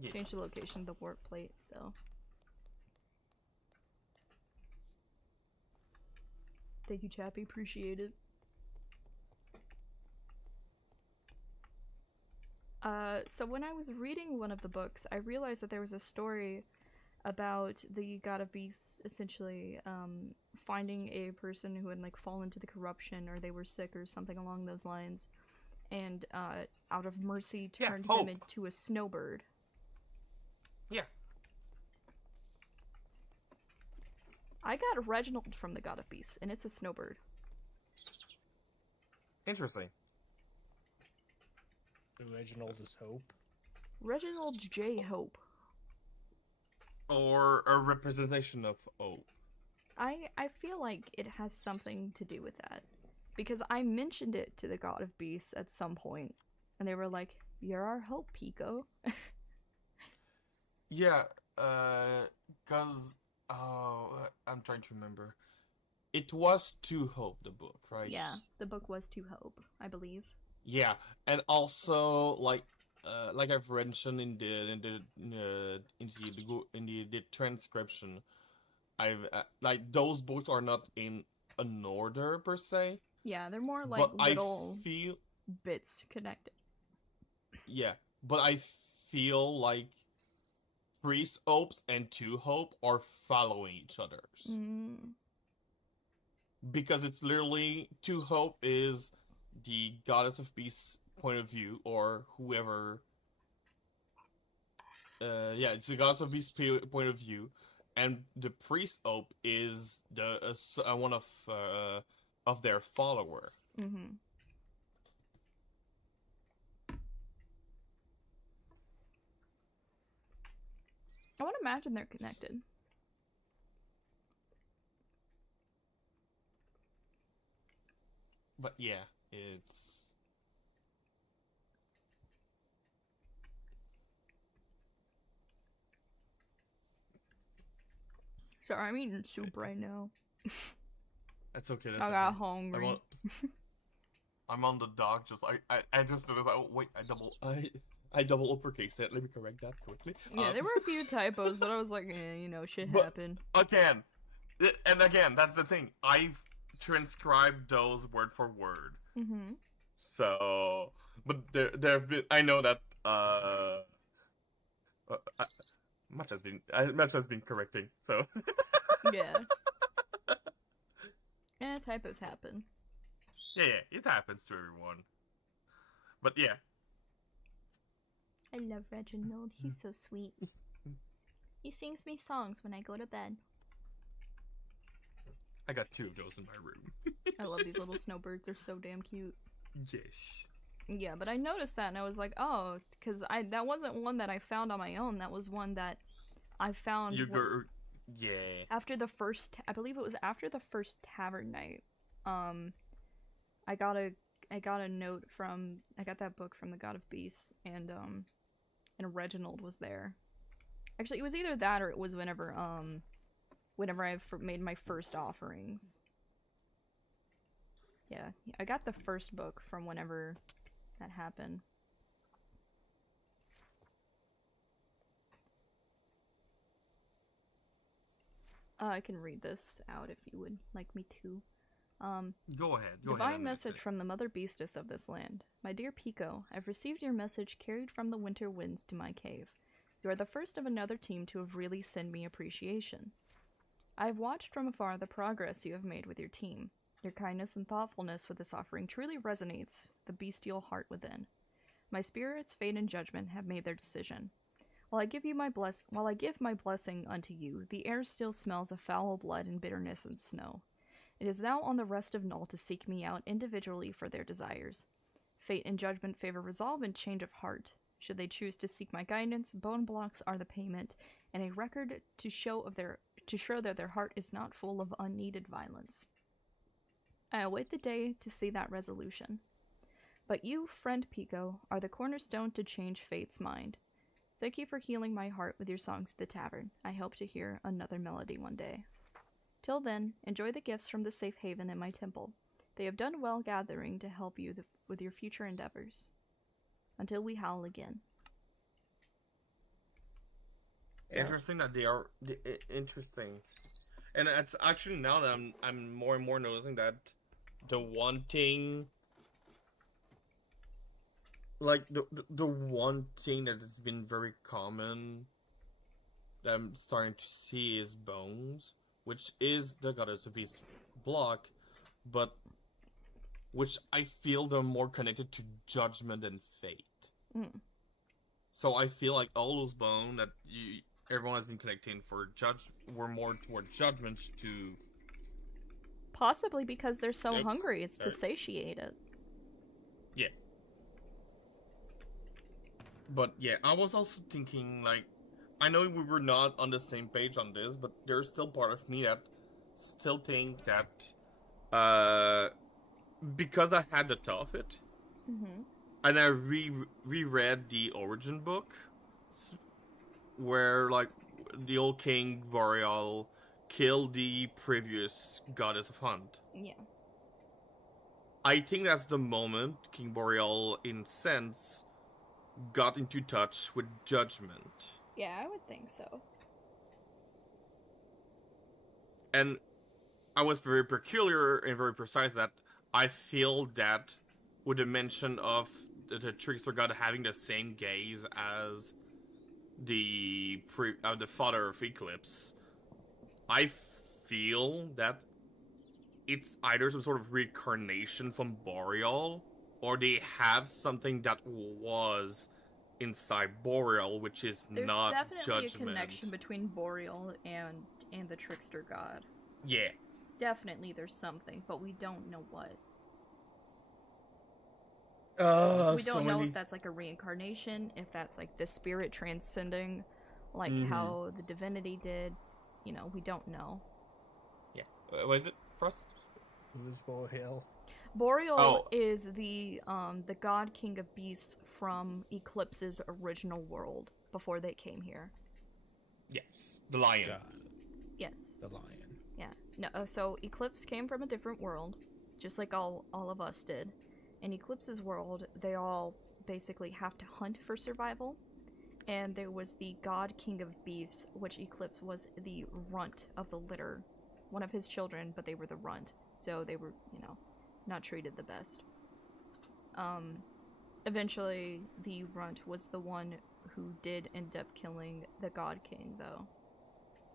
Yeah. Change the location of the warp plate, so. Thank you, Chappy. Appreciate it. So when I was reading one of the books, I realized that there was a story about the God of Beasts essentially finding a person who had like fallen to the corruption, or they were sick or something along those lines, and out of mercy turned them into a snowbird. Yeah. I got Reginald from the God of Beasts, and it's a snowbird. Interesting. Reginald is Hope. Reginald J. Hope. Or a representation of Hope. I feel like it has something to do with that. Because I mentioned it to the God of Beasts at some point, and they were like, "You're our Hope, PIKO." Yeah, cause I'm trying to remember. It was To Hope, the book, right? Yeah, the book was To Hope, I believe. Yeah, and also like I've mentioned in the transcription, I've like those books are not in an order per se. Yeah, they're more like but little I feel bits connected. Yeah, but I feel like Priest Hopes and To Hope are following each other. Because it's literally To Hope is the Goddess of Beasts point of view, or whoever. Yeah, it's the Goddess of Beasts point of view, and the Priest Hope is the one of their follower. Mm-hmm. I would imagine they're connected. But yeah, it's... Sorry, I'm eating soup right now. That's okay. That's I got okay. hungry. I'm on the dock. Just I just noticed. Oh wait, I double uppercase it. Let me correct that quickly. Yeah, there were a few typos, but I was like, you know, shit But happened. Again, that's the thing. I've transcribed those word for word. Mm-hmm. So, but there have been. I know that much has been correcting. So. Yeah. Yeah, typos happen. Yeah, it happens to everyone. But yeah. I love Reginald. He's so sweet. He sings me songs when I go to bed. I got 2 of those in my room. I love these little snowbirds. They're so damn cute. Yes. Yeah, but I noticed that and I was like, oh, because that wasn't one that I found on my own. That was one that I found. Yeah. After the first, I believe it was after the first tavern night. I got a note from, I got that book from the God of Beasts, and Reginald was there. Actually, it was either that or it was whenever I made my first offerings. Yeah, I got the first book from whenever that happened. I can read this out if you would like me to. Go ahead. Divine message from the Mother Beastess of this land. My dear PIKO, I've received your message carried from the winter winds to my cave. You are the first of another team to have really sent me appreciation. I have watched from afar the progress you have made with your team. Your kindness and thoughtfulness with this offering truly resonates the bestial heart within. My spirits, fate, and judgment have made their decision. While I give my blessing unto you, the air still smells of foul blood and bitterness and snow. It is now on the rest of Null to seek me out individually for their desires. Fate and judgment favor resolve and change of heart. Should they choose to seek my guidance, bone blocks are the payment, and a record to show that their heart is not full of unneeded violence. I await the day to see that resolution. But you, friend PIKO, are the cornerstone to change fate's mind. Thank you for healing my heart with your songs at the tavern. I hope to hear another melody one day. Till then, enjoy the gifts from the safe haven in my temple. They have done well gathering to help you with your future endeavors. Until we howl again. So. Interesting that they are interesting, and it's actually now that I'm more and more noticing that the one thing, like the one thing that has been very common that I'm starting to see is bones, which is the goddess of Beast block, but which I feel they're more connected to judgment and fate. Mm. So I feel like all those bones that everyone has been connecting for were more toward judgment to... Possibly because they're so hungry, it's to satiate it. Yeah. But yeah, I was also thinking, like, I know we were not on the same page on this, but there's still part of me that still think that, because I had the thought of it, and I reread the origin book, where, like, the old King Boreal killed the previous goddess of hunt. Yeah. I think that's the moment King Boreal, in sense, got into touch with judgment. Yeah, I would think so. And I was very peculiar and very precise that I feel that with the mention of the trickster god having the same gaze as the father of Eclipse, I feel that it's either some sort of reincarnation from Boreal, or they have something that was inside Boreal, which is not judgment. There's definitely a connection between Boreal and the trickster god. Yeah. Definitely there's something, but we don't know what. We don't know if that's like a reincarnation, if that's like the spirit transcending, like how the divinity did. You know, we don't know. Yeah. What is it, Frost? Who's Boreal? Boreal is the god king of beasts from Eclipse's original world before they came here. Yes, the lion. Yes. The lion. Yeah. No. So Eclipse came from a different world, just like all of us did. In Eclipse's world, they all basically have to hunt for survival, and there was the god king of beasts, which Eclipse was the runt of the litter, one of his children, but they were the runt, so they were, not treated the best. Eventually, the runt was the one who did end up killing the god king, though,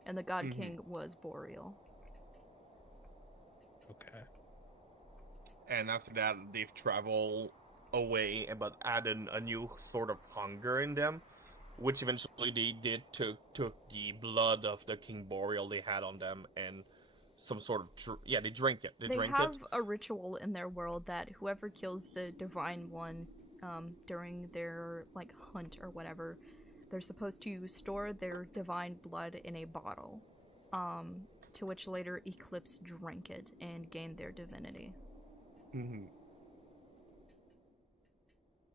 and the god king was Boreal. Okay. And after that, they've traveled away, but added a new sort of hunger in them, which eventually they did took the blood of the King Boreal they had on them and some sort of they drink it. They drink have it. a ritual in their world that whoever kills the divine one during their hunt or whatever, they're supposed to store their divine blood in a bottle, to which later Eclipse drank it and gained their divinity.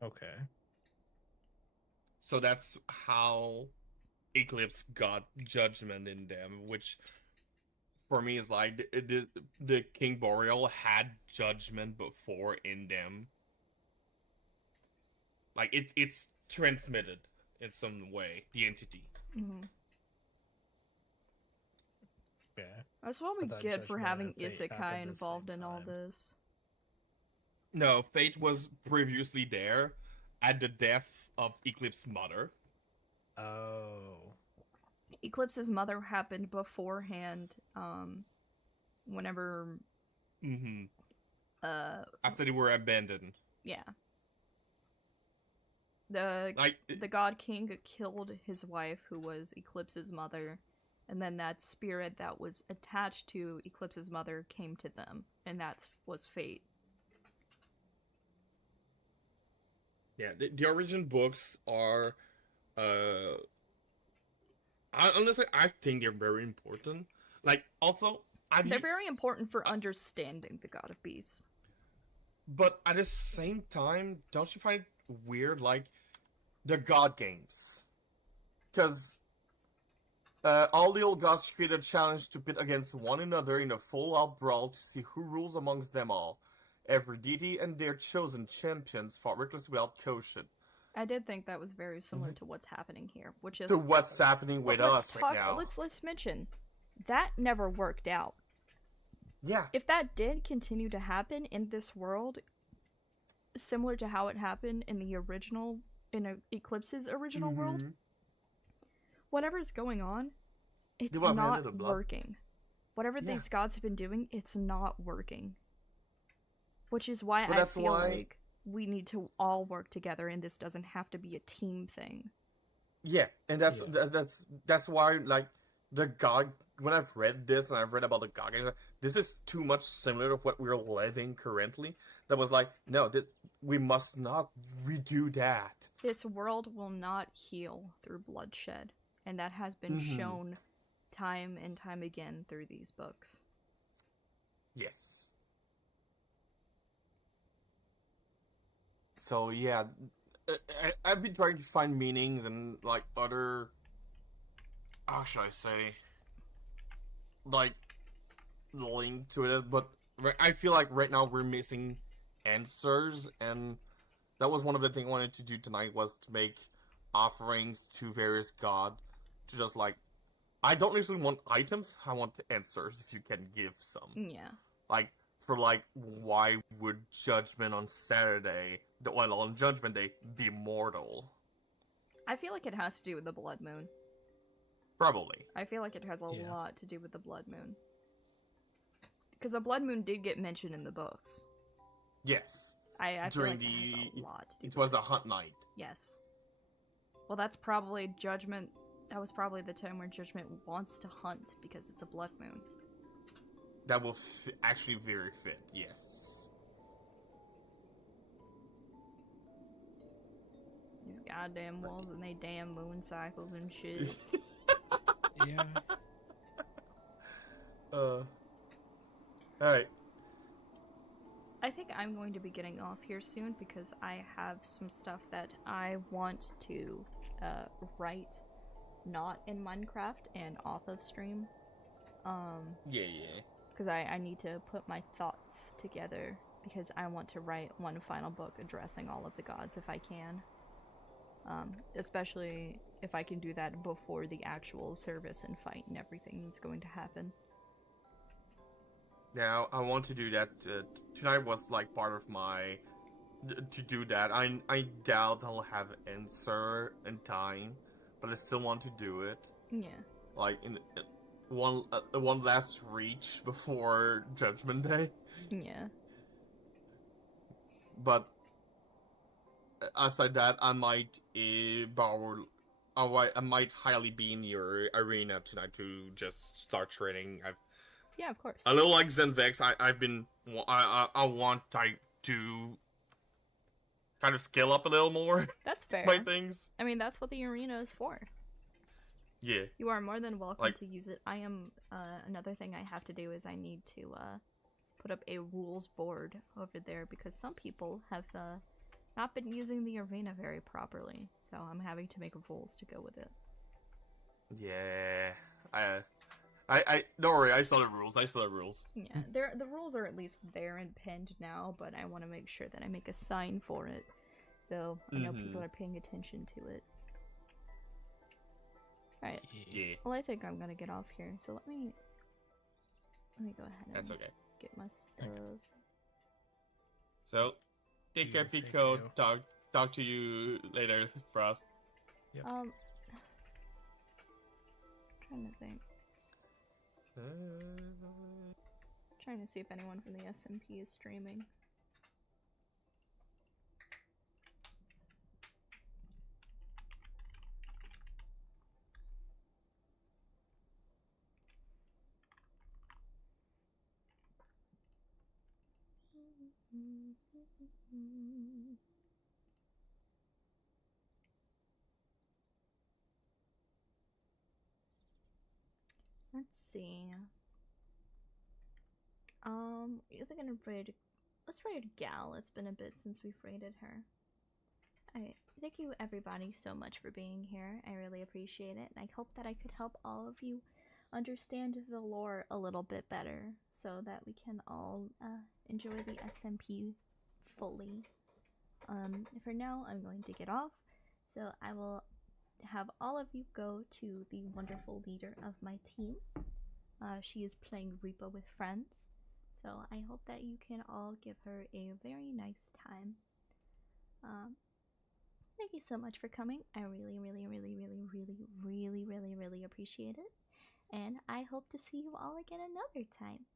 Okay. So that's how Eclipse got judgment in them, which for me is like the King Boreal had judgment before in them. Like it's transmitted in some way, the entity. Yeah. That's what we get for having Isekai involved in all this. No, Fate was previously there at the death of Eclipse's mother. Oh. Eclipse's mother happened beforehand, whenever... After they were abandoned. Yeah. The God King killed his wife, who was Eclipse's mother, and then that spirit that was attached to Eclipse's mother came to them, and that was Fate. Yeah, the origin books are, honestly, I think they're very important. Like, also, they're very important for understanding the God of Beasts. But at the same time, don't you find it weird, like, the God games? Because, all the old gods created a challenge to pit against one another in a full-out brawl to see who rules amongst them all. Every deity and their chosen champions fought recklessly without caution. I did think that was very similar to what's happening here, which is... To what's happening with us right now. Let's mention, that never worked out. Yeah. If that did continue to happen in this world, similar to how it happened in the original, in Eclipse's original world, whatever's going on, it's not working. Whatever these gods have been doing, it's not working. Which is why I feel like we need to all work together, and this doesn't have to be a team thing. Yeah, and that's why, like, the God... When I've read this, and I've read about the God games, this is too much similar to what we're living currently. That was like, no, we must not redo that. This world will not heal through bloodshed, and that has been shown time and time again through these books. Yes. So yeah, I've been trying to find meanings and like other, how should I say, like link to it, but I feel like right now we're missing answers, and that was one of the things I wanted to do tonight, was to make offerings to various gods, to just like, I don't usually want items, I want answers if you can give some. Yeah. Like, for like, why would Judgment on Saturday, on Judgment Day, be mortal? I feel like it has to do with the blood moon. Probably. I feel like it has a lot to do with the blood moon. Because the blood moon did get mentioned in the books. Yes. I feel like it has a lot to do with it. Was the hunt night. Yes. Well, that's probably Judgment. That was probably the time where Judgment wants to hunt, because it's a blood moon. That will actually very fit, yes. These goddamn wolves and they damn moon cycles and shit. Yeah. Alright. I think I'm going to be getting off here soon because I have some stuff that I want to write, not in Minecraft and off of stream. Yeah. Because I need to put my thoughts together because I want to write one final book addressing all of the gods if I can. Especially if I can do that before the actual service and fight and everything that's going to happen. Now, I want to do that. Tonight was like part of my to do that. I doubt I'll have an answer in time, but I still want to do it. Yeah. Like in one last reach before Judgment Day. Yeah. But aside that, I might I might highly be in your arena tonight to just start training. Yeah, of course. A little like Zenvex, I want to kind of scale up a little more. That's fair. My things. I mean, that's what the arena is for. Yeah. You are more than welcome Like- to use it. I am, another thing I have to do is I need to, put up a rules board over there because some people have, not been using the arena very properly. So I'm having to make rules to go with it. Yeah. I don't worry, I still have rules. Yeah, the rules are at least there and pinned now, but I want to make sure that I make a sign for it, so I know people are paying attention to it. Alright. Yeah. Well, I think I'm gonna get off here, so let me go ahead and That's okay. get my stuff. So, take care, Yes, thank Pico. you. Talk to you later, Frost. Yep. Trying to think. Trying to see if anyone from the SMP is streaming. Let's see. You're gonna raid. Let's raid Gal. It's been a bit since we've raided her. Alright, thank you everybody so much for being here. I really appreciate it, and I hope that I could help all of you understand the lore a little bit better so that we can all enjoy the SMP fully. For now, I'm going to get off, so I will have all of you go to the wonderful leader of my team. She is playing Reaper with friends, so I hope that you can all give her a very nice time. Thank you so much for coming. I really appreciate it. And I hope to see you all again another time.